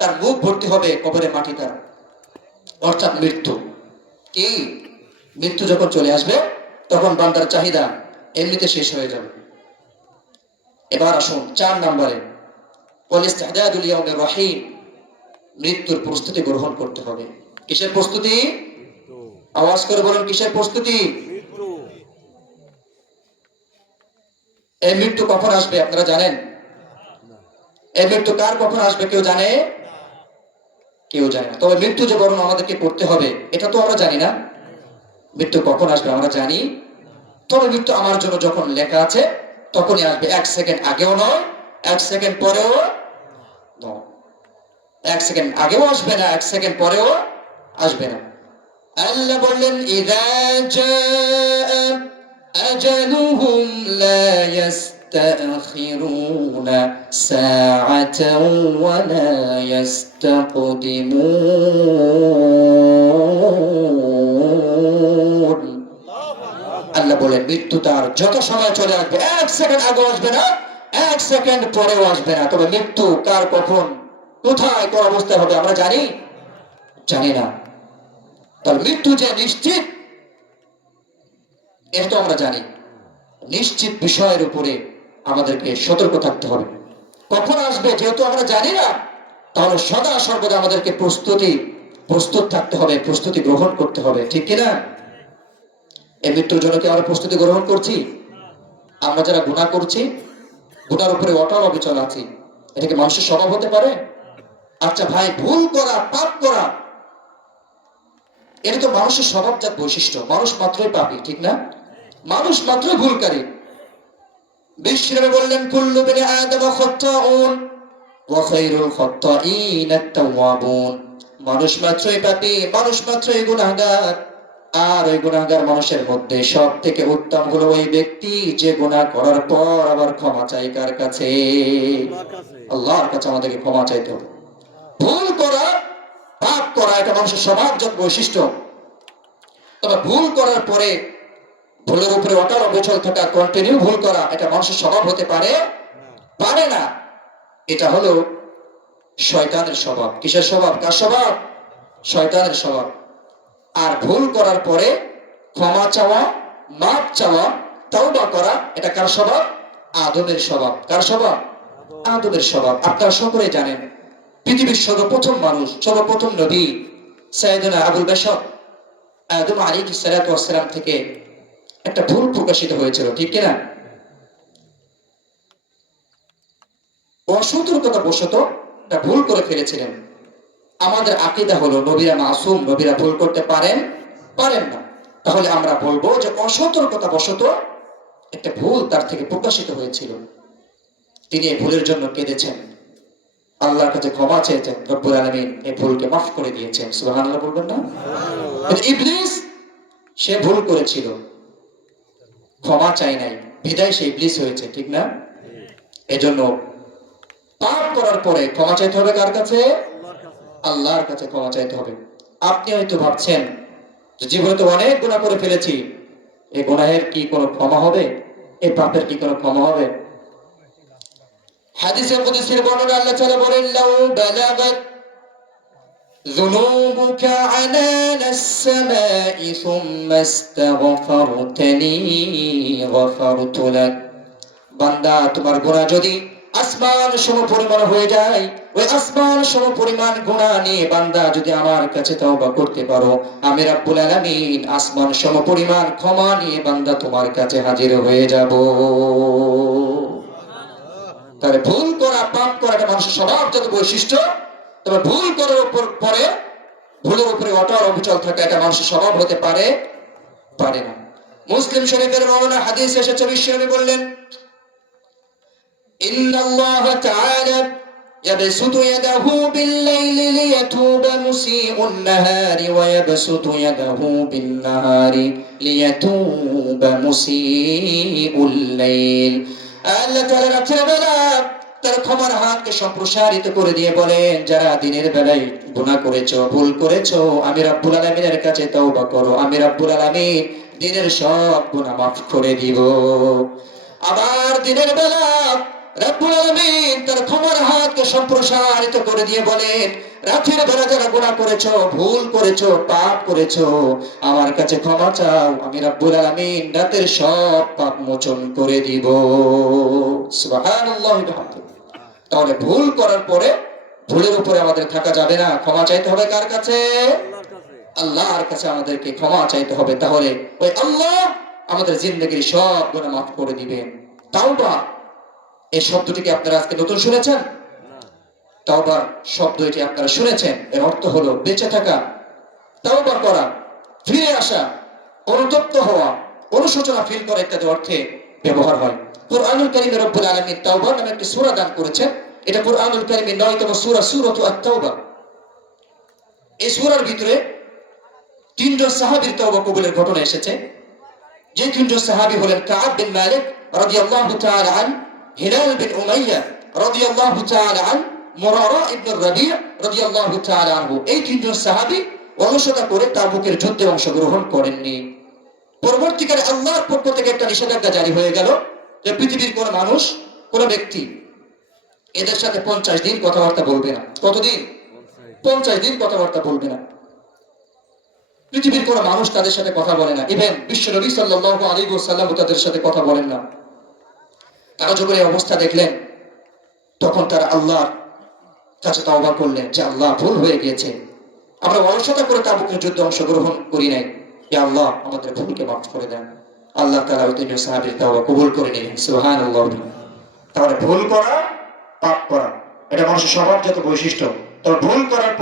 তার মুখ ভর্তি হবে কবরের মাটি দ্বারা, অর্থাৎ মৃত্যু। কি? মৃত্যু যখন চলে আসবে তখন বান্দার চাহিদা এমনিতে শেষ হয়ে যাবে। এবার আসুন 4 নম্বরে, ওয়াল ইস্তিদাদুল ইয়াউমির রহিম, মৃত্যুর প্রস্তুতি গ্রহণ করতে হবে। কিসের প্রস্তুতি? আওয়াজ করে বলুন, কিসের প্রস্তুতি? এই মৃত্যু কখন আসবে আপনারা জানেন? এই মৃত্যু কার কখন আসবে কেউ জানে? কেউ জানে না। তবে মৃত্যু যে বরণ আমাদেরকে করতে হবে এটা তো আমরা জানি না। মৃত্যু কখন আসবে আমরা জানি, তবে মৃত্যু আমার জন্য যখন লেখা আছে তখনই আসবে। 1 সেকেন্ড আগেও নয়, 1 সেকেন্ড পরেও নয়। 1 সেকেন্ড আগেও আসবে না, 1 সেকেন্ড পরেও আসবে না। আল্লাহ বললেন ইযা জাআ আজালুহুম লা ইস্তাখিরুনা সাআতাও ওয়া লা ইস্তাকদিমুন। আল্লাহ বলেন মৃত্যু তার যত সময় চলে আসবে, 1 সেকেন্ড আগে আসবে না, 1 সেকেন্ড পরেও আসবে না। তবে মৃত্যু কার কখন কোথায় কোন অবস্থায় হবে আমরা জানি? জানি না। তাহলে মৃত্যু যে নিশ্চিত এটা তো আমরা জানি। নিশ্চিত বিষয়ের উপরে আমাদেরকে সতর্ক থাকতে হবে। কখন আসবে যেহেতু আমরা জানি না, তাহলে সদা সর্বদা আমাদেরকে প্রস্তুত থাকতে হবে, প্রস্তুতি গ্রহণ করতে হবে, ঠিক কিনা? এই মৃত্যুর জন্য কি আমরা প্রস্তুতি গ্রহণ করছি? আমরা যারা গুনাহ করছি, গুনার উপরে অটল অবিচল আছি, এটা কি মানুষের স্বভাব হতে পারে? আচ্ছা ভাই, ভুল করা, পাপ করা, এটা তো মানুষের স্বভাবজাত বৈশিষ্ট্য। মানুষ মাত্রই পাপী, ঠিক না? মানুষ মাত্রই ভুলকারী। বিশ্বনবী বললেন কুল্লু বিনি আদম খাত্তাউন ওয়া খায়রুল খাত্তাইন আত-তাওয়াবুন। মানুষ মাত্রই পাপী, মানুষ মাত্রই গুনাহগার। আর ওই গুনাহগার মানুষের মধ্যে সব থেকে উত্তম হলো ওই ব্যক্তি যে গুনাহ করার পর আবার ক্ষমা চায় কার কাছে? আল্লাহর কাছে আমাদেরকে ক্ষমা চাইতে হবে। ভুল করা, পাপ করা এটা মানুষের স্বভাবজাত বৈশিষ্ট্য। তবে ভুল করার পরে ভুলের উপরে অটল অবিচল থাকা, কন্টিনিউ ভুল করা, এটা মানুষের স্বভাব হতে পারে? পারে না। এটা হলো শয়তানের স্বভাব। কিসের স্বভাব? কার স্বভাব? শয়তানের স্বভাব। আর ভুল করার পরে ক্ষমা চাওয়া, মাপ চাওয়া, তাওবা করা, এটা কার স্বভাব? আদমের স্বভাব। কার স্বভাব? আদমের স্বভাব। আপনারা সকলে জানেন পৃথিবীর সর্বপ্রথম মানুষ, সর্বপ্রথম নবী সাইয়েদনা আবুল বাশার আদম আলাইহিস সালাতু ওয়াস সালাম থেকে একটা ভুল প্রকাশিত হয়েছিল, ঠিক কিনা? অসতর্কতা বশত একটা ভুল করে ফেলেছিলেন। আমাদের আকীদা হলো নবীরা মাসুম, নবীরা ভুল করতে পারেন পারেন না। তাহলে আমরা বলবো যে অসতর্কতা বশত একটা ভুল তার থেকে প্রকাশিত হয়েছিল। তিনি এই ভুলের জন্য কেঁদেছেন, আল্লাহর কাছে ক্ষমা চেয়েছেন, রব্বুল আলামিন এই ভুলকে মাফ করে দিয়েছেন। সুবহানাল্লাহ বলবেন না? কিন্তু ইবলিস সে ভুল করেছিল, ক্ষমা চায় নাই, বিদায় সে ইবলিস হয়েছে, ঠিক না? এজন্য পাপ করার পরে ক্ষমা চাইতে হবে কার কাছে? আল্লাহর কাছে ক্ষমা চাইতে হবে। আপনি হয়তো ভাবছেন যে জীবনে তো অনেক গুনাহ করে ফেলেছি, এই গুনাহের কি কোনো ক্ষমা হবে? এই পাপের কি কোনো ক্ষমা হবে? হাদিসে কুদসির বর্ণনা আল্লাহ তাআলা বলেন লাউ বালাগাত যুনুবুকা আনানাস সামাই সুম্মা ইস্তাগফারতানি গফারতু লাক। বান্দা, তোমার গুনাহ যদি আসমান সমপরিমাণ হয়ে যায়, ওই আসমান সমপরিমাণ গুনাহ নিয়ে বান্দা যদি আমার কাছে তওবা করতে পারো, আমি রব্বুল আলামিন আসমান সমপরিমাণ ক্ষমা নিয়ে বান্দা তোমার কাছে হাজির হয়ে যাব। তাহলে ভুল করা, পাপ করাটা মানুষের স্বভাবজাত বৈশিষ্ট্য। তবে ভুল করার পরে ভুলের উপরে অটল অবিচল থাকা এটা মানুষের স্বভাব হতে পারে পারে না। মুসলিম শরীফের বর্ণনা হাদিস এসেছে, বিশ্বনবী বললেন ইন্নাল্লাহা তাআলা ইয়াবসুতু ইয়াদাহু বিল-লাইলি লিয়াতুবা মুসিউন নাহারি ওয়া ইয়াবসুতু ইয়াদাহু বিন-নাহারি লিয়াতুবা মুসিউল লাইল। আল্লাহ তাআলা রাতের বেলা তার ক্ষমার হাতকে সম্প্রসারিত করে দিয়ে বলেন, যারা দিনের বেলায় গুনাহ করেছো, ভুল করেছো, আমি রব্বুল আলামিনের কাছে তওবা করো, আমি রব্বুল আলামিন দিনের সব গুনাহ মাফ করে দিব। আবার দিনের বেলা রব্বুল আলামিন তার ক্ষমার হাতকে সম্প্রসারিত করে দিয়ে বলেন, রাতের বেলা যারা গুনাহ করেছো, ভুল করেছো, পাপ করেছো, আমার কাছে ক্ষমা চাও, আমি রব্বুল আলামিন রাতের সব পাপ মোচন করে দিব। সুবহানাল্লাহি ওয়া বিহামদিহি। তাহলে ভুল করার পরে ভুলের উপরে আমাদের থাকা যাবে না, ক্ষমা চাইতে হবে কার কাছে? আল্লাহর কাছে আমাদেরকে ক্ষমা চাইতে হবে। তাহলে ওই আল্লাহ আমাদের জিন্দেগীর সব গুনাহ মাফ করে দিবেন। তাওবা এই শব্দটিকে আপনারা আজকে নতুন শুনেছেন? না। তাওবার শব্দ এটি আপনারা শুনেছেন, এর অর্থ হলো বেঁচে থাকা, তাওবা করা, ফিরে আসা, অনুতপ্ত হওয়া, অনুশোচনা ফিল করা ইত্যাদি অর্থে ব্যবহার হয়। কুরআনুল কারীমে রব্বুল আলামিন তাওবা নামে একটি সূরা দান করেছেন। এটা কুরআনুল কারীমের 9তম সূরা, সূরাতু আত-তাওবা। এই সূরার ভিতরে তিনজন সাহাবীর তাওবা কবুলের ঘটনা এসেছে। যে তিনজন সাহাবী হলেন কাআব বিন মালিক রাদিয়াল্লাহু তাআলা আন, হিলাল বিন উমাইয়া রাদিয়াল্লাহু তাআলা আন, মুরারা ইবনে রাবি' রাদিয়াল্লাহু তাআলা আনহু। এই তিনজন সাহাবী অলসতা করে তাবুকের যুদ্ধে অংশগ্রহণ করেননি। পরবর্তীকালে আল্লাহর পক্ষ থেকে একটা নিষেধাজ্ঞা জারি হয়ে গেল যে পৃথিবীর কোন মানুষ, কোন ব্যক্তি এদের সাথে 50 দিন কথাবার্তা বলবে না। কতদিন? 50 দিন কথাবার্তা বলবে না। পৃথিবীর কোন মানুষ তাদের সাথে কথা বলে না। ইভেন বিশ্ব নবী সাল্লাল্লাহু আলাইহি ওয়াসাল্লাম তাদের সাথে কথা বলেন না। তারা যখন এই অবস্থা দেখলেন, তখন তারা আল্লাহর কাছে তাওবা করলেন যে আল্লাহ, ভুল হয়ে গিয়েছে, আমরা অলসতা করে তাবুকের যুদ্ধে অংশগ্রহণ করি নাই, ইয়া আল্লাহ আমাদের ভুলকে মাফ করে দেন। আল্লাহ তাআলা ওই তিনজন সাহাবীর তাওবা কবুল করে নিলেন। সুবহানাল্লাহ। তাহলে ভুল করা, পাপ করা, এটা মানুষের স্বভাবজাত বৈশিষ্ট্য। তবে ভুল করার